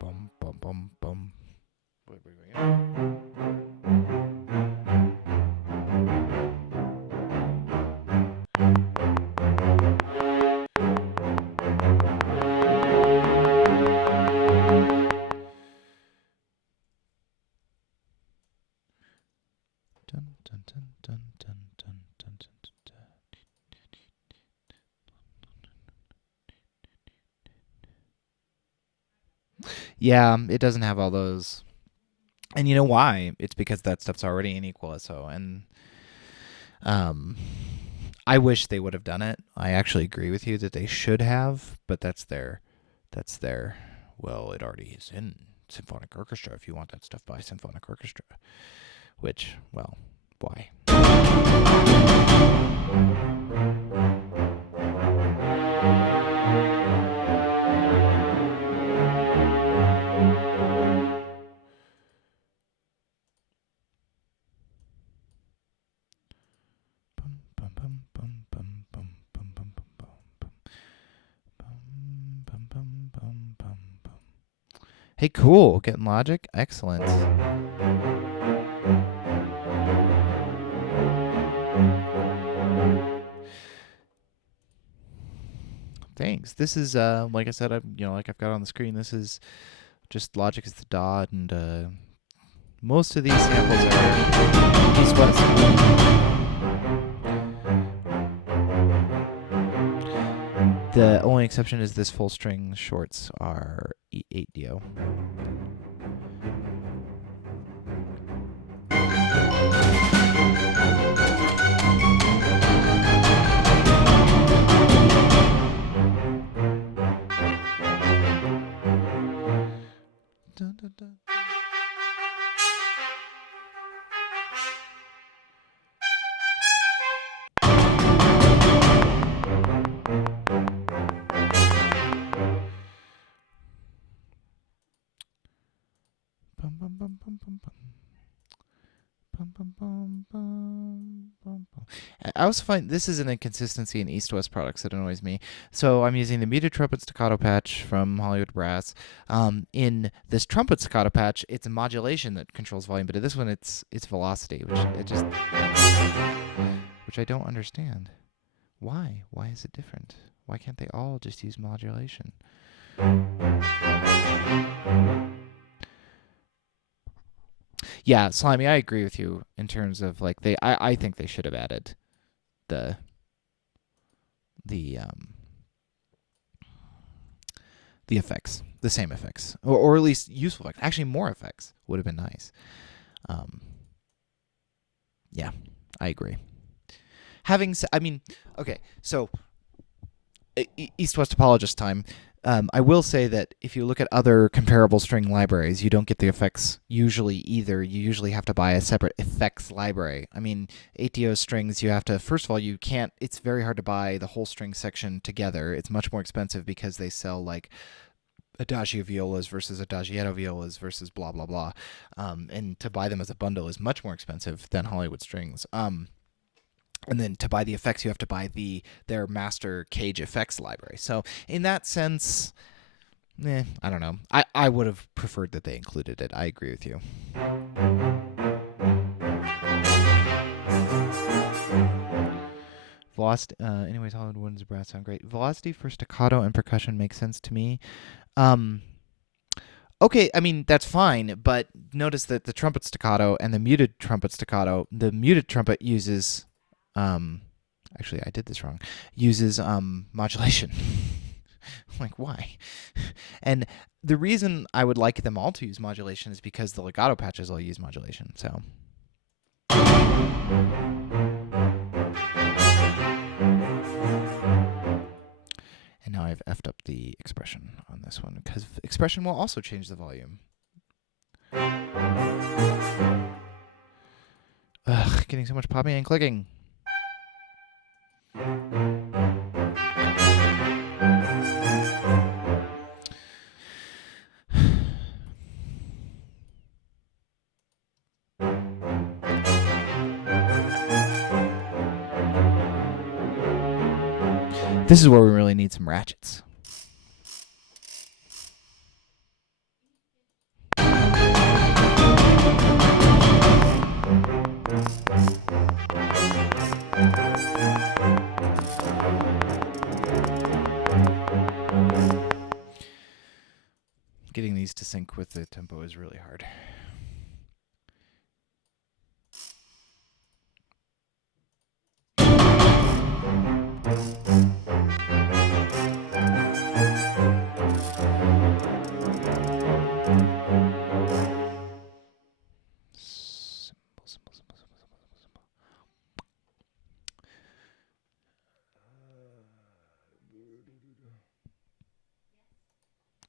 Bum, bum, bum, bum. Wait, wait, wait. Dun, dun, dun, dun, dun, dun, dun, dun, dun. Yeah, it doesn't have all those. And you know why? It's because that stuff's already in Equaliso. And I wish they would have done it. I actually agree with you that they should have, but that's their well, it already is in symphonic orchestra if you want that stuff by symphonic orchestra. Which, well, why? Hey, cool. Getting logic. Excellent. Thanks. This is like I said, like I've got on the screen. This is just logic is the dot, and most of these samples are east west. The only exception is this full string shorts are 8DO. Dun, dun, dun. Bum, bum, bum, bum, bum, bum. Bum, bum, bum, bum, bum, bum. I also find this is an inconsistency in East-West products that annoys me. So I'm using the muted trumpet staccato patch from Hollywood Brass. In this trumpet staccato patch, it's a modulation that controls volume, but in this one, it's velocity, which I don't understand. Why? Why is it different? Why can't they all just use modulation? Yeah, Slimy, I agree with you in terms of like I think they should have added the effects, the same effects, or at least useful effects. Actually, more effects would have been nice. Yeah, I agree. Okay, so East-West apologist time. I will say that if you look at other comparable string libraries, you don't get the effects usually either. You usually have to buy a separate effects library. I mean, 8DO strings, you have to, first of all, it's very hard to buy the whole string section together. It's much more expensive because they sell like adagio violas versus adagietto violas versus blah, blah, blah. And to buy them as a bundle is much more expensive than Hollywood strings. And then to buy the effects, you have to buy their master Cage effects library. So in that sense, I don't know. I would have preferred that they included it. I agree with you. Velocity. Anyways, Hollywood Wooden's brass sound great. Velocity for staccato and percussion makes sense to me. Okay, I mean, that's fine, but notice that the trumpet staccato and the muted trumpet staccato, the muted trumpet uses... actually, I did this wrong. Uses modulation. Like, why? And the reason I would like them all to use modulation is because the legato patches all use modulation. So. And now I've effed up the expression on this one because expression will also change the volume. Ugh, getting so much popping and clicking. This is where we really need some ratchets. Getting these to sync with the tempo is really hard.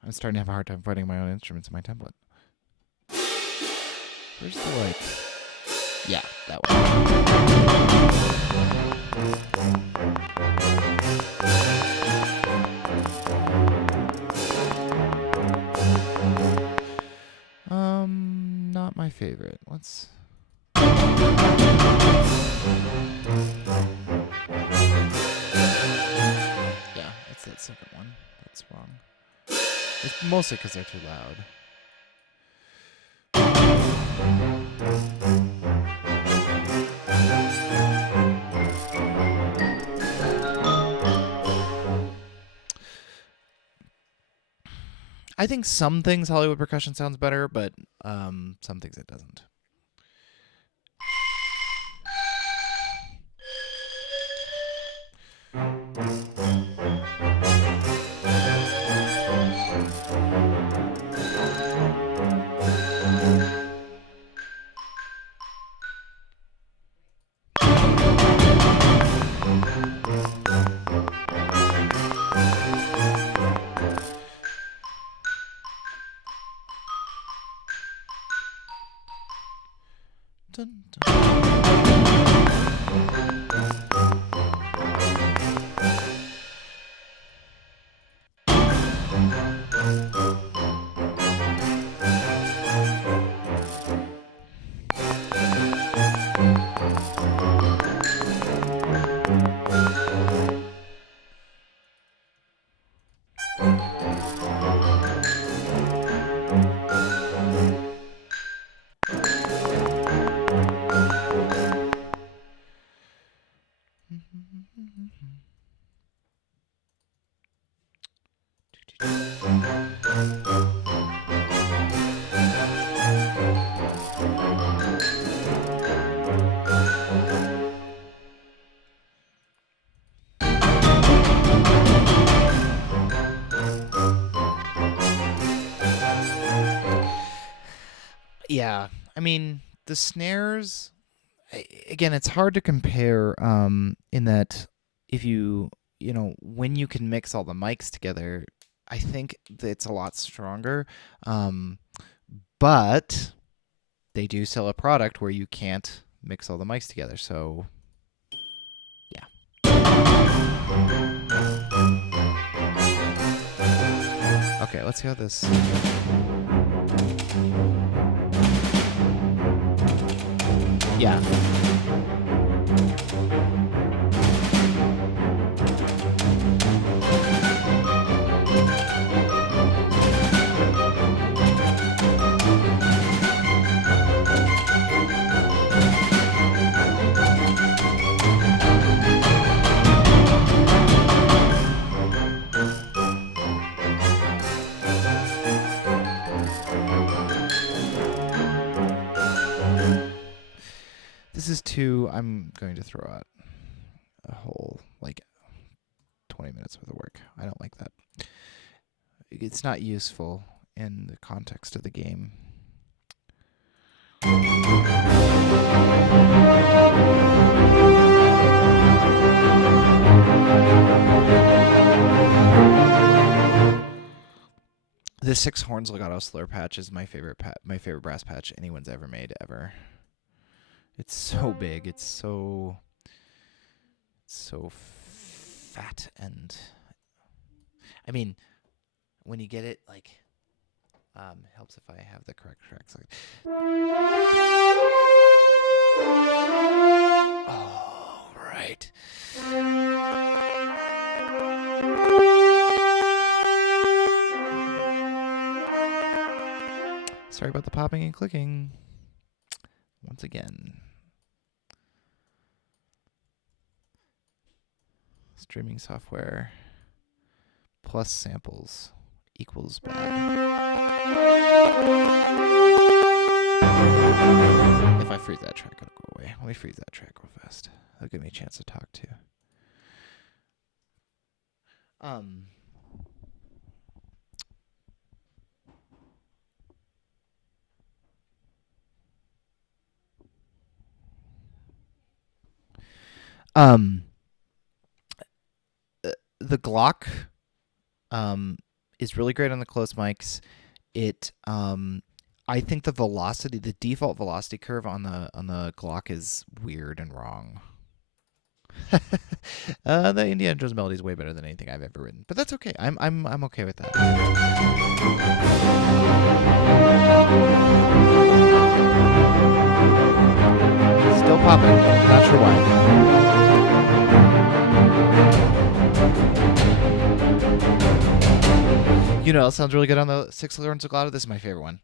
I'm starting to have a hard time finding my own instruments in my template. Where's the like? Yeah, that one. Not my favorite. Let's. Yeah, it's that second one. That's wrong. It's mostly because they're too loud. I think some things Hollywood percussion sounds better, but some things it doesn't. Dun, dun. Yeah, I mean the snares. Again, it's hard to compare. In that if when you can mix all the mics together, I think that it's a lot stronger. But they do sell a product where you can't mix all the mics together. So, yeah. Okay, let's see how this. Yeah. This is two. I'm going to throw out a whole 20 minutes worth of work. I don't like that. It's not useful in the context of the game. The 6 horns legato slur patch is my favorite brass patch anyone's ever made ever. It's so big. It's so fat, and I mean, when you get it, helps if I have the correct tracks. Oh, right. Sorry about the popping and clicking. Once again. Streaming software plus samples equals bad. If I freeze that track, it'll go away. Let me freeze that track real fast. That'll give me a chance to talk too. The Glock is really great on the close mics. I think the default velocity curve on the Glock is weird and wrong. The Indiana Jones melody is way better than anything I've ever written, but that's okay. I'm okay with that. Still popping. Not sure why. You know, it sounds really good on the 6 horns legato. This is my favorite one.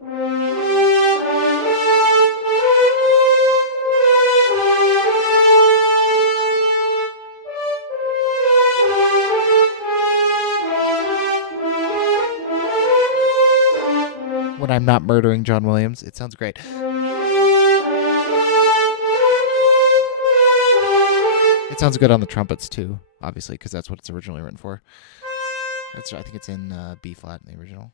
I'm not murdering John Williams. It sounds great. It sounds good on the trumpets too, obviously, because that's what it's originally written for. I think it's in B flat in the original.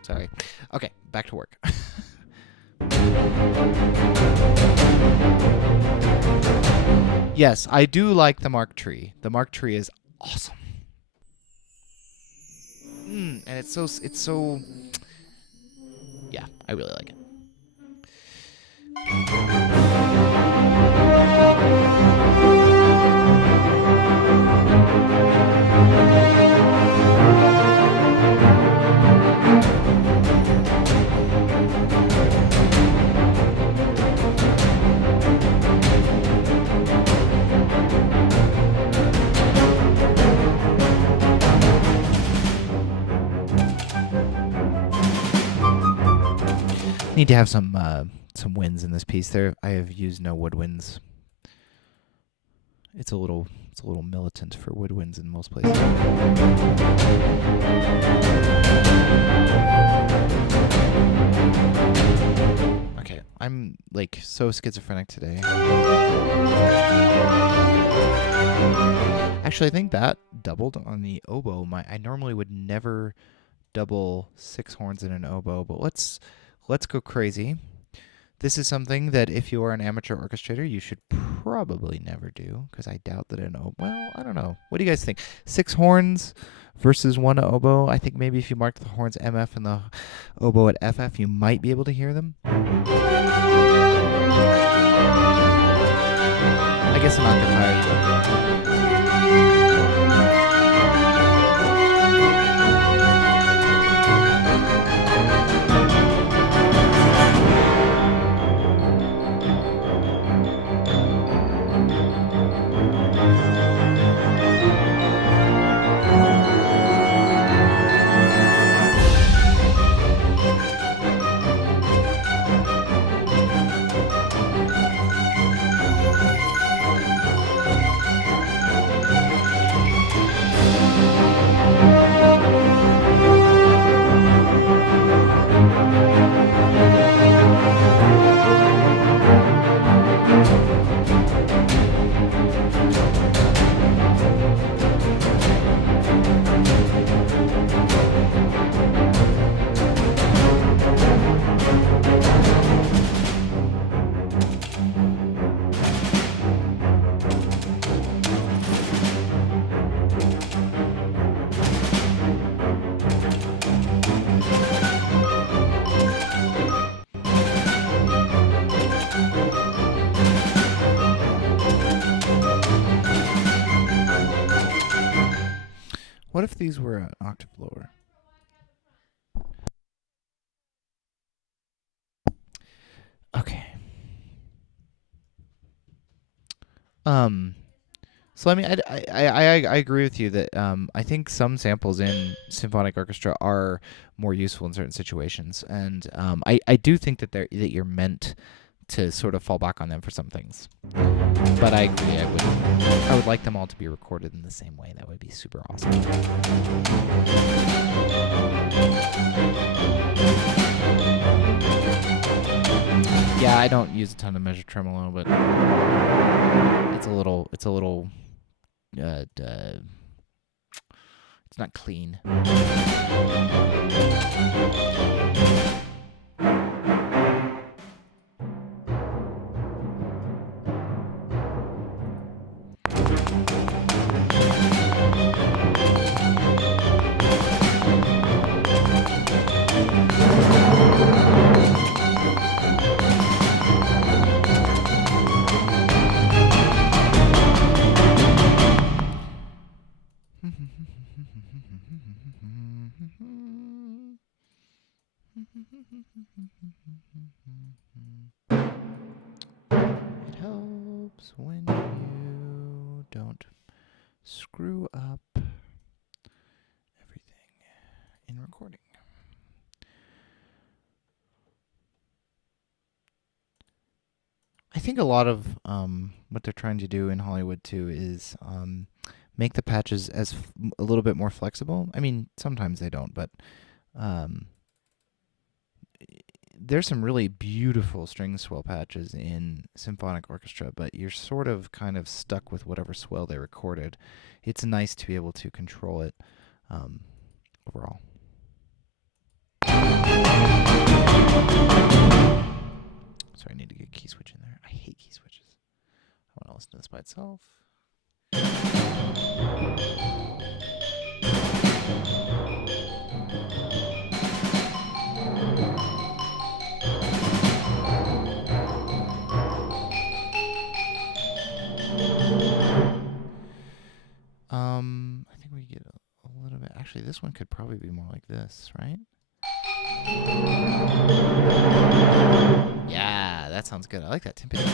Sorry. Okay, back to work. Yes, I do like the Mark III. The Mark III is awesome. And it's so yeah, I really like it. Need to have some winds in this piece. There, I have used no woodwinds. It's a little militant for woodwinds in most places. Okay, I'm like so schizophrenic today. Actually, I think that doubled on the oboe. I normally would never double 6 horns in an oboe, but let's go crazy. This is something that if you are an amateur orchestrator, you should probably never do, because I doubt that an oboe... Well, I don't know. What do you guys think? 6 horns versus 1 oboe? I think maybe if you mark the horns MF and the oboe at FF, you might be able to hear them. I guess an octave higher. What if these were an octave lower? Okay. So I mean, I agree with you that I think some samples in symphonic orchestra are more useful in certain situations, and I do think that you're meant to sort of fall back on them for some things. But I agree, I would like them all to be recorded in the same way. That would be super awesome. Yeah, I don't use a ton of measured tremolo, but it's a little it's not clean. It helps when you don't screw up everything in recording. think a lot of what they're trying to do in Hollywood too is make the patches a little bit more flexible. I mean, sometimes they don't, but um, there's some really beautiful string swell patches in symphonic orchestra, but you're sort of kind of stuck with whatever swell they recorded. It's nice to be able to control it overall. Sorry, I need to get key switch in there. I hate key switches. I want to listen to this by itself. I think we get a little bit. Actually, this one could probably be more like this, right? Yeah, that sounds good. I like that timpani.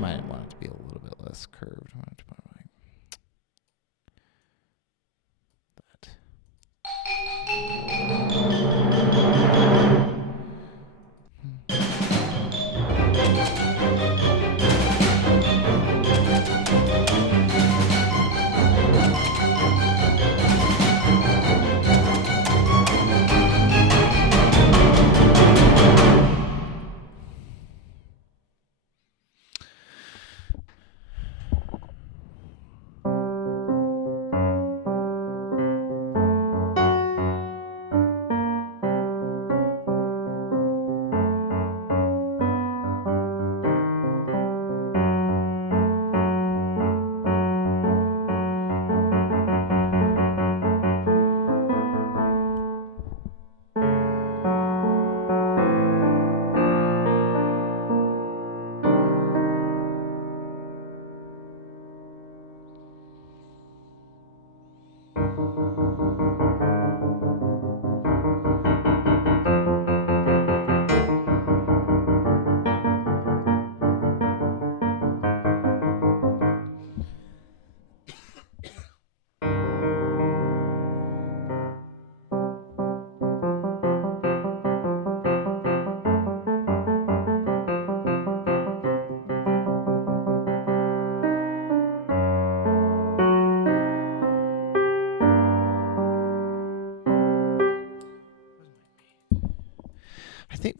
Might want it to be a little bit less curved. I want it to put like that.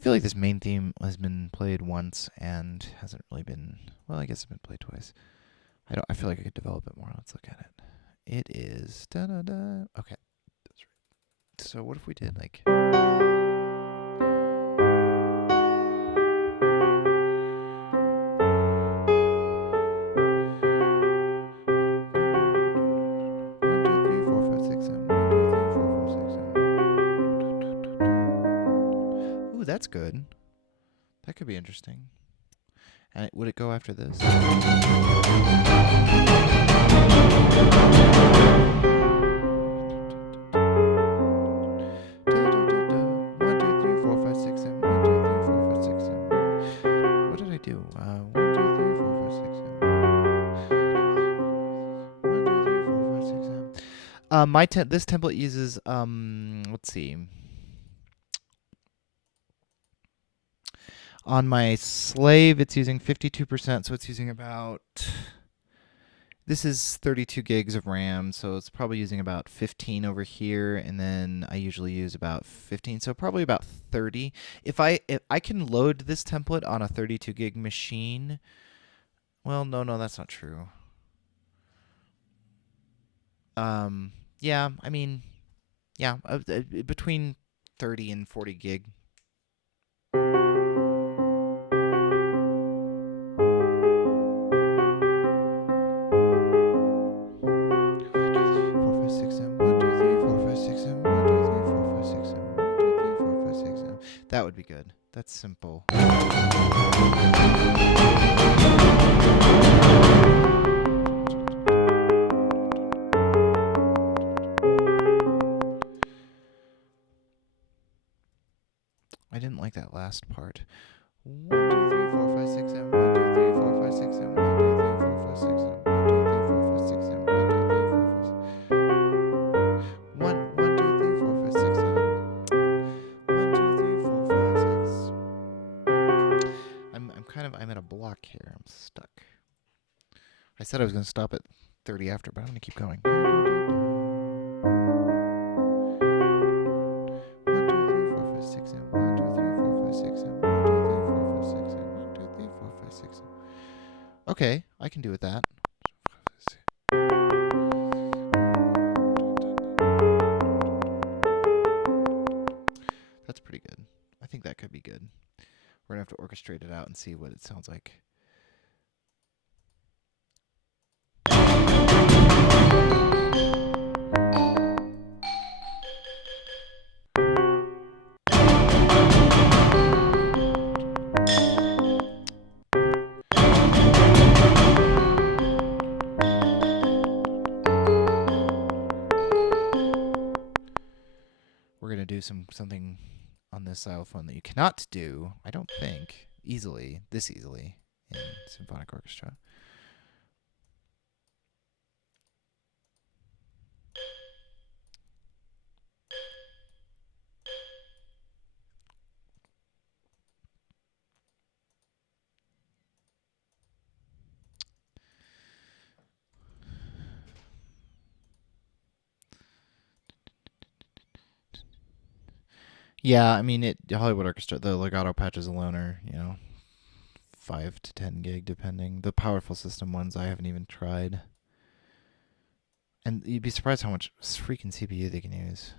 Feel like this main theme has been played once and hasn't really been. Well, I guess it's been played twice. I feel like I could develop it more. Let's look at it. It is da da da. Okay, that's right. So what if we did like? That's good. That could be interesting. And would it go after this? What did I do? 1, 2, 3, 4, 5, 6, 7. 1, 2, 3, 4, 5, 6, 7. This template uses let's see. On my slave, it's using 52%, so it's using about... This is 32 gigs of RAM, so it's probably using about 15 over here, and then I usually use about 15, so probably about 30. If I can load this template on a 32 gig machine... Well, no, that's not true. Yeah, I mean... Yeah, between 30 and 40 gig. That would be good. That's simple. I didn't like that last part. 1, 2, 3, 4, 5, 6, 7. 1, 2, 3, 4, 5, 6, 7. 1, 2, said I was going to stop at 30 after, but I'm going to keep going. 1, 2, 3, 4, 5, 6, 7. 1, 2, 3, 4, 5, 6, 7. 1, 2, 3, 4, 5, 6, 7. Okay, I can do with that. That's pretty good. I think that could be good. We're going to have to orchestrate it out and see what it sounds like. We're going to do something on this xylophone that you cannot do, I don't think, this easily in symphonic orchestra. Yeah, I mean, Hollywood Orchestra, the legato patches alone are, 5 to 10 gig, depending. The powerful system ones I haven't even tried. And you'd be surprised how much freaking CPU they can use.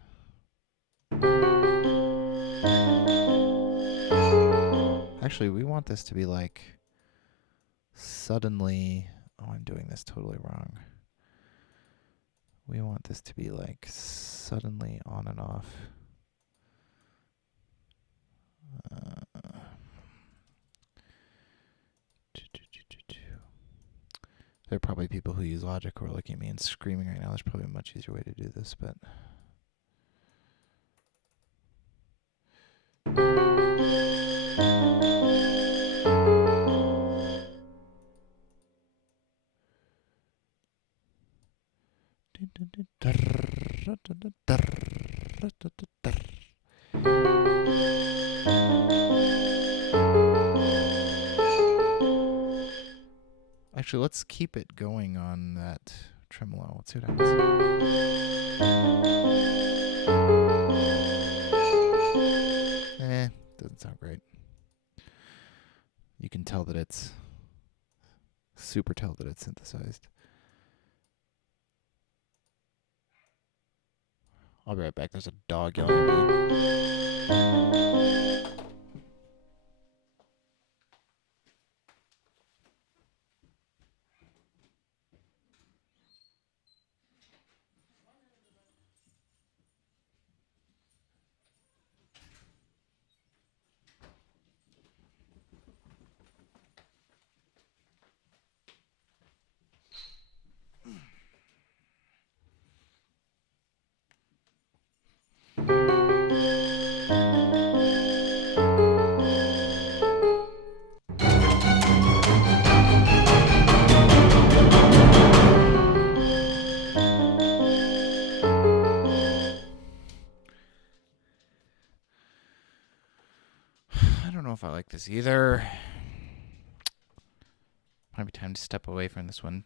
Actually, we want this to be like suddenly... Oh, I'm doing this totally wrong. We want this to be like suddenly on and off. There are probably people who use Logic who are looking at me and screaming right now. There's probably a much easier way to do this, but... Actually, let's keep it going on that tremolo. Let's see what happens. Doesn't sound great. You can tell that it's synthesized. I'll be right back. There's a dog yelling at me. I don't know if I like this either. Might be time to step away from this one.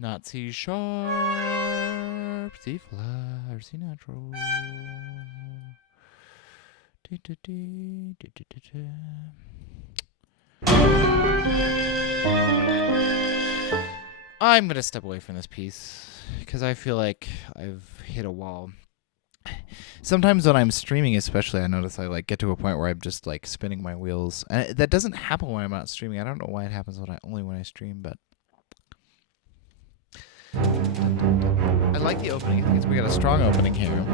Not C sharp, C flat, C natural. I'm going to step away from this piece because I feel like I've hit a wall. Sometimes when I'm streaming especially, I notice I like get to a point where I'm just like spinning my wheels. And that doesn't happen when I'm not streaming. I don't know why it happens only when I stream, but I like the opening. I think we got a strong opening here.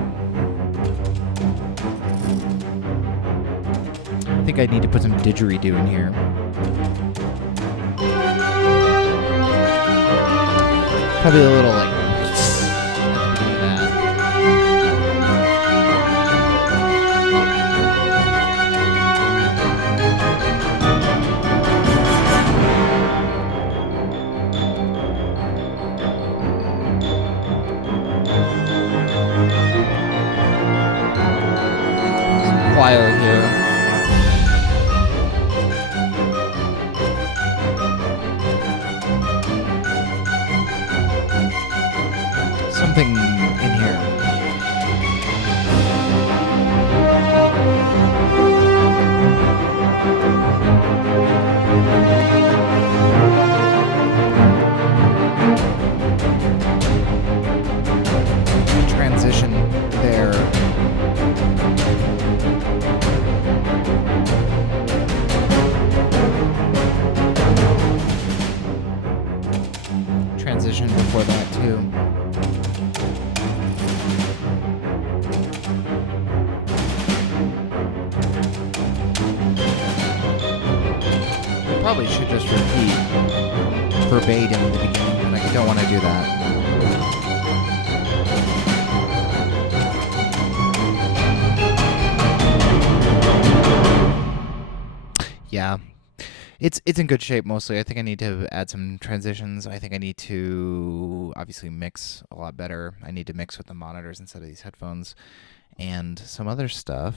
I think I need to put some didgeridoo in here. Probably a little like at the beginning of that. choir here. Something in here. Transition there. Transition before that too. Probably should just repeat verbatim in the beginning, but I don't want to do that. Yeah. It's in good shape mostly. I think I need to add some transitions. I think I need to obviously mix a lot better. I need to mix with the monitors instead of these headphones and some other stuff.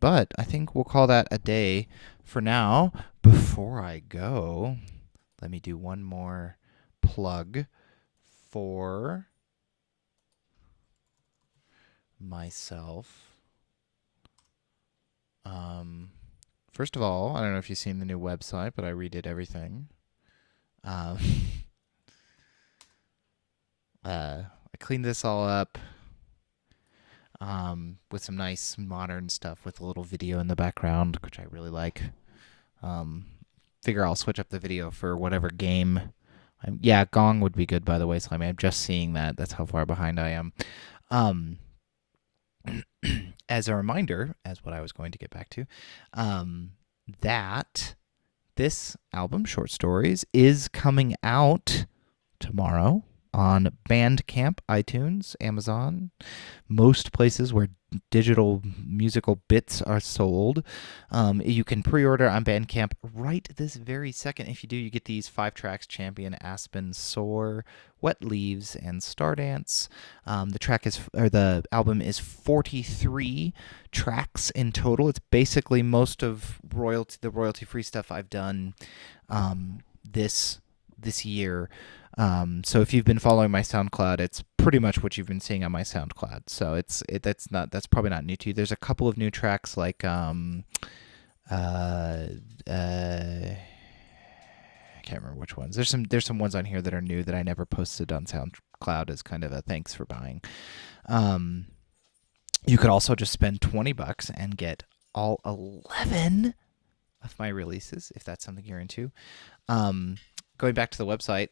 But I think we'll call that a day for now. Before I go, let me do one more plug for myself. First of all, I don't know if you've seen the new website, but I redid everything. I cleaned this all up with some nice modern stuff with a little video in the background, which I really like. Figure I'll switch up the video for whatever game. Yeah, Gong would be good, by the way, Slimy. I'm just seeing that. That's how far behind I am. As a reminder, as what I was going to get back to, that this album, Short Stories, is coming out tomorrow on Bandcamp, iTunes, Amazon, most places where digital musical bits are sold. You can pre-order on Bandcamp right this very second. If you do, you get these 5 tracks: Champion, Aspen, Soar, Wet Leaves, and Stardance. The album is 43 tracks in total. It's basically most of the royalty-free stuff I've done this year. So if you've been following my SoundCloud, it's pretty much what you've been seeing on my SoundCloud. So that's probably not new to you. There's a couple of new tracks like I can't remember which ones. There's some ones on here that are new that I never posted on SoundCloud as kind of a thanks for buying. You could also just spend $20 and get all 11 of my releases if that's something you're into. Going back to the website,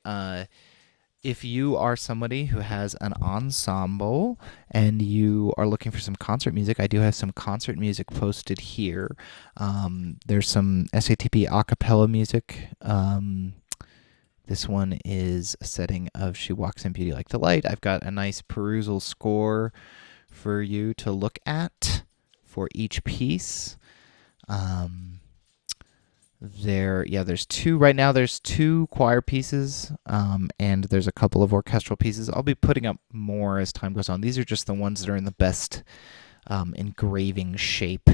if you are somebody who has an ensemble and you are looking for some concert music, I do have some concert music posted here. There's some SATP a cappella music. This one is a setting of She Walks in Beauty Like the Light. I've got a nice perusal score for you to look at for each piece. There's two right now. There's 2 choir pieces, and there's a couple of orchestral pieces. I'll be putting up more as time goes on. These are just the ones that are in the best engraving shape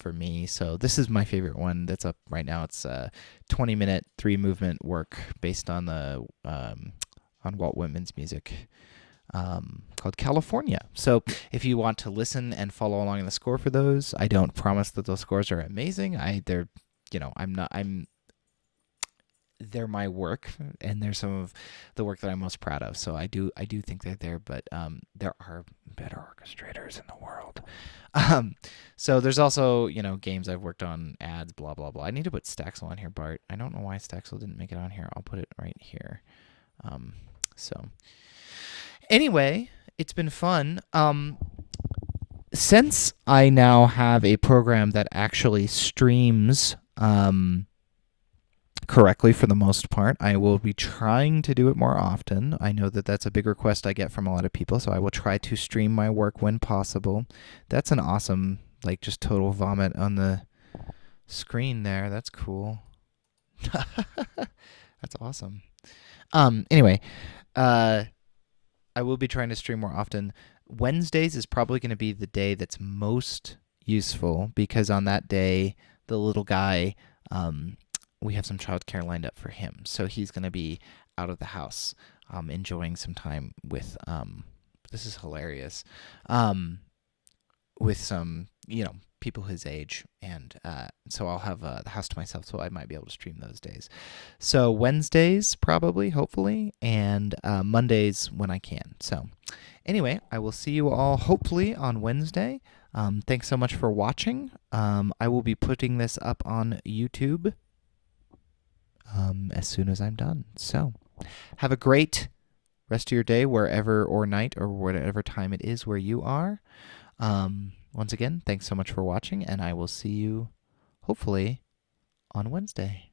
for me. So this is my favorite one that's up right now. It's a 20-minute 3-movement work based on the on Walt Whitman's music. Called California. So if you want to listen and follow along in the score for those, I don't promise that those scores are amazing. They're my work, and they're some of the work that I'm most proud of. So I do think they're there, but there are better orchestrators in the world. So there's also, games I've worked on, ads, blah, blah, blah. I need to put Staxel on here, Bart. I don't know why Staxel didn't make it on here. I'll put it right here. So anyway, it's been fun. Since I now have a program that actually streams correctly for the most part, I will be trying to do it more often. I know that that's a big request I get from a lot of people, so I will try to stream my work when possible. That's an awesome, just total vomit on the screen there. That's cool. That's awesome. Anyway, I will be trying to stream more often. Wednesdays is probably going to be the day that's most useful because on that day, the little guy, we have some childcare lined up for him. So he's going to be out of the house, enjoying some time with, this is hilarious, with some, people his age. And so I'll have the house to myself, so I might be able to stream those days. So Wednesdays, probably, hopefully, and Mondays when I can. So anyway, I will see you all hopefully on Wednesday. Thanks so much for watching. I will be putting this up on YouTube as soon as I'm done. So have a great rest of your day wherever or night or whatever time it is where you are. Once again, thanks so much for watching, and I will see you hopefully on Wednesday.